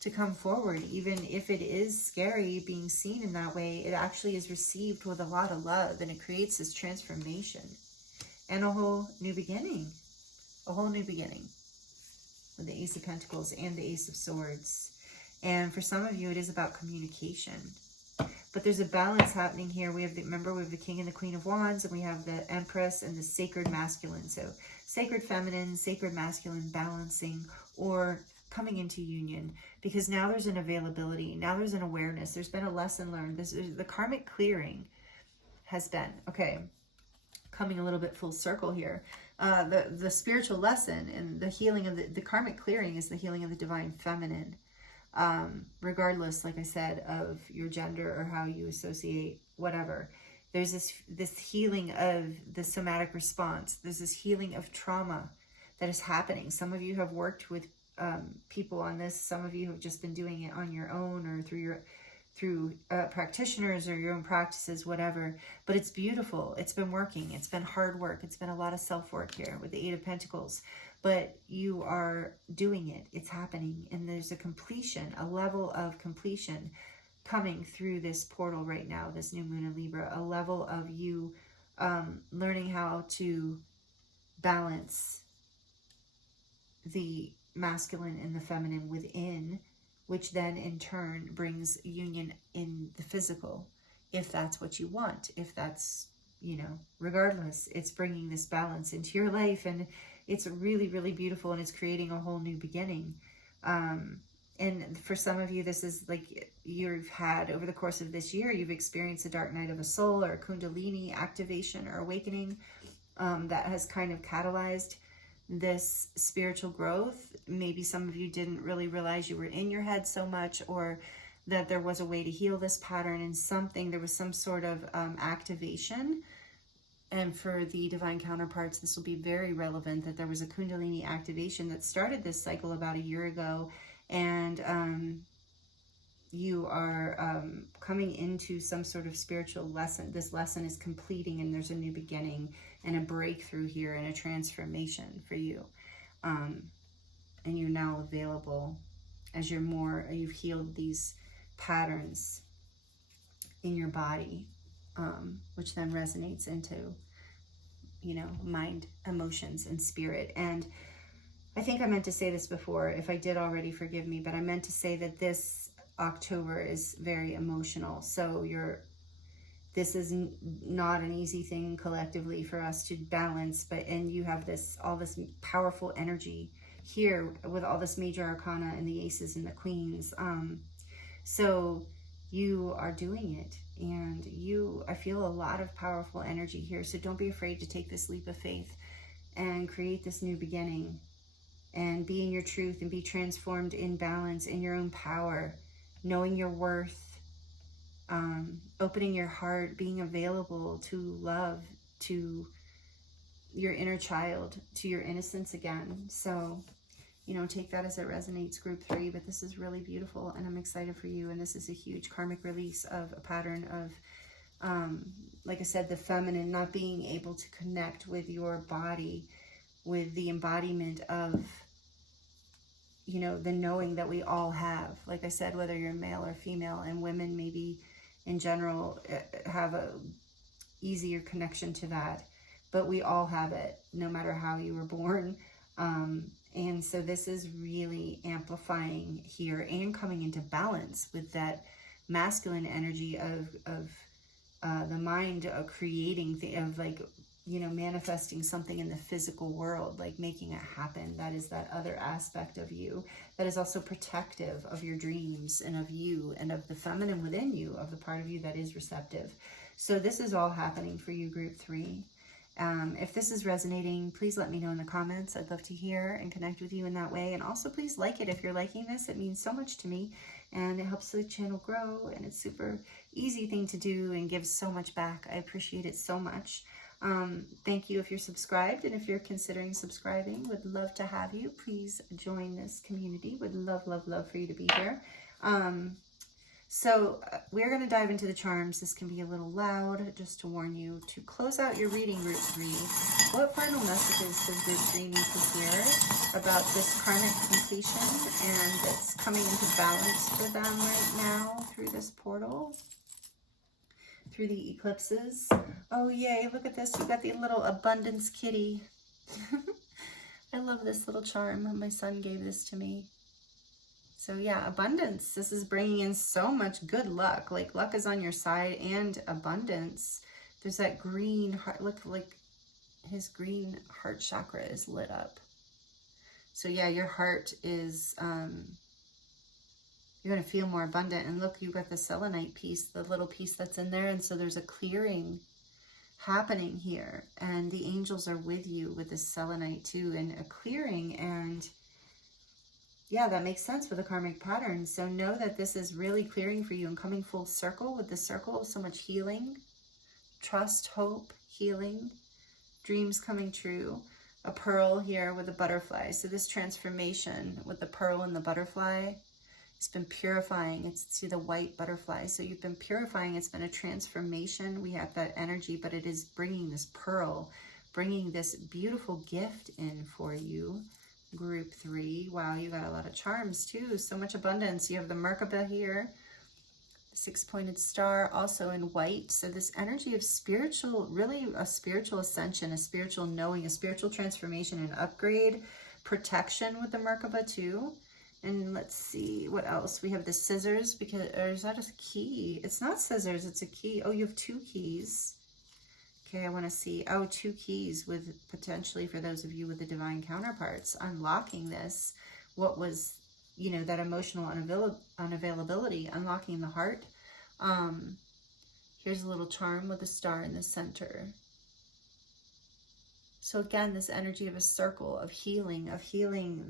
to come forward. Even if it is scary being seen in that way, it actually is received with a lot of love, and it creates this transformation and a whole new beginning. A whole new beginning with the Ace of Pentacles and the Ace of Swords. And for some of you, it is about communication. But there's a balance happening here. Remember, we have the King and the Queen of Wands, and we have the Empress and the sacred masculine. So sacred feminine, sacred masculine, balancing or coming into union. Because now there's an availability. Now there's an awareness. There's been a lesson learned. The karmic clearing has been, okay, coming a little bit full circle here. The spiritual lesson and the healing of the karmic clearing is the healing of the divine feminine. Regardless, like I said, of your gender or how you associate whatever. There's this healing of the somatic response. There's this healing of trauma that is happening. Some of you have worked with people on this. Some of you have just been doing it on your own or through through practitioners or your own practices, whatever. But it's beautiful. It's been working. It's been hard work. It's been a lot of self-work here with the Eight of Pentacles. But you are doing it. It's happening. And there's a completion, a level of completion coming through this portal right now, this new moon in Libra, a level of you learning how to balance the masculine and the feminine within, which then in turn brings union in the physical, if that's what you want, if that's, you know, regardless, it's bringing this balance into your life, and it's really, really beautiful, and it's creating a whole new beginning. And for some of you, this is like you've had over the course of this year, you've experienced a dark night of a soul or a kundalini activation or awakening that has kind of catalyzed this spiritual growth. Maybe some of you didn't really realize you were in your head so much, or that there was a way to heal this pattern, and there was some sort of activation. And for the divine counterparts, this will be very relevant, that there was a kundalini activation that started this cycle about a year ago, and you are coming into some sort of spiritual lesson. This lesson is completing, and there's a new beginning and a breakthrough here and a transformation for you. And you're now available as you've healed these patterns in your body, which then resonates into, you know, mind, emotions, and spirit. And I think I meant to say this before. If I did already, forgive me, but I meant to say that this October is very emotional. So this is not an easy thing collectively for us to balance, and you have all this powerful energy here with all this major arcana and the aces and the queens. So you are doing it, and I feel a lot of powerful energy here. So don't be afraid to take this leap of faith and create this new beginning and be in your truth and be transformed in balance, in your own power, knowing your worth, opening your heart, being available to love, to your inner child, to your innocence again. So, you know, take that as it resonates, group 3, but this is really beautiful, and I'm excited for you. And this is a huge karmic release of a pattern of, like I said, the feminine not being able to connect with your body, with the embodiment of, you know, the knowing that we all have. Like I said, whether you're male or female, and women maybe in general have a easier connection to that, but we all have it, no matter how you were born. And so this is really amplifying here and coming into balance with that masculine energy of the mind, of creating, of like, you know, manifesting something in the physical world, like making it happen. That is that other aspect of you that is also protective of your dreams and of you and of the feminine within you, of the part of you that is receptive. So this is all happening for you, group 3. If this is resonating, please let me know in the comments. I'd love to hear and connect with you in that way. And also please like it. If you're liking this, it means so much to me, and it helps the channel grow, and it's super easy thing to do and gives so much back. I appreciate it so much. Thank you if you're subscribed, and if you're considering subscribing, would love to have you. Please join this community. Would love, love, love for you to be here. So we're going to dive into the charms. This can be a little loud, just to warn you. To close out your reading, group 3, what final messages does group 3 need to hear about this karmic completion and it's coming into balance for them right now through this portal, through the eclipses? Oh yay, look at this. We've got the little abundance kitty. I love this little charm. My son gave this to me. So yeah, abundance. This is bringing in so much good luck. Like luck is on your side, and abundance. There's that green heart. Look, like his green heart chakra is lit up. So yeah, your heart is, you're going to feel more abundant. And look, you've got the selenite piece, the little piece that's in there. And so there's a clearing happening here. And the angels are with you with this selenite too, and a clearing. And yeah, that makes sense for the karmic pattern. So know that this is really clearing for you and coming full circle with the circle of so much healing, trust, hope, healing, dreams coming true. A pearl here with a butterfly. So this transformation with the pearl and the butterfly It's been purifying. It's, see the white butterfly. So you've been purifying. It's been a transformation. We have that energy, but it is bringing this pearl, bringing this beautiful gift in for you. Group 3. Wow, you got a lot of charms too. So much abundance. You have the Merkaba here. 6-pointed star, also in white. So this energy of spiritual, really a spiritual ascension, a spiritual knowing, a spiritual transformation and upgrade, protection with the Merkaba too. And let's see what else. We have the scissors, because, or is that a key? It's not scissors, it's a key. Oh, you have 2 keys. Okay, I want to see. Oh, 2 keys with potentially, for those of you with the divine counterparts, unlocking this. What was, you know, that emotional unavailability, unlocking the heart. Here's a little charm with a star in the center. So again, this energy of a circle of healing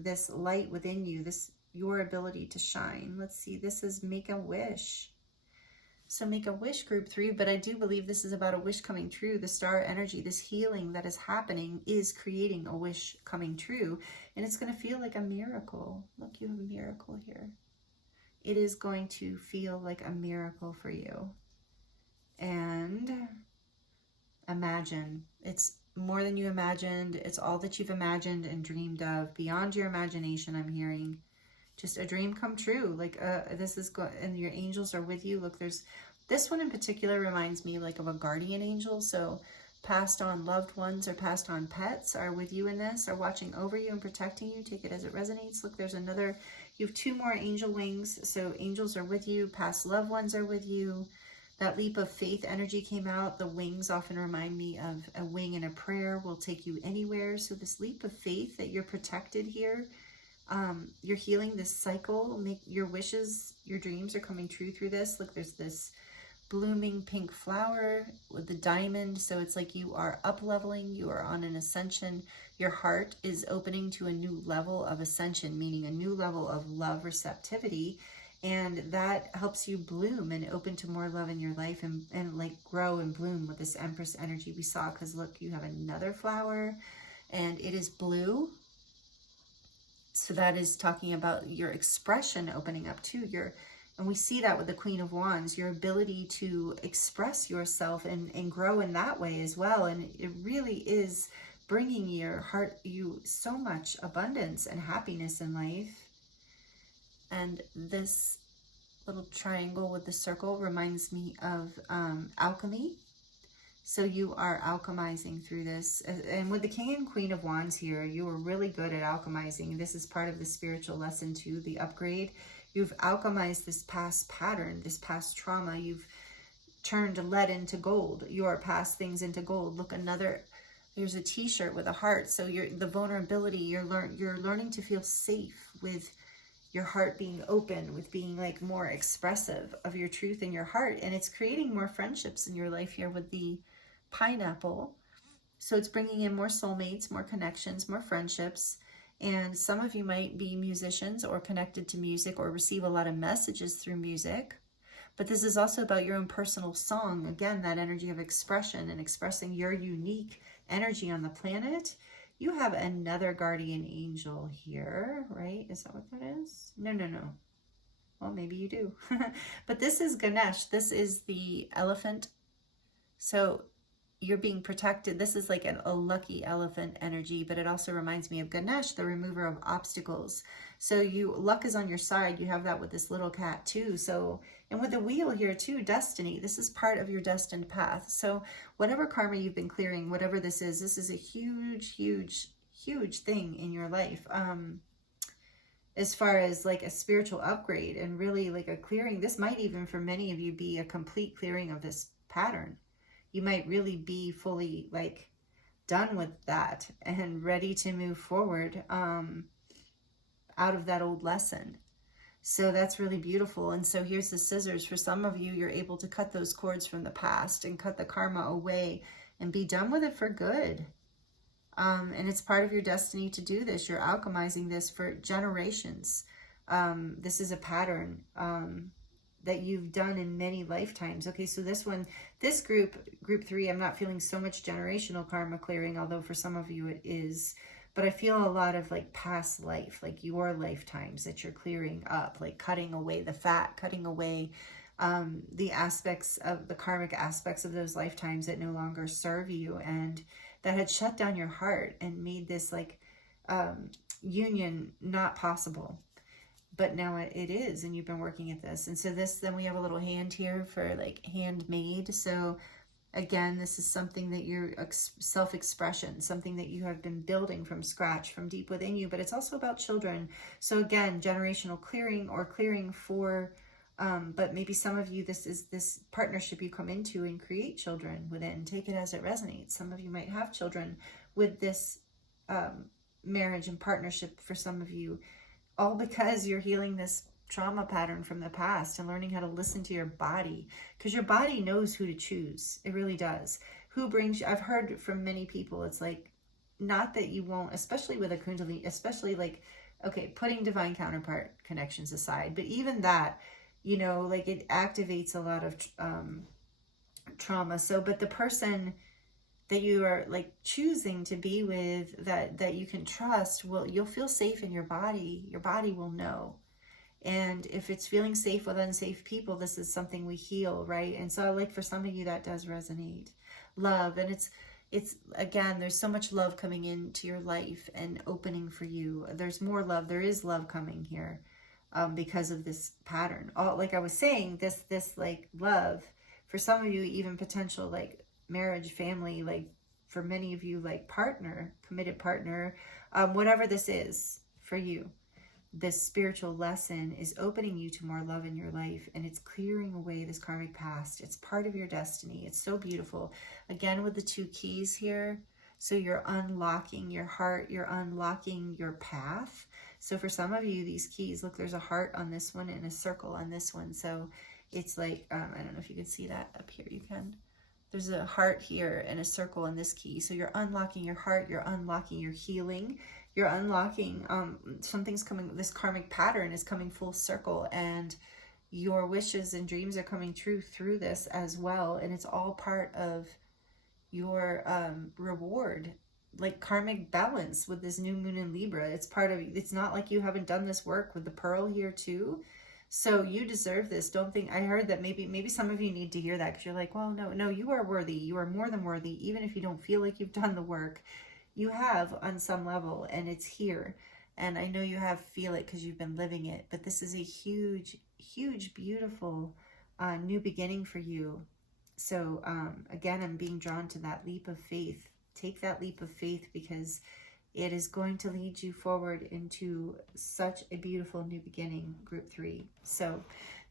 this light within you, this, your ability to shine. Let's see, this is make a wish. So make a wish, group 3, but I do believe this is about a wish coming true. The star energy, this healing that is happening is creating a wish coming true, and it's going to feel like a miracle. Look, you have a miracle here. It is going to feel like a miracle for you. And imagine, it's more than you imagined. It's all that you've imagined and dreamed of, beyond your imagination. I'm hearing just a dream come true. Like this is and your angels are with you. Look, there's this one in particular reminds me like of a guardian angel. So passed on loved ones or passed on pets are with you in this, are watching over you and protecting you. Take it as it resonates. Look, there's another, you have 2 more angel wings. So angels are with you, past loved ones are with you. That leap of faith energy came out. The wings often remind me of a wing in a prayer will take you anywhere. So this leap of faith that you're protected here. You're healing this cycle. Make your wishes, your dreams are coming true through this. Look, there's this blooming pink flower with the diamond. So it's like you are up leveling, you are on an ascension. Your heart is opening to a new level of ascension, meaning a new level of love receptivity. And that helps you bloom and open to more love in your life and like grow and bloom with this Empress energy we saw. Because look, you have another flower and it is blue. So that is talking about your expression opening up too. And we see that with the Queen of Wands, your ability to express yourself and grow in that way as well. And it really is bringing your heart, you so much abundance and happiness in life. And this little triangle with the circle reminds me of alchemy. So you are alchemizing through this. And with the King and Queen of Wands here, you are really good at alchemizing. This is part of the spiritual lesson too, the upgrade. You've alchemized this past pattern, this past trauma. You've turned lead into gold, your past things into gold. Look, there's a t-shirt with a heart. So the vulnerability, you're learning to feel safe with your heart being open, with being like more expressive of your truth in your heart. And it's creating more friendships in your life here with the pineapple. So it's bringing in more soulmates, more connections, more friendships. And some of you might be musicians or connected to music or receive a lot of messages through music. But this is also about your own personal song. Again, that energy of expression and expressing your unique energy on the planet. You have another guardian angel here, right? Is that what that is? No. Well, maybe you do. But this is Ganesh. This is the elephant. So you're being protected. This is like a lucky elephant energy, but it also reminds me of Ganesh, the remover of obstacles. So luck is on your side. You have that with this little cat too. So, and with the wheel here too, destiny. This is part of your destined path. So whatever karma you've been clearing, whatever this is a huge, huge, huge thing in your life. As far as like a spiritual upgrade and really like a clearing. This might even for many of you be a complete clearing of this pattern. You might really be fully like done with that and ready to move forward out of that old lesson. So that's really beautiful. And so here's the scissors. For some of you, you're able to cut those cords from the past and cut the karma away and be done with it for good. And it's part of your destiny to do this. You're alchemizing this for generations. This is a pattern that you've done in many lifetimes. Okay, so this group 3, I'm not feeling so much generational karma clearing, although for some of you it is. but I feel a lot of like past life, like your lifetimes that you're clearing up, like cutting away the fat, cutting away the aspects of the karmic aspects of those lifetimes that no longer serve you and that had shut down your heart and made this like union not possible. But now it is, and you've been working at this. And so this, then we have a little hand here for like handmade. So again, this is something that you're self-expression, something that you have been building from scratch, from deep within you, but it's also about children. So again, generational clearing or clearing for, but maybe some of you, this is this partnership you come into and create children within. Take it as it resonates. Some of you might have children with this marriage and partnership for some of you, all because you're healing this trauma pattern from the past and learning how to listen to your body, because your body knows who to choose. It really does. Who brings you, I've heard from many people, it's like, not that you won't, especially with a Kundalini, especially like, okay, putting divine counterpart connections aside, but even that, you know, like it activates a lot of trauma. So, but the person that you are like choosing to be with, that you can trust, you'll feel safe in your body. Your body will know. And if it's feeling safe with unsafe people, this is something we heal, right? And so like for some of you that does resonate. Love, and it's again, there's so much love coming into your life and opening for you. There's more love. There is love coming here because of this pattern. All, like I was saying, this like love, for some of you, even potential like marriage, family, like for many of you, like partner, committed partner, whatever this is for you, this spiritual lesson is opening you to more love in your life, and it's clearing away this karmic past. It's part of your destiny. It's so beautiful. Again, with the 2 keys here, so you're unlocking your heart, you're unlocking your path. So for some of you, these keys, look, there's a heart on this one and a circle on this one. So it's like, I don't know if you can see that up here. You can. There's a heart here and a circle on this key. So you're unlocking your heart, you're unlocking your healing, you're unlocking, something's coming, this karmic pattern is coming full circle, and your wishes and dreams are coming true through this as well. And it's all part of your reward, like karmic balance with this new moon in Libra. It's part of, it's not like you haven't done this work with the pearl here too. So you deserve this. Don't think, I heard that maybe some of you need to hear that, because you're like, well, no, you are worthy. You are more than worthy. Even if you don't feel like you've done the work, you have on some level, and it's here. And I know you feel it because you've been living it, but this is a huge, huge, beautiful new beginning for you. So again, I'm being drawn to that leap of faith. Take that leap of faith, because it is going to lead you forward into such a beautiful new beginning, group 3. So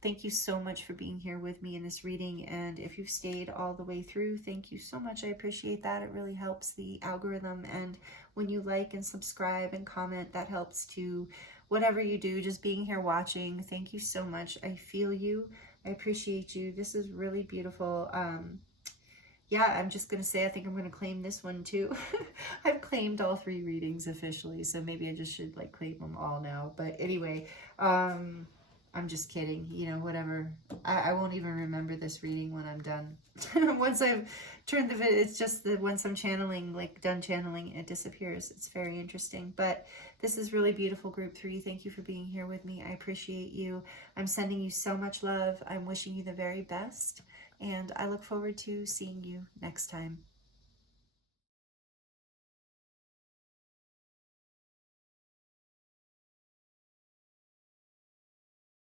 thank you so much for being here with me in this reading. And if you've stayed all the way through, thank you so much. I appreciate that. It really helps the algorithm. And when you like and subscribe and comment, that helps too. Whatever you do, just being here watching, thank you so much. I feel you. I appreciate you. This is really beautiful. Yeah, I'm just going to say, I think I'm going to claim this one too. I've claimed all 3 readings officially, so maybe I just should like claim them all now. But anyway, I'm just kidding, you know, whatever. I won't even remember this reading when I'm done. Once I've turned the video, it's just that once I'm channeling, like done channeling, it disappears. It's very interesting. But this is really beautiful, group 3. Thank you for being here with me. I appreciate you. I'm sending you so much love. I'm wishing you the very best. And I look forward to seeing you next time.